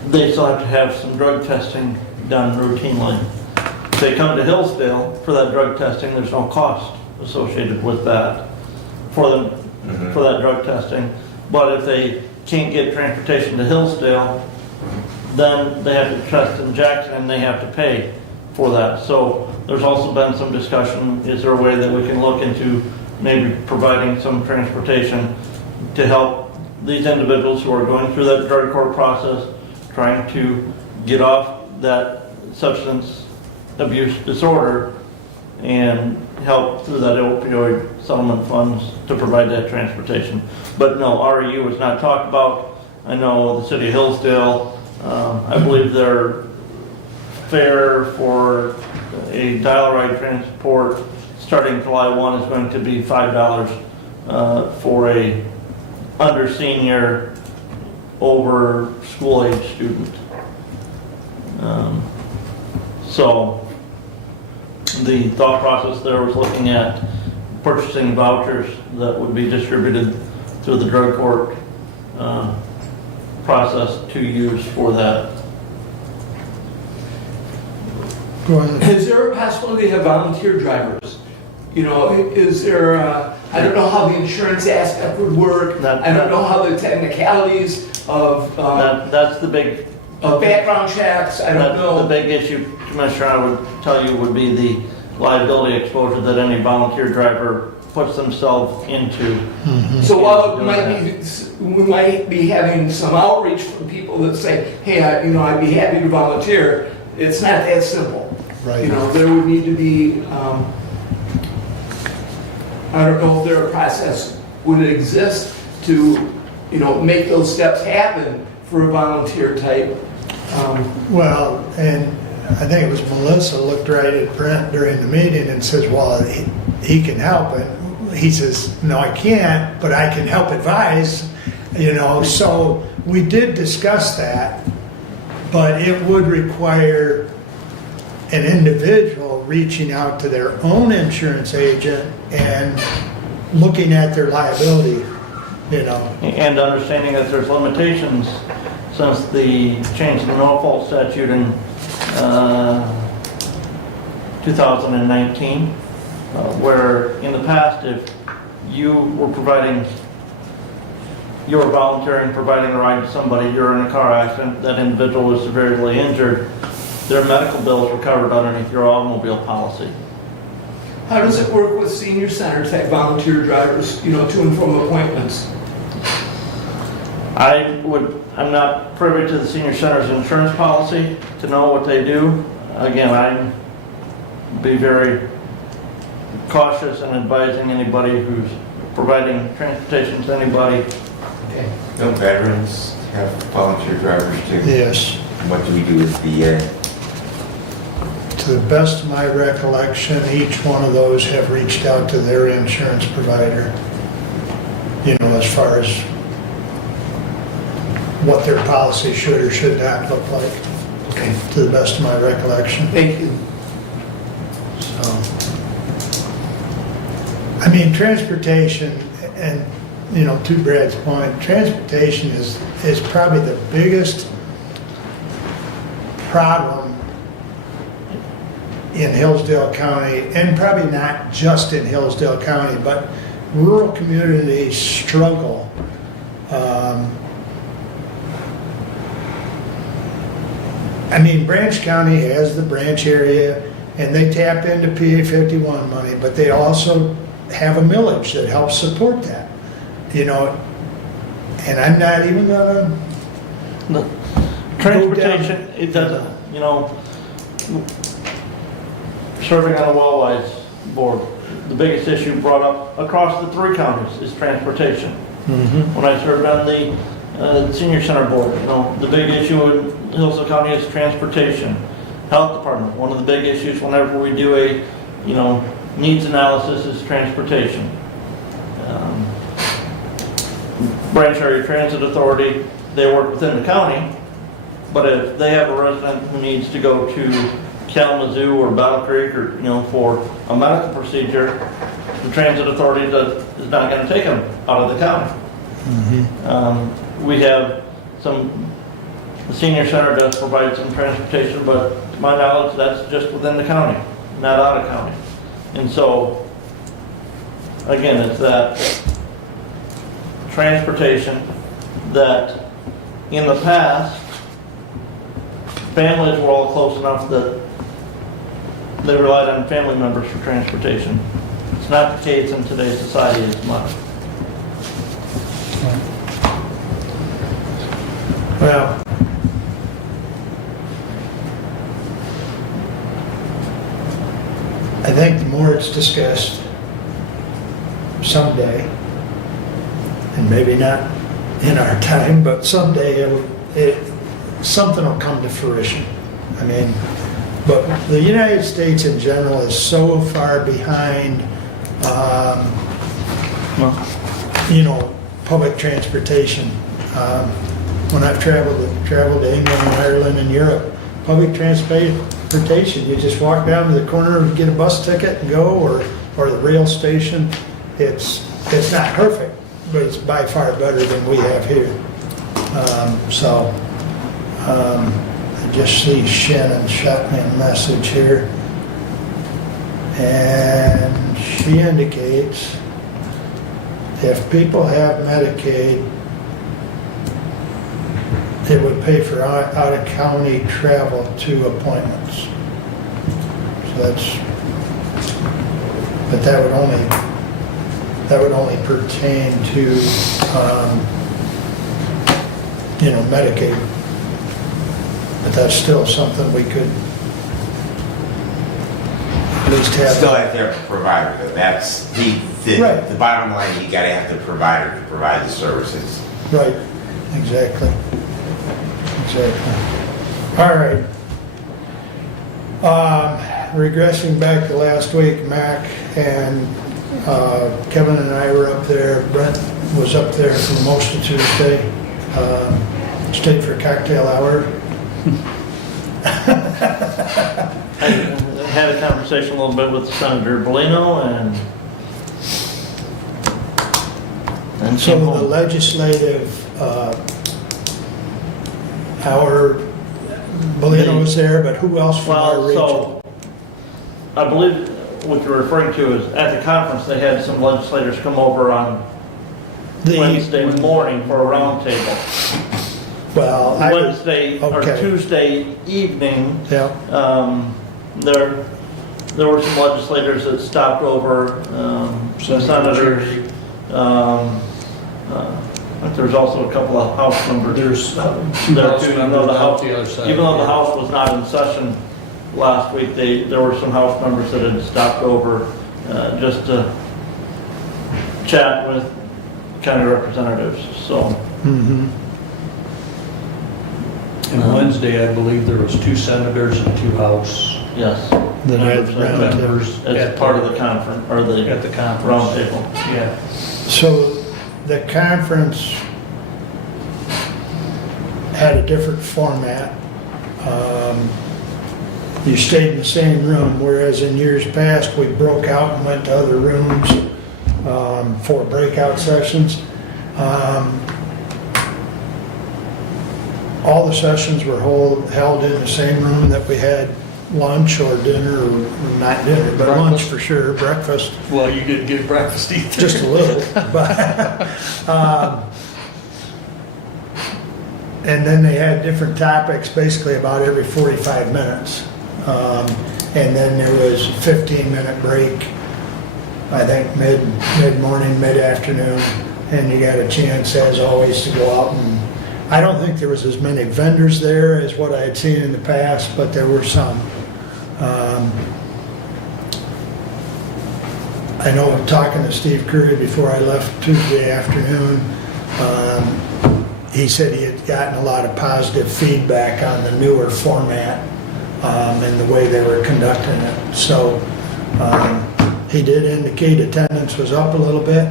They still have to have some drug testing done routinely. If they come to Hillsdale for that drug testing, there's no cost associated with that for them for that drug testing. But if they can't get transportation to Hillsdale, then they have to test in Jackson and they have to pay for that. So there's also been some discussion, is there a way that we can look into maybe providing some transportation to help these individuals who are going through that drug court process, trying to get off that substance abuse disorder and help through that opioid settlement funds to provide that transportation. But no, REU was not talked about. I know the city of Hillsdale, I believe their fare for a Dial-A-Ride transport starting July 1 is going to be $5 for a under senior, over school age student. So the thought process there was looking at purchasing vouchers that would be distributed through the drug court process to use for that. Go on. Is there a possibility to have volunteer drivers? You know, is there, I don't know how the insurance aspect would work. I don't know how the technicalities of That's the big, background checks, I don't the know. big issue, Commissioner, I would tell you would be the liability exposure that any volunteer driver puts themselves into. So while it might be, we might be having some outreach from people that say, hey, I'd be happy to volunteer, it's not that simple. Right. You know, there would need to be, I don't know if there a process would exist to, make those steps happen for a volunteer type. Well, and I think it was Melissa looked right at Brent during the meeting and says, well, he can help. And he says, no, I can't, but I can help advise, So we did discuss that, but it would require an individual reaching out to their own insurance agent and looking at their liability, And understanding that there's limitations since the change in the no-fault statute in 2019, where in the past, if you were volunteering, providing a ride to somebody, you're in a car accident, that individual was severely injured, their medical bills were covered underneath your automobile policy. How does it work with senior center type volunteer drivers, to and from appointments? I'm not privy to the senior center's insurance policy to know what they do. Again, I'd be very cautious in advising anybody who's providing transportation to anybody. Okay. No veterans have volunteer drivers too? Yes. What do we do with VA? To the best of my recollection, each one of those have reached out to their insurance provider, as far as what their policy should or should not look like, Okay. to the best of my recollection. Thank you. So, transportation, and, to Brad's point, transportation is probably the biggest problem in Hillsdale County, and probably not just in Hillsdale County, but rural communities struggle. Branch County has the branch area, and they tap into PA 51 money, but they also have a millage that helps support that, and I'm not even gonna. Transportation, it doesn't, serving on a wellwise board, the biggest issue brought up across the 3 counties is transportation. When I served on the senior center board, the big issue in Hillsdale County is transportation. Health department, one of the big issues whenever we do a, needs analysis is transportation. Branch Area Transit Authority, they work within the county, but if they have a resident who needs to go to Kalamazoo or Battle Creek or, for a medical procedure, the transit authority is not going to take them out of the county. We have the senior center does provide some transportation, but to my knowledge, that's just within the county, not out of county. And so, again, it's that transportation that in the past, families were all close enough that they relied on family members for transportation. It's not the case in today's society as much. Well, I think the more it's discussed someday, and maybe not in our time, but someday something will come to fruition. But the United States in general is so far behind, public transportation. When I've traveled to England and Ireland and Europe, public transportation. You just walk down to the corner and get a bus ticket and go, or the rail station. It's not perfect, but it's by far better than we have here. I just see Shannon shot me a message here. And she indicates if people have Medicaid, it would pay for out-of-county travel to appointments. So but that would only pertain to, Medicaid. But that's still something we could at least have. Still have to have a provider, though. That's Right. the bottom line, you gotta have the provider to provide the services. Right, exactly. All right. Regressing back to last week, Mac and Kevin and I were up there. Brent was up there for most of Tuesday. Stayed for cocktail hour. I had a conversation a little bit with Senator Bolino and So came the home. legislative hour, Bolino was there, but who else from our Well, region? so, I believe what you're referring to is, at the conference, they had some legislators come over on Wednesday morning for a roundtable. Well, Wednesday or okay. Tuesday evening, Yeah, there were some legislators that stopped over, some senators. I think there's also a couple of House members. There's There two House too, members out the other side. even though the House was not in session last week, there were some House members that had stopped over just to chat with county representatives, so. And Wednesday, I believe there was 2 senators and 2 House Yes. That had members As part of the conference, or at the the conference. roundtable. Yeah. so the conference had a different format. You stayed in the same room, whereas in years past, we broke out and went to other rooms for breakout sessions. All the sessions were held in the same room that we had lunch or dinner, or not dinner, but lunch for sure, breakfast. Well, you didn't get breakfast either. Just a little, but, and then they had different topics, basically about every 45 minutes. And then there was a 15-minute break, I think mid-morning, mid-afternoon, and you got a chance, as always, to go out and, I don't think there was as many vendors there as what I had seen in the past, but there were some. I know talking to Steve Curry before I left Tuesday afternoon, he said he had gotten a lot of positive feedback on the newer format and the way they were conducting it. So he did indicate attendance was up a little bit.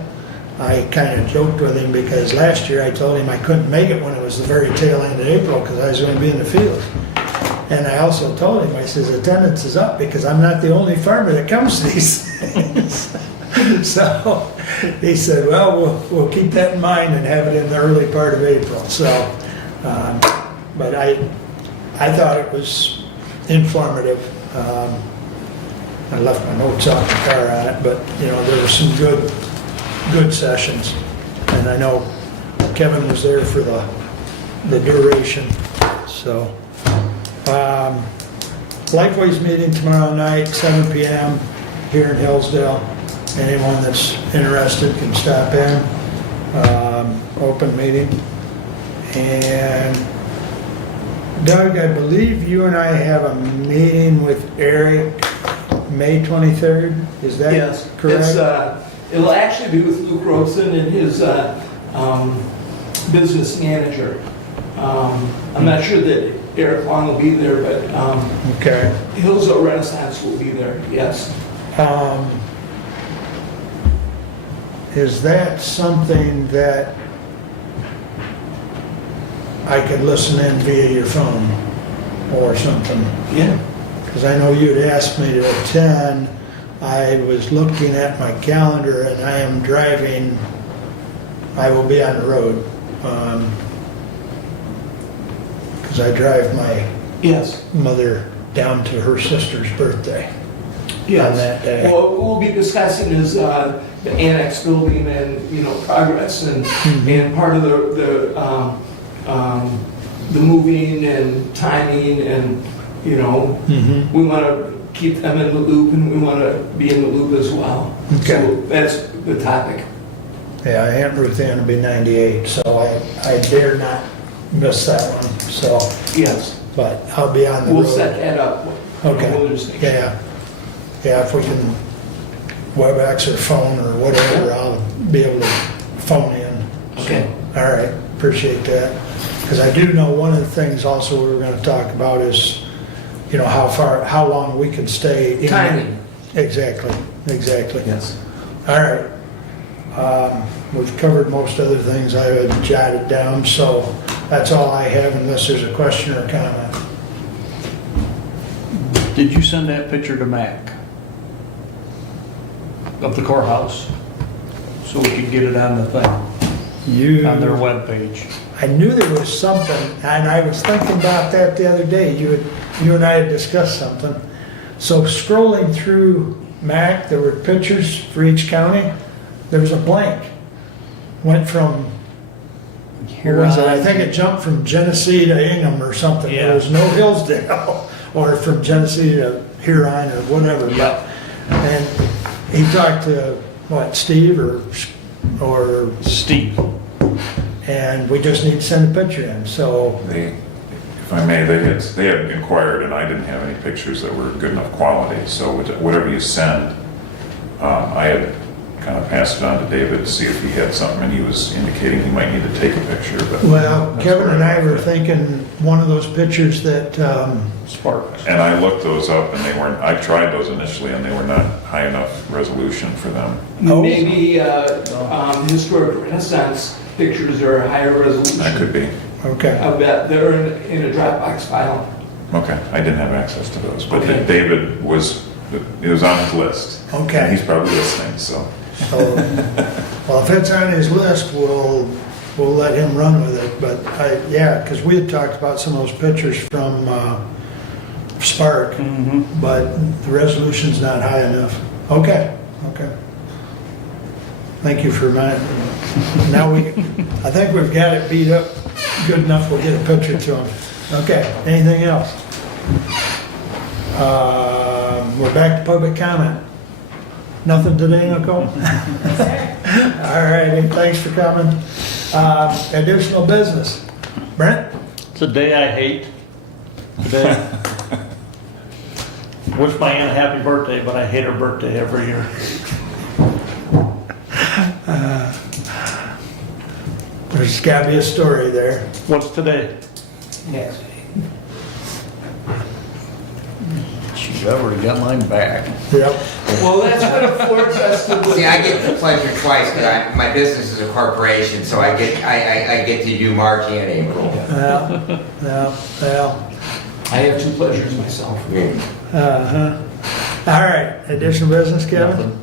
I kind of joked with him because last year I told him I couldn't make it when it was the very tail end of April because I was going to be in the field. And I also told him, I says, attendance is up because I'm not the only farmer that comes to these things. So he said, well, we'll keep that in mind and have it in the early part of April. So, but I thought it was informative. I left my notes out in the car on it, but there were some good sessions. And I know Kevin was there for the duration. So, Lifeways meeting tomorrow night, 7 p.m. here in Hillsdale. Anyone that's interested can stop in. Open meeting. And Doug, I believe you and I have a meeting with Eric May 23rd. Is that correct? It'll actually be with Luke Robeson and his business manager. I'm not sure that Eric Long will be there, but Okay. Hillsdale Renaissance will be there, yes. Is that something that I could listen in via your phone? or something. Yeah. Because I know you'd asked me to attend. I was looking at my calendar and I am driving, I will be on the road. Because I drive my Yes. mother down to her sister's birthday Yes. on that day. Well, what we'll be discussing is the annex building and, progress and part of the moving and timing and, Mhm. we want to keep them in the loop and we want to be in the loop as well. Okay. So that's the topic. Yeah, Aunt Ruth Ann will be 98, so I dare not miss that one, so, Yes. but I'll be on the road. We'll set that up. Okay, We'll just make sure. yeah. Yeah, if we can WebEx or phone or whatever, I'll be able to phone in. Okay. All right, appreciate that. Because I do know one of the things also we were going to talk about is, how long we can stay. in- Timing. Exactly. Yes. All right. We've covered most other things I had jotted down, so that's all I have unless there's a question or comment. Did you send that picture to Mac? Of the courthouse? So we could get it on the thing, on their webpage? I knew there was something, and I was thinking about that the other day. You and I had discussed something. So scrolling through Mac, there were pictures for each county. There was a blank. Went from, where was it? I think it jumped from Genesee to Ingham or something. There was no Hillsdale, or from Genesee to Huron or whatever. Yeah. And he talked to, Steve or Steve. and we just need to send a picture in, so. If I may, they had inquired, and I didn't have any pictures that were good enough quality, so whatever you send, I had kind of passed it on to David to see if he had something, and he was indicating he might need to take a picture, but. Well, that's Kevin where and I left were it. thinking one of those pictures that, Sparks. And I looked those up, and I tried those initially, and they were not high enough resolution for them. Oh. Maybe historic Renaissance pictures are higher resolution. That could be. okay, I bet they're in a Dropbox file. Okay, I didn't have access to those, but Okay. David it was on his list. Okay. And he's probably listening, so. so, well, if it's on his list, we'll let him run with it, but because we had talked about some of those pictures from Spark, but the resolution's not high enough. Okay. Thank you for reminding me. Now I think we've got it beat up good enough, we'll get a picture to him. Okay, anything else? We're back to public comment. Nothing today, Nicole? All righty, thanks for coming. Additional business. Brent? It's a day I hate. Today. Wish my aunt a happy birthday, but I hate her birthday every year. There's got to be a story there. What's today? Yes. She's already got mine back. Yep. Well, that's what affords us to. See, I get the pleasure twice, because my business is a corporation, so I get to do March and April. Well. I have two pleasures myself. Uh-huh. All right, additional business, Kevin?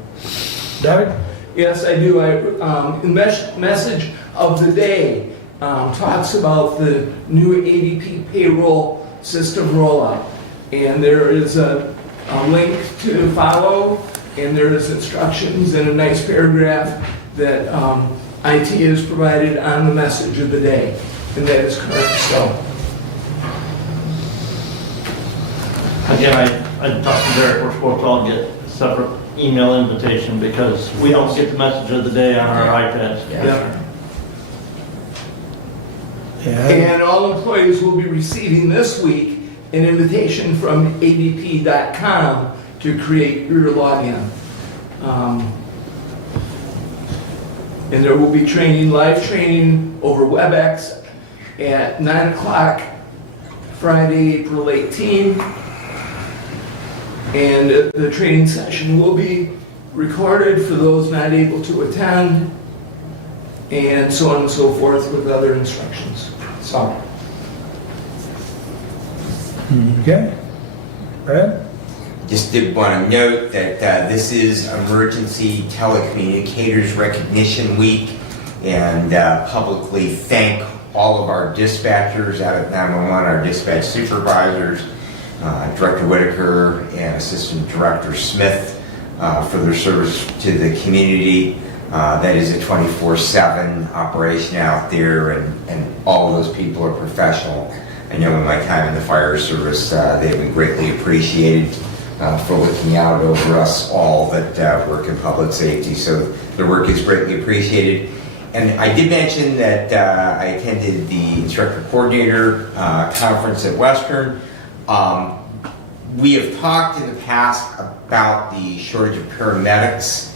Doug? Yes, I do. The message of the day talks about the new ADP payroll system rollout. And there is a link to follow, and there is instructions and a nice paragraph that IT has provided on the message of the day. And that is correct, so. Again, I talked to Derek, we're supposed to all get a separate email invitation because we don't get the message of the day on our iPads. Yeah. Yeah. And all employees will be receiving this week an invitation from adp.com to create your login. And there will be training, live training over WebEx at 9 o'clock Friday, April 18th. And the training session will be recorded for those not able to attend, and so on and so forth with other instructions. So. Okay. Brad? Just did want to note that this is Emergency Telecommunicators Recognition Week, and publicly thank all of our dispatchers out at 911, our dispatch supervisors, Director Whitaker and Assistant Director Smith for their service to the community. That is a 24/7 operation out there, and all of those people are professional. I know in my time in the fire service, they've been greatly appreciated for looking out over us all that work in public safety. So their work is greatly appreciated. And I did mention that I attended the instructor coordinator conference at Western. We have talked in the past about the shortage of paramedics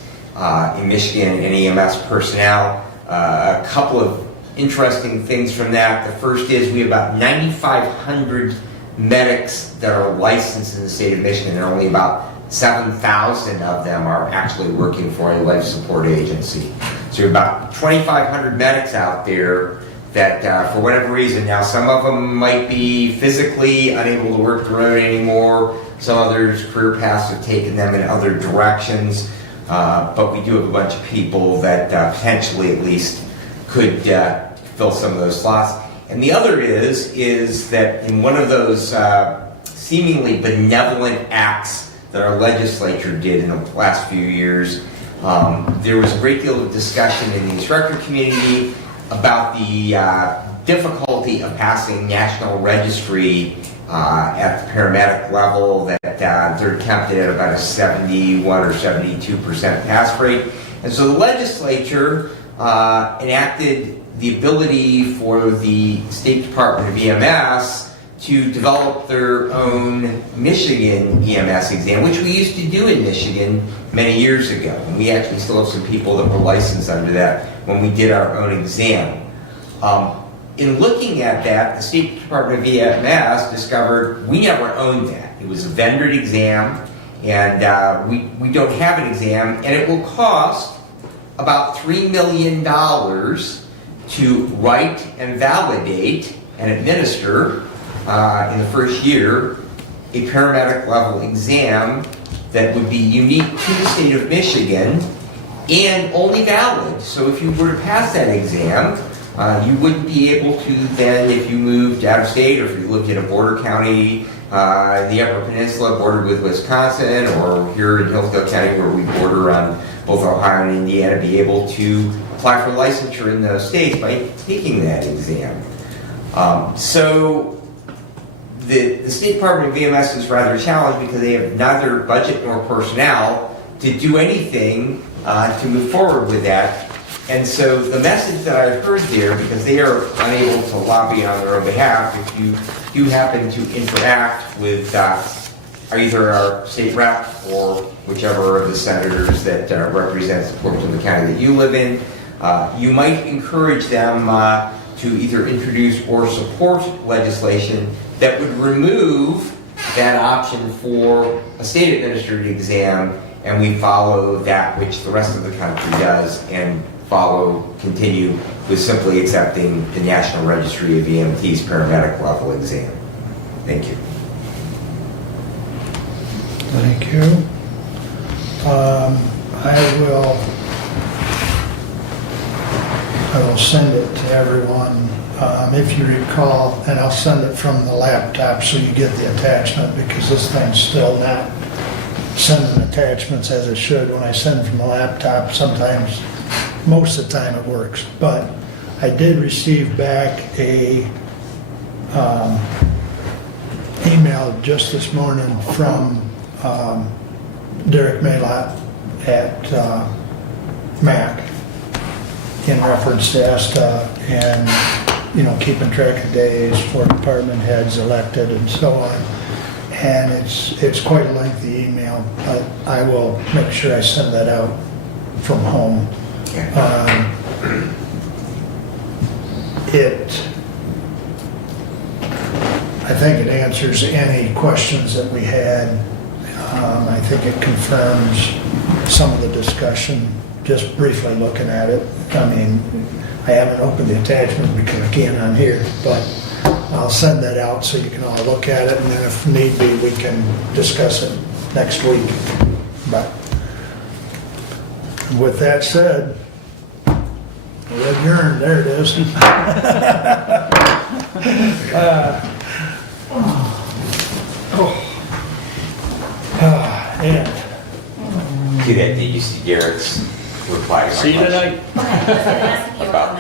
in Michigan and EMS personnel. A couple of interesting things from that. The first is we have about 9,500 medics that are licensed in the state of Michigan. There are only about 7,000 of them are actually working for a life support agency. So you have about 2,500 medics out there that for whatever reason, now some of them might be physically unable to work the road anymore, some others career paths have taken them in other directions, but we do have a bunch of people that potentially at least could fill some of those slots. And the other is that in one of those seemingly benevolent acts that our legislature did in the last few years, there was a great deal of discussion in the instructor community about the difficulty of passing national registry at the paramedic level, that they're attempted at about a 71 or 72% pass rate. And so the legislature enacted the ability for the State Department of EMS to develop their own Michigan EMS exam, which we used to do in Michigan many years ago. And we actually still have some people that were licensed under that when we did our own exam. In looking at that, the State Department of EMS discovered we never owned that. It was a vendored exam, and we don't have an exam, and it will cost about $3 million to write and validate and administer in the first year a paramedic level exam that would be unique to the state of Michigan and only valid. So if you were to pass that exam, you wouldn't be able to then, if you moved out of state or if you lived in a border county in the Upper Peninsula bordered with Wisconsin, or here in Hillsdale County where we border on both Ohio and Indiana, be able to apply for licensure in those states by taking that exam. So the State Department of EMS is rather challenged because they have neither budget nor personnel to do anything to move forward with that. And so the message that I've heard there, because they are unable to lobby on their own behalf, if you do happen to interact with either our state rep or whichever of the senators that represents the portion of the county that you live in, you might encourage them to either introduce or support legislation that would remove that option for a state-administered exam, and we follow that which the rest of the country does, and continue with simply accepting the National Registry of EMT's paramedic level exam. Thank you. Thank you. I will send it to everyone, if you recall, and I'll send it from the laptop so you get the attachment, because this thing's still not sending attachments as it should. When I send from the laptop, sometimes, most of the time it works. But I did receive back a email just this morning from Derek Maylott at MAC in reference to ESTA and, keeping track of days for department heads elected and so on. And it's quite a lengthy email, but I will make sure I send that out from home. I think it answers any questions that we had. I think it confirms some of the discussion, just briefly looking at it. I mean, I haven't opened the attachment because I can't on here, but I'll send that out so you can all look at it, and then if need be, we can discuss it next week. But with that said, we're adjourned, there it is. And See that, did you see Garrett's reply? to my See you question? tonight. Okay, I was gonna ask if you were About on